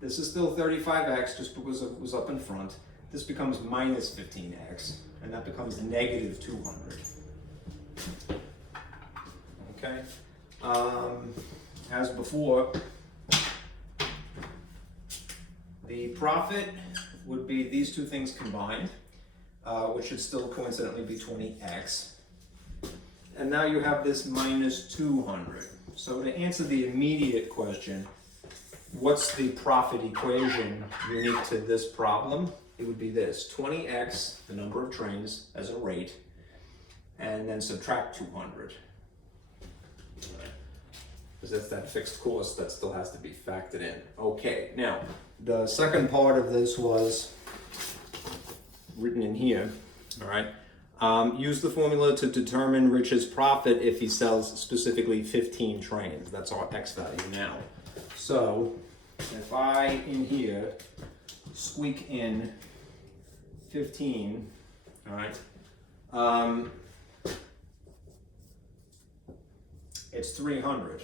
This is still 35x just because it was up in front. This becomes minus 15x, and that becomes negative 200. Okay. As before, the profit would be these two things combined, which should still coincidentally be 20x. And now you have this minus 200. So to answer the immediate question, what's the profit equation unique to this problem? It would be this: 20x, the number of trains as a rate, and then subtract 200. Because that's that fixed cost that still has to be factored in. Okay, now, the second part of this was written in here, all right? Use the formula to determine Rich's profit if he sells specifically 15 trains. That's our X value now. So, if I, in here, squeak in 15, all right, it's 300.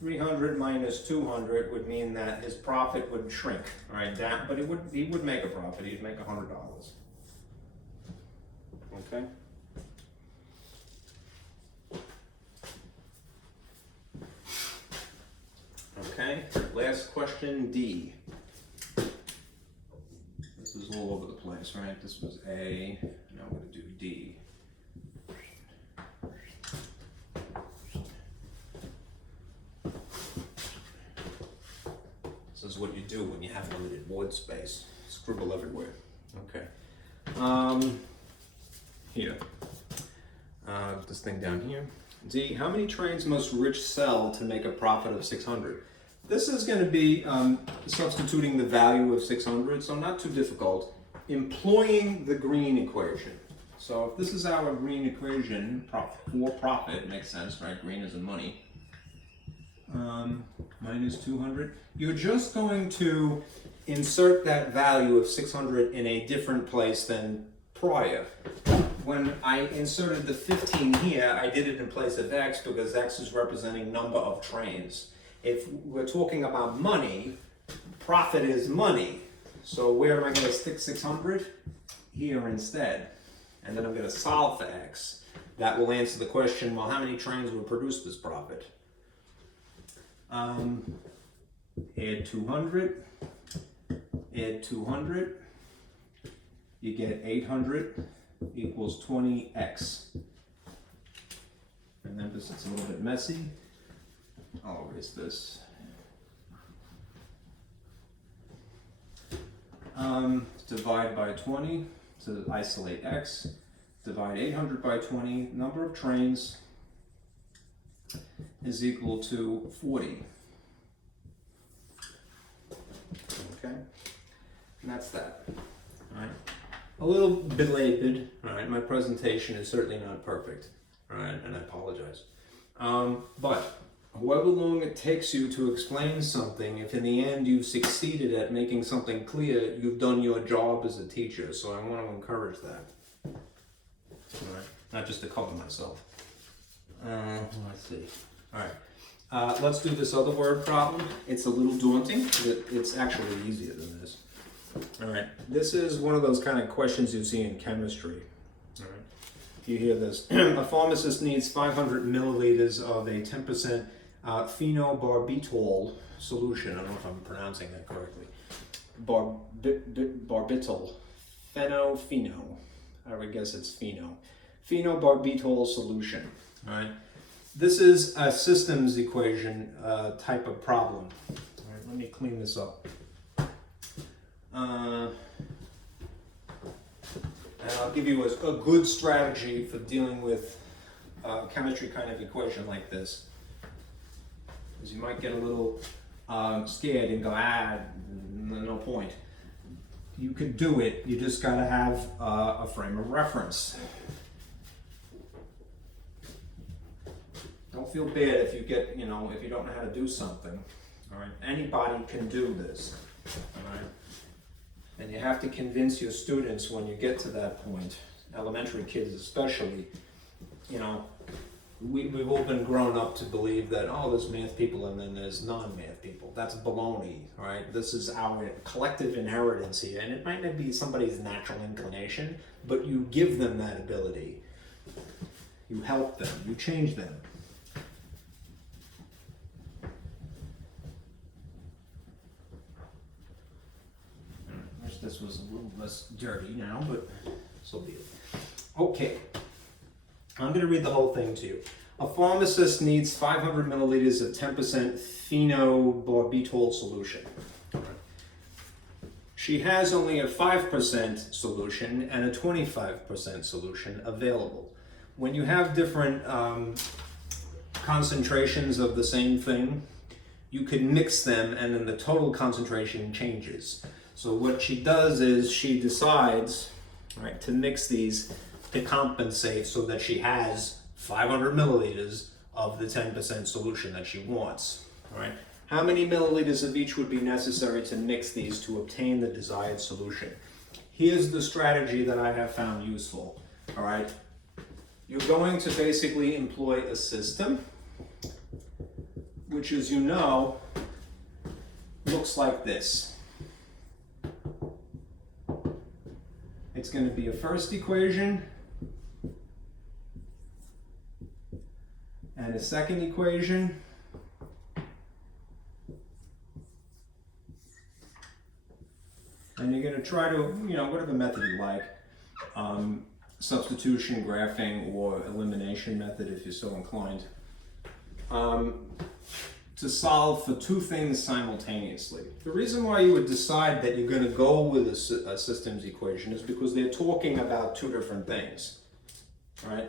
300 minus 200 would mean that his profit would shrink, all right, down, but he would make a profit. He'd make $100. Okay. Okay, last question, D. This is all over the place, right? This was A, now I'm going to do D. This is what you do when you have limited board space. Scribble everywhere. Okay. Here. This thing down here. D, how many trains must Rich sell to make a profit of 600? This is going to be substituting the value of 600, so not too difficult. Employing the green equation. So if this is our green equation for profit, makes sense, right? Green is in money. Minus 200. You're just going to insert that value of 600 in a different place than prior. When I inserted the 15 here, I did it in place of X because X is representing number of trains. If we're talking about money, profit is money. So where am I going to stick 600? Here instead. And then I'm going to solve for X. That will answer the question, well, how many trains would produce this profit? Add 200, add 200, you get 800 equals 20x. Remember, this it's a little bit messy. I'll erase this. Divide by 20 to isolate x. Divide 800 by 20, number of trains is equal to 40. Okay, and that's that. All right, a little belated. All right, my presentation is certainly not perfect. All right, and I apologize. But however long it takes you to explain something, if in the end you've succeeded at making something clear, you've done your job as a teacher. So I want to encourage that. All right, not just to cover myself. Let's see. All right, let's do this other word problem. It's a little daunting, but it's actually easier than this. All right, this is one of those kind of questions you see in chemistry. All right, you hear this. A pharmacist needs 500 milliliters of a 10% phenobarbital solution. I don't know if I'm pronouncing that correctly. Barbital. Pheno. I would guess it's pheno. Phenobarbital solution. All right. This is a systems equation type of problem. All right, let me clean this up. And I'll give you a good strategy for dealing with a chemistry kind of equation like this. Because you might get a little scared and go, no point. You could do it, you just gotta have a frame of reference. Don't feel bad if you get, if you don't know how to do something. All right, anybody can do this. All right, and you have to convince your students when you get to that point, elementary kids especially. We've all been grown up to believe that there's math people and then there's non-math people. That's baloney. All right, this is our collective inheritance here, and it might not be somebody's natural inclination, but you give them that ability. You help them. You change them. This was a little less dirty now, but so be it. Okay, I'm going to read the whole thing to you. A pharmacist needs 500 milliliters of 10% phenobarbital solution. She has only a 5% solution and a 25% solution available. When you have different concentrations of the same thing, you can mix them and then the total concentration changes. So what she does is she decides, right, to mix these to compensate so that she has 500 milliliters of the 10% solution that she wants. All right. How many milliliters of each would be necessary to mix these to obtain the desired solution? Here's the strategy that I have found useful. All right. You're going to basically employ a system, which, as you know, looks like this. It's going to be a first equation and a second equation and you're going to try to, whatever method you like, substitution, graphing, or elimination method if you're so inclined, to solve for two things simultaneously. The reason why you would decide that you're going to go with a systems equation is because they're talking about two different things, right?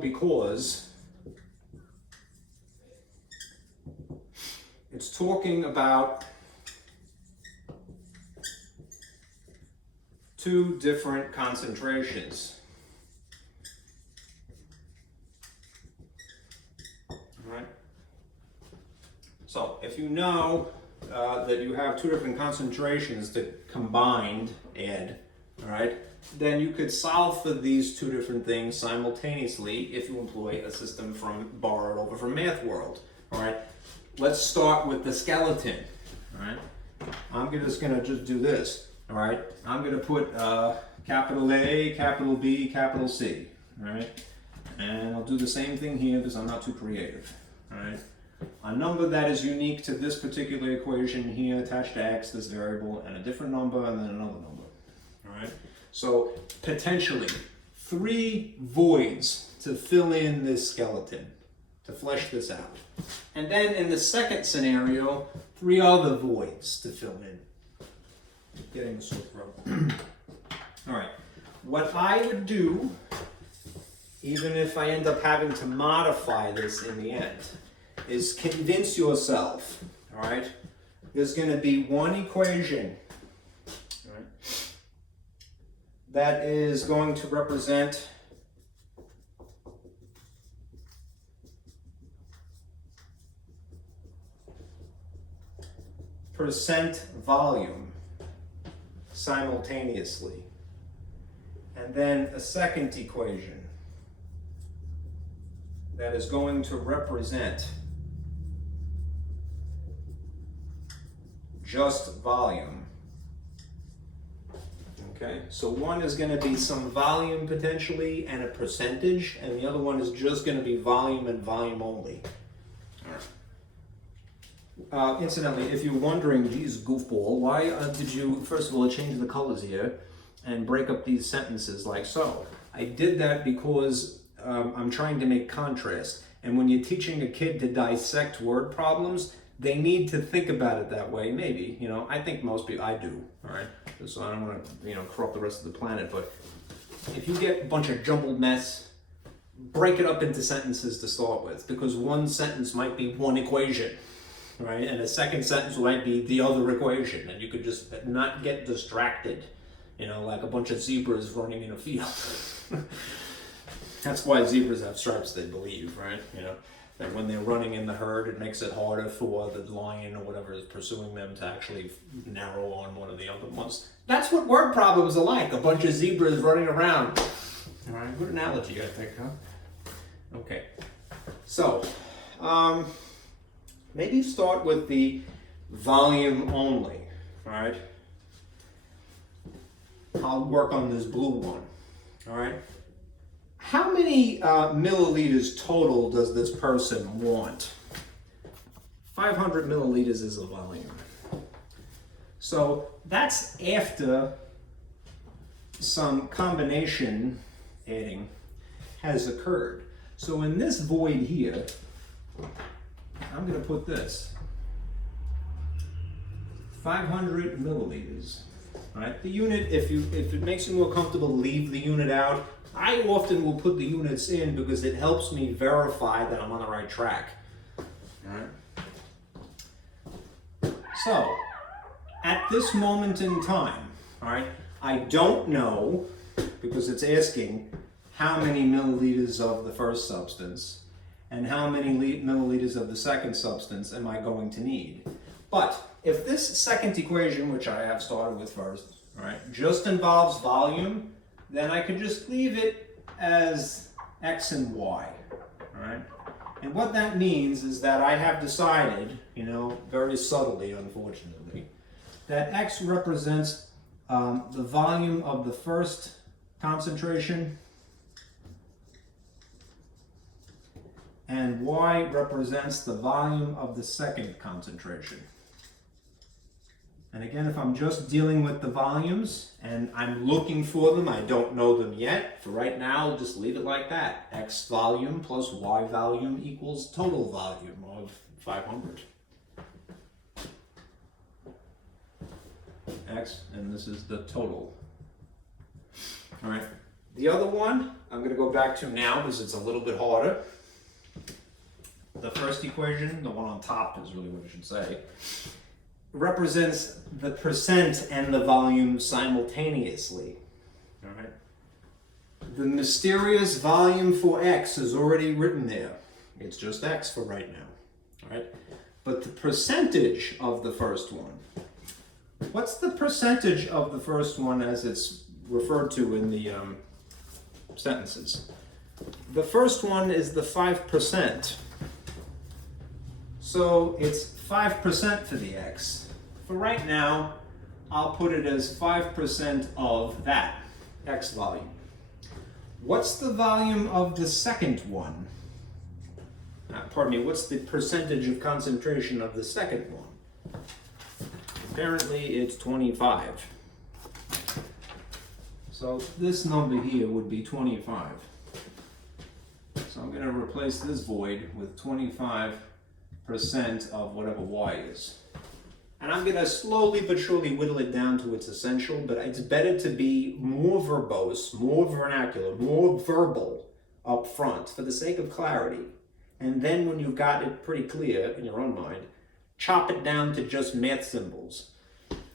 Because it's talking about two different concentrations. All right. So if you know that you have two different concentrations that combined add, all right, then you could solve for these two different things simultaneously if you employ a system borrowed over from Math World. All right. Let's start with the skeleton. All right. I'm just gonna do this. All right, I'm going to put capital A, capital B, capital C, all right? And I'll do the same thing here because I'm not too creative, all right? A number that is unique to this particular equation here attached to X, this variable, and a different number, and then another number, all right? So potentially 3 voids to fill in this skeleton, to flesh this out. And then in the second scenario, 3 other voids to fill in. Getting a sore throat. All right. What I would do, even if I end up having to modify this in the end, is convince yourself, all right, there's going to be one equation, all right, that is going to represent percent volume simultaneously, and then a second equation that is going to represent just volume. Okay, so one is going to be some volume potentially and a percentage, and the other one is just going to be volume and volume only. Incidentally, if you're wondering, geez, goofball, why did you, first of all, change the colors here and break up these sentences like so? I did that because I'm trying to make contrast. And when you're teaching a kid to dissect word problems, they need to think about it that way, maybe. I think most people, I do, all right? So I don't want to, corrupt the rest of the planet, but if you get a bunch of jumbled mess, break it up into sentences to start with, because one sentence might be one equation. Right, and a second sentence might be the other equation, and you could just not get distracted, like a bunch of zebras running in a field. That's why zebras have stripes, they believe, right? That when they're running in the herd, it makes it harder for the lion or whatever is pursuing them to actually narrow on one of the other ones. That's what word problems are like, a bunch of zebras running around. All right, good analogy, I think, huh? Okay, so, maybe start with the volume only, all right? I'll work on this blue one, all right? How many milliliters total does this person want? 500 milliliters is a volume. So that's after some combination adding. has occurred. So in this void here, I'm going to put this 500 milliliters. All right, the unit, if it makes you more comfortable, leave the unit out. I often will put the units in because it helps me verify that I'm on the right track. All right. So, at this moment in time, all right, I don't know, because it's asking how many milliliters of the first substance and how many milliliters of the second substance am I going to need. But if this second equation, which I have started with first, right, just involves volume, then I could just leave it as x and y, all right? And what that means is that I have decided, very subtly, unfortunately, that x represents the volume of the first concentration and y represents the volume of the second concentration. And again, if I'm just dealing with the volumes and I'm looking for them, I don't know them yet. For right now, I'll just leave it like that. X volume plus Y volume equals total volume of 500. X, and this is the total. All right. The other one, I'm going to go back to now because it's a little bit harder. The first equation, the one on top is really what I should say, represents the percent and the volume simultaneously. All right. The mysterious volume for X is already written there. It's just X for right now. All right. But the percentage of the first one, what's the percentage of the first one as it's referred to in the sentences? The first one is the 5%. So it's 5% for the X. For right now, I'll put it as 5% of that X volume. What's the volume of the second one? What's the percentage of concentration of the second one? Apparently it's 25. So this number here would be 25. So I'm going to replace this void with 25% of whatever y is. And I'm going to slowly but surely whittle it down to its essential, but it's better to be more verbose, more vernacular, more verbal up front for the sake of clarity. And then when you've got it pretty clear in your own mind, chop it down to just math symbols.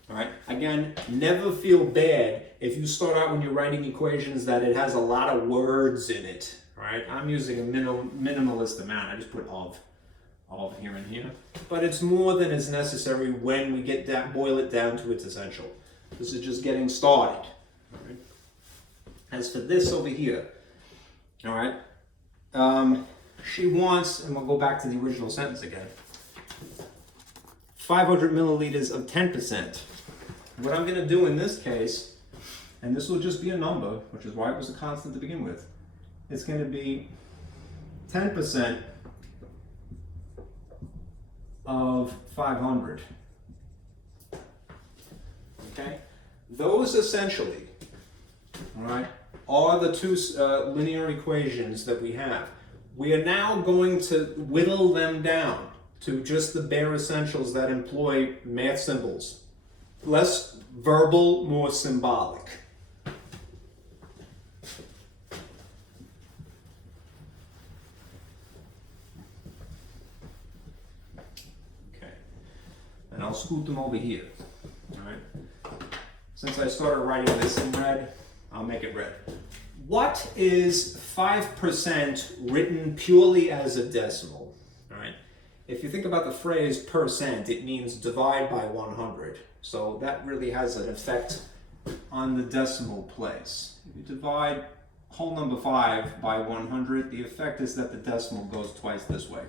All right. Again, never feel bad if you start out when you're writing equations that it has a lot of words in it. All right. I'm using a minimalist amount. I just put of here and here. But it's more than is necessary when we get that, boil it down to its essential. This is just getting started. All right. As for this over here, all right, she wants, and we'll go back to the original sentence again, 500 milliliters of 10%. What I'm going to do in this case, and this will just be a number, which is why it was a constant to begin with, it's going to be 10% of 500. Okay? Those essentially, all right, are the two linear equations that we have. We are now going to whittle them down to just the bare essentials that employ math symbols. Less verbal, more symbolic. Okay. And I'll scoot them over here. All right. Since I started writing this in red, I'll make it red. What is 5% written purely as a decimal? All right. If you think about the phrase percent, it means divide by 100. So that really has an effect on the decimal place. If you divide whole number 5 by 100, the effect is that the decimal goes twice this way.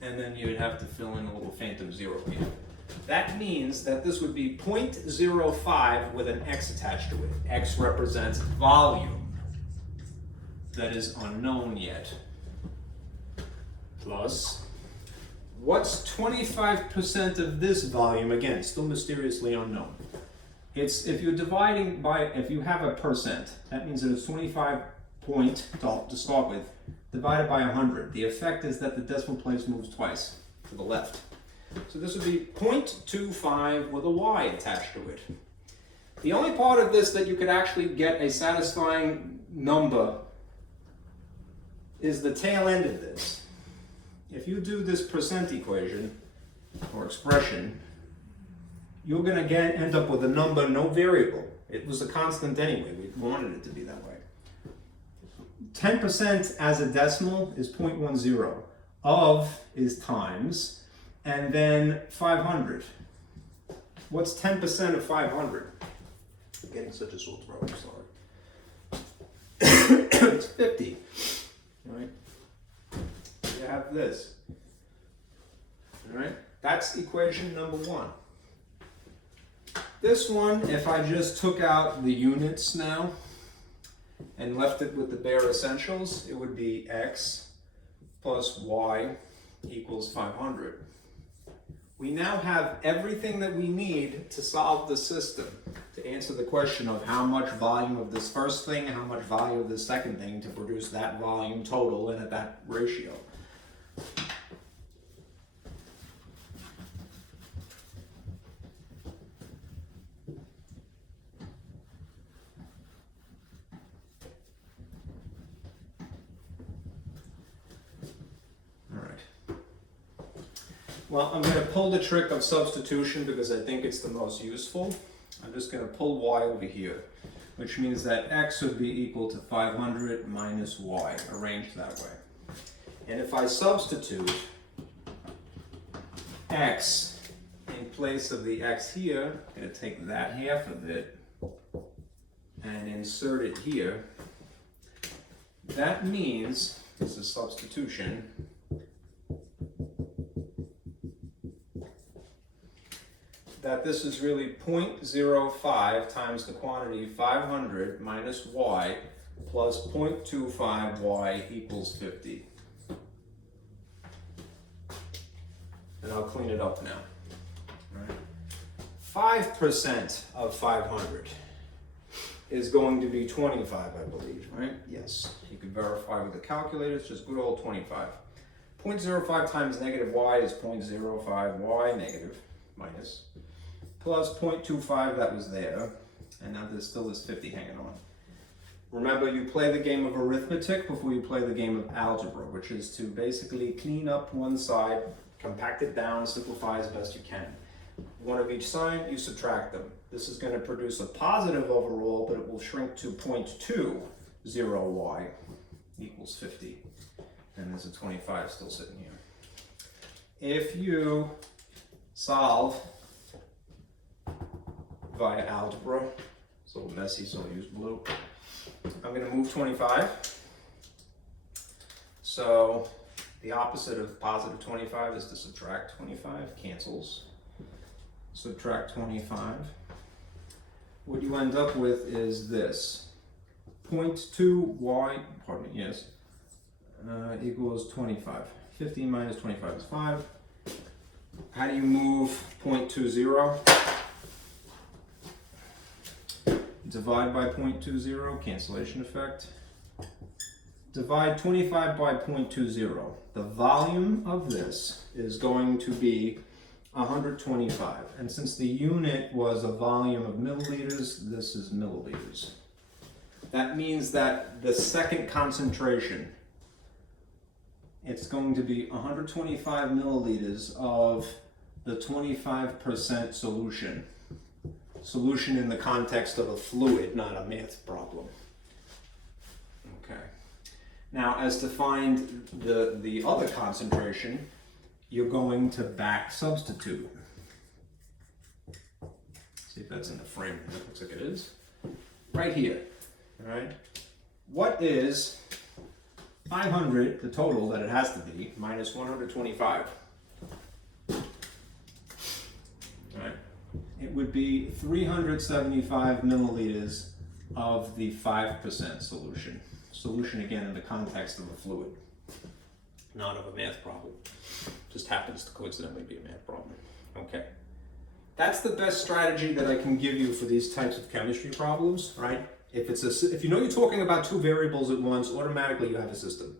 And then you would have to fill in a little phantom zero here. That means that this would be 0.05 with an x attached to it. X represents volume that is unknown yet. Plus, what's 25% of this volume? Again, still mysteriously unknown. It's if you're dividing by, if you have a percent, that means that it's 25% point to start with, divided by 100. The effect is that the decimal place moves twice to the left. So this would be 0.25 with a y attached to it. The only part of this that you could actually get a satisfying number is the tail end of this. If you do this percent equation or expression, you're going to end up with a number, no variable. It was a constant anyway. We wanted it to be that way. 10% as a decimal is 0.10. Of is times, and then 500. What's 10% of 500? I'm getting such a sore throat, I'm sorry. It's 50. All right? You have this. All right? That's equation number 1. This one, if I just took out the units now and left it with the bare essentials, it would be x plus y equals 500. We now have everything that we need to solve the system, to answer the question of how much volume of this first thing, how much volume of this second thing to produce that volume total and at that ratio. Well, I'm going to pull the trick of substitution because I think it's the most useful. I'm just going to pull y over here, which means that x would be equal to 500 minus y, arranged that way. And if I substitute x in place of the x here, I'm going to take that half of it and insert it here. That means, this is substitution, that this is really 0.05 times the quantity 500 minus y plus 0.25 y equals 50. And I'll clean it up now. Right. 5% of 500 is going to be 25, I believe, right? Yes. You can verify with the calculator, it's just good old 25. 0.05 times negative y is 0.05 y negative minus plus 0.25 that was there, and now there's still this 50 hanging on. Remember, you play the game of arithmetic before you play the game of algebra, which is to basically clean up one side, compact it down, simplify as best you can. One of each side, you subtract them. This is going to produce a positive overall, but it will shrink to 0.20y equals 50. And there's a 25 still sitting here. If you solve via algebra, it's a little messy, so I'll use blue. I'm going to move 25. So the opposite of positive 25 is to subtract 25, cancels. Subtract 25. What you end up with is this. 0.2y, pardon me, yes, equals 25. 50 minus 25 is 5. How do you move 0.20? Divide by 0.20, cancellation effect. Divide 25 by 0.20. The volume of this is going to be 125. And since the unit was a volume of milliliters, this is milliliters. That means that the second concentration, it's going to be 125 milliliters of the 25% solution. Solution in the context of a fluid, not a math problem. Okay. Now, as to find the other concentration, you're going to back substitute. See if that's in the frame. It looks like it is. Right here. All right. What is 500, the total that it has to be, minus 125? All right. It would be 375 milliliters of the 5% solution. Solution, again, in the context of a fluid, not of a math problem. Just happens to coincidentally be a math problem. Okay. That's the best strategy that I can give you for these types of chemistry problems, right? If you know you're talking about two variables at once, automatically you have a system.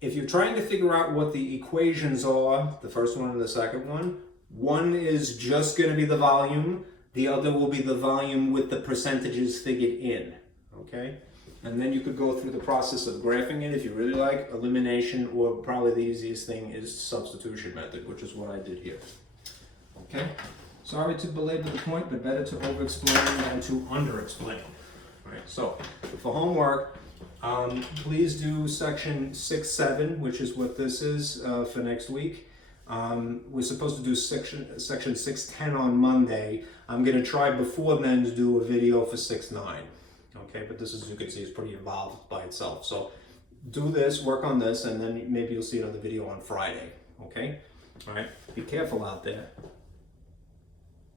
If you're trying to figure out what the equations are, the first one and the second one is just going to be the volume, the other will be the volume with the percentages figured in, okay? And then you could go through the process of graphing it if you really like, elimination, or probably the easiest thing is substitution method, which is what I did here. Okay? Sorry to belabor the point, but better to over-explain than to under-explain. All right, so for homework, please do section 6-7, which is what this is for next week. We're supposed to do section 6-10 on Monday. I'm going to try before then to do a video for 6-9. Okay, but this, as you can see, is pretty involved by itself. So do this, work on this, and then maybe you'll see another video on Friday. Okay? All right, be careful out there.